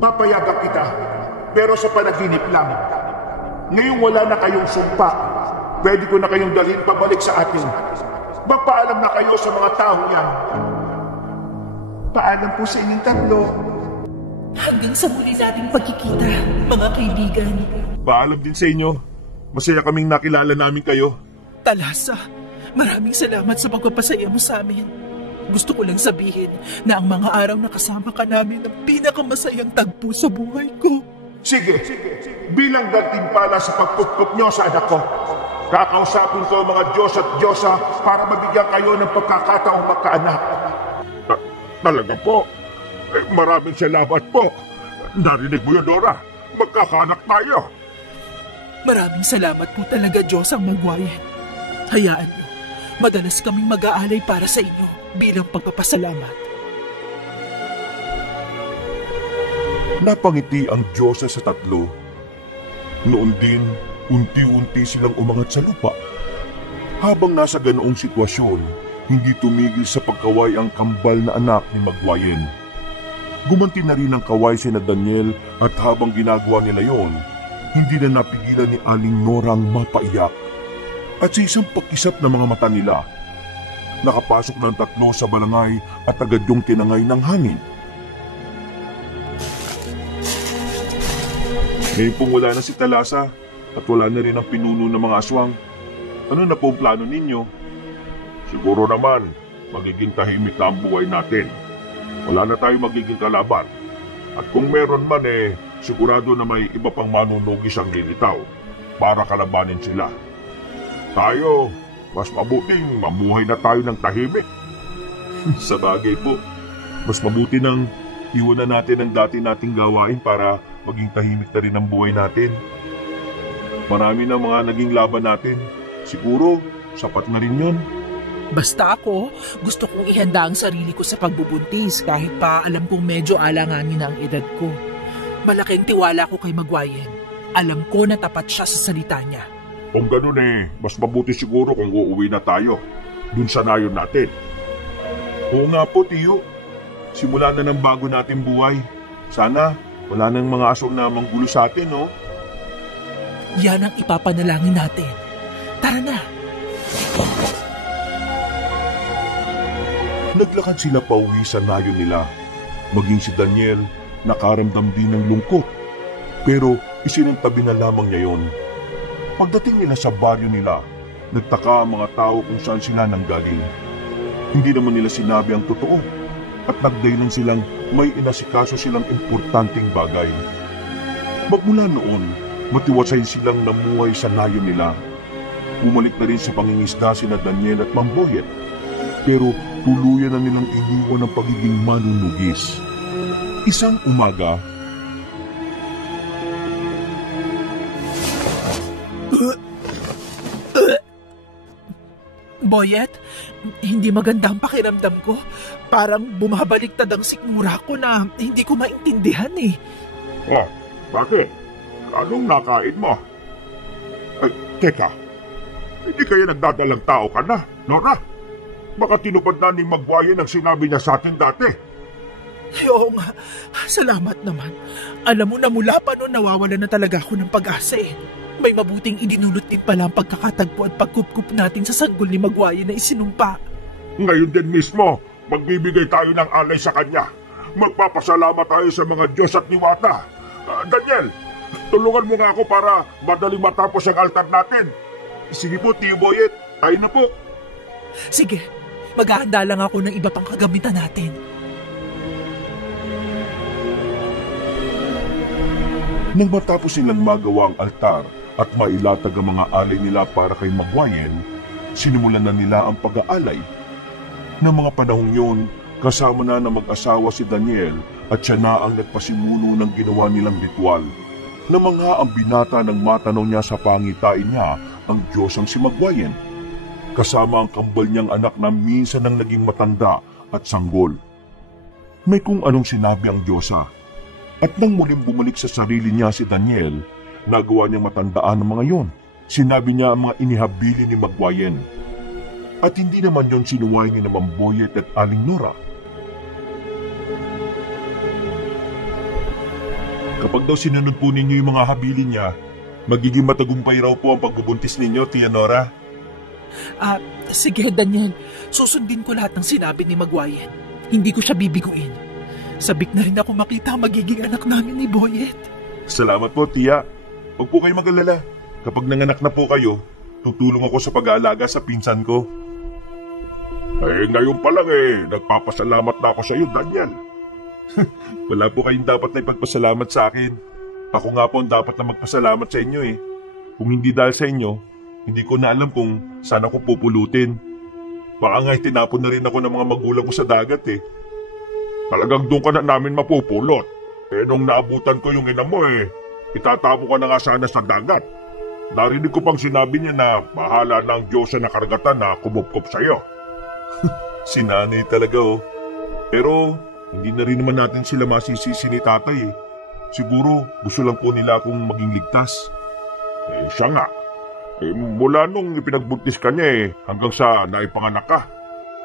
Papayagan kita, pero sa panaginip lang. Ngayong wala na kayong sumpa, pwede ko na kayong dalhin pabalik sa atin. Magpaalam na kayo sa mga taong yan. Paalam po sa inyong tatlo. Hanggang sa muli nating pagkikita, mga kaibigan. Paalam din sa inyo. Masaya kaming nakilala namin kayo. Talasa, maraming salamat sa pagpapasaya mo sa amin. Gusto ko lang sabihin na ang mga araw na kasama ka namin ang pinakamasayang tagpo sa buhay ko. Sige, bilang gantimpala sa pagpupok nyo sa anak ko, kakausapin ko ang mga Diyos at Diyosa para mabigyan kayo ng pagkakataong magkaanak. Talaga po. Maraming salamat po. Narinig mo yun, Dora. Magkakaanak tayo. Maraming salamat po talaga, Diyos ang Magwayen. Hayaan niyo, madalas kaming mag-aalay para sa inyo bilang pagpapasalamat. Napangiti ang Diyosa sa tatlo. Noon din, unti-unti silang umangat sa lupa. Habang nasa ganoong sitwasyon, hindi tumigil sa pagkaway ang kambal na anak ni Magwayen. Gumanti na rin ang kaway sina Daniel at habang ginagawa nila yon, hindi na napigilan ni Aling Nora ang mapaiyak. At sa isang pagkisap ng mga mata nila, nakapasok ng tatlo sa balangay at agad yung tinangay ng hangin. Ngayon pong wala na si Talasa at wala na rin ang pinuno ng mga aswang. Ano na po ang plano ninyo? Siguro naman, magiging tahimik na ang buhay natin. Wala na tayo magiging kalaban. At kung meron man sigurado na may iba pang manunugis ang lilitaw para kalabanin sila. Tayo, mas mabuting mamuhay na tayo ng tahimik. Sa bagay po, mas mabuti nang iwanan natin ang dati nating gawain para maging tahimik na rin ang buhay natin. Marami na mga naging laban natin. Siguro, sapat na rin yun. Basta ako, gusto kong ihanda ang sarili ko sa pagbubuntis kahit pa alam kong medyo alanganin na ang edad ko. Malaking tiwala ko kay Magwayen. Alam ko na tapat siya sa salita niya. Kung ganun mas mabuti siguro kung uuwi na tayo. Dun sa nayon natin. Oo nga po, Tiyo. Simula na ng bago nating buhay. Sana wala nang mga asong na manggulo sa atin, no? Yan ang ipapanalangin natin. Tara na! Naglakad sila pauwi sa nayon nila. Maging si Daniel, nakaramdam din ng lungkot. Pero isinantabi na lamang niya yon. Pagdating nila sa baryo nila, nagtaka ang mga tao kung saan sila nanggaling. Hindi naman nila sinabi ang totoo at nagdahilan silang may inasikaso silang importanteng bagay. Magmula noon, matiwasay silang namuhay sa nayon nila. Bumalik na rin sa pangingisda sina Daniel at Mang Boyet. Pero tuluyan na nilang iniwan ang pagiging manunugis. Isang umaga, Boyet, hindi maganda ang pakiramdam ko. Parang bumabaliktad ang sikmura ko na hindi ko maintindihan eh. Oh, bakit? Anong nakain mo? Ay, teka. Hindi kaya nagdadalang tao ka na, Nora? Baka tinupad na ni Magwayan ang sinabi niya sa atin dati. Oo nga, salamat naman. Alam mo na mula pa noon nawawala na talaga ako ng pag-asa eh. May mabuting idinulot din pala ang pagkakatagpo at pagkupkup natin sa sanggol ni Magwayan na isinumpa. Ngayon din mismo, magbibigay tayo ng alay sa kanya. Magpapasalamat tayo sa mga Diyos at Diwata. Daniel, tulungan mo nga ako para madaling matapos ang altar natin. Sige po, Tio Boyet, tayo na po. Sige, maghahanda lang ako ng iba pang kagamitan natin. nang matapos silang magawa ang altar at mailatag ang mga alay nila para kay Magwayan, sinimulan na nila ang pag-aalay. Ng mga panahong yun, kasama na ng mag-asawa si Daniel at siya na ang nagpasimuno ng ginawa nilang ritual. Namangha ang binata nang matanaw niya sa pangitain niya ang Diyosang si Magwayan, kasama ang kambal niyang anak na minsan nang naging matanda at sanggol. May kung anong sinabi ang Diyosa, at nang muling bumalik sa sarili niya si Daniel, nagawa niyang matandaan ang mga yon. Sinabi niya ang mga inihabili ni Magwayan. At hindi naman yon sinuway ni Mang Boyet at Aling Nora. Kapag daw sinunod po ninyo yung mga habili niya, magiging matagumpay raw po ang pagbubuntis ninyo, Tia Nora. Sige Daniel, susundin ko lahat ng sinabi ni Magwayan. Hindi ko siya bibiguin. Sabik na rin ako makita ang magiging anak namin ni Boyet. Salamat po, Tia. Huwag po kayo mag-alala. Kapag nanganak na po kayo, tutulong ako sa pag-aalaga sa pinsan ko. Ngayon pa lang nagpapasalamat na ako sa iyo, Daniel. Wala po kayong dapat na ipagpasalamat sa akin. Ako nga po ang dapat na magpasalamat sa inyo eh. Kung hindi dahil sa inyo, hindi ko na alam kung saan ako pupulutin. Baka nga tinapon na rin ako ng mga magulang ko sa dagat eh. Talagang doon ka na namin mapupulot. Nung naabutan ko yung ina mo itatapon ka na nga sana sa dagat. Narinig ko pang sinabi niya na bahala na ang Diyos na karagatan na kumupkup sa'yo. Si nanay talaga oh. Pero hindi na rin naman natin sila masisisi ni tatay eh. Siguro gusto lang po nila akong maging ligtas. Siya nga. Mula nung ipinagbuntis ka niya hanggang sa naipanganak ka,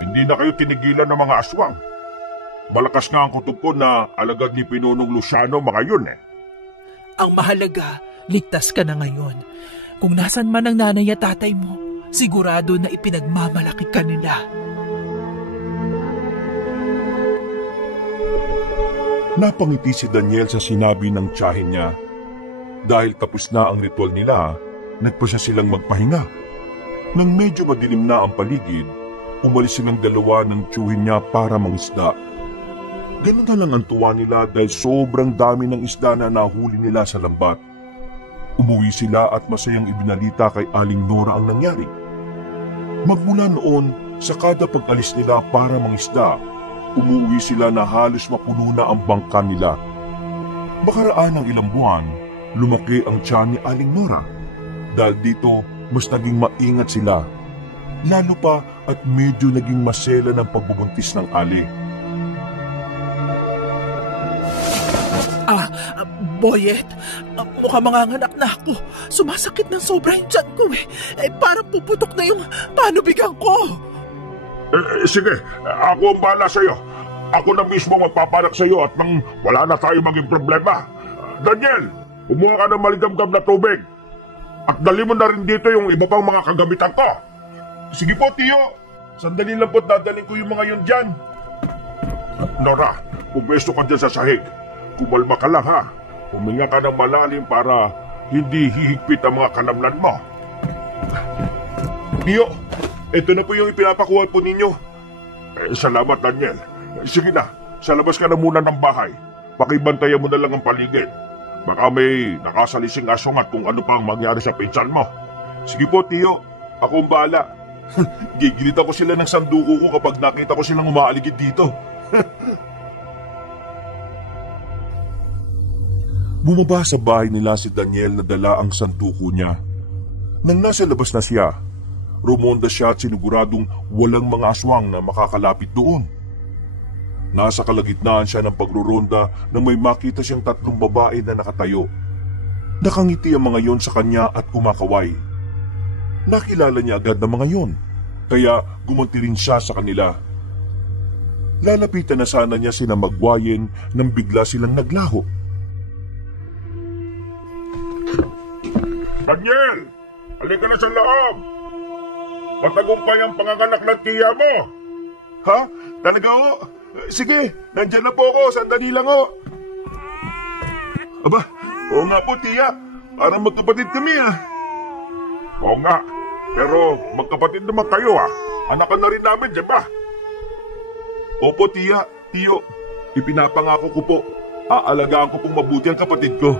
hindi na kayo tinigilan ng mga aswang. Malakas nga ang kutob ko na alagad ni Pinunong Luciano mga yun Ang mahalaga, ligtas ka na ngayon. Kung nasan man ang nanay at tatay mo, sigurado na ipinagmamalaki ka nila. Napangiti si Daniel sa sinabi ng tiyahin niya. Dahil tapos na ang ritual nila, nagpasya silang magpahinga. Nang medyo madilim na ang paligid, umalis silang dalawa ng tiyuhin niya para mangisda. Ganun na lang ang tuwa nila dahil sobrang dami ng isda na nahuli nila sa lambat. Umuwi sila at masayang ibinalita kay Aling Nora ang nangyari. Magmula noon, sa kada pag-alis nila para mangisda, umuwi sila na halos mapuno na ang bangka nila. Makaraan ng ilang buwan, lumaki ang tiyan ni Aling Nora. Dahil dito, mas naging maingat sila. Lalo pa at medyo naging masela ng pagbubuntis ng ali. Boyet, mukhang manganganak na ako. Sumasakit ng sobra yung tiyan ko parang puputok na yung panubigan ko. Sige, ako ang bahala sa'yo. Ako na mismo magpapanak sa'yo at nang wala na tayo maging problema. Daniel, kumuha ka ng maligamgam na tubig. At dali mo na rin dito yung iba pang mga kagamitan ko. Sige po, Tiyo. Sandali lang po, dadalhin ko yung mga yun dyan. Nora, pumwesto ka dyan sa sahig. Kumalma ka lang ha. Huminga ka ng malalim para hindi hihigpit ang mga kalamnan mo. Tiyo, ito na po yung ipinapakuha po ninyo. Salamat, Daniel. Sige na, sa labas ka na muna ng bahay. Pakibantayan mo na lang ang paligid. Baka may nakasalising asong at kung ano pang mangyari sa pinsan mo. Sige po, Tiyo. Ako ang bahala. Gigilita ko sila ng sanduko ko kapag nakita ko silang umaaligid dito. Bumaba sa bahay nila si Daniel na dala ang sanduko niya. Nang nasa labas na siya, rumonda siya at siniguradong walang mga aswang na makakalapit doon. Nasa kalagitnaan siya ng pagruronda nang may makita siyang 3 babae na nakatayo. Nakangiti ang mga yon sa kanya at kumakaway. Nakilala niya agad ang mga yon, kaya gumanti rin siya sa kanila. Lalapitan na sana niya sina Magwayen nang bigla silang naglaho. Daniel! Halika na sa loob! Matagumpay ang panganganak ng tiya mo! Ha? Talaga ho? Sige, nandyan na po ako. Sandali lang ho. Aba, oo nga po, Tiya. Parang magkapatid kami Oo nga, pero magkapatid naman kayo Anak ka na rin namin, di ba? Opo, Tiya. Tiyo, ipinapangako ko po. Aalagaan ko pong mabuti ang kapatid ko.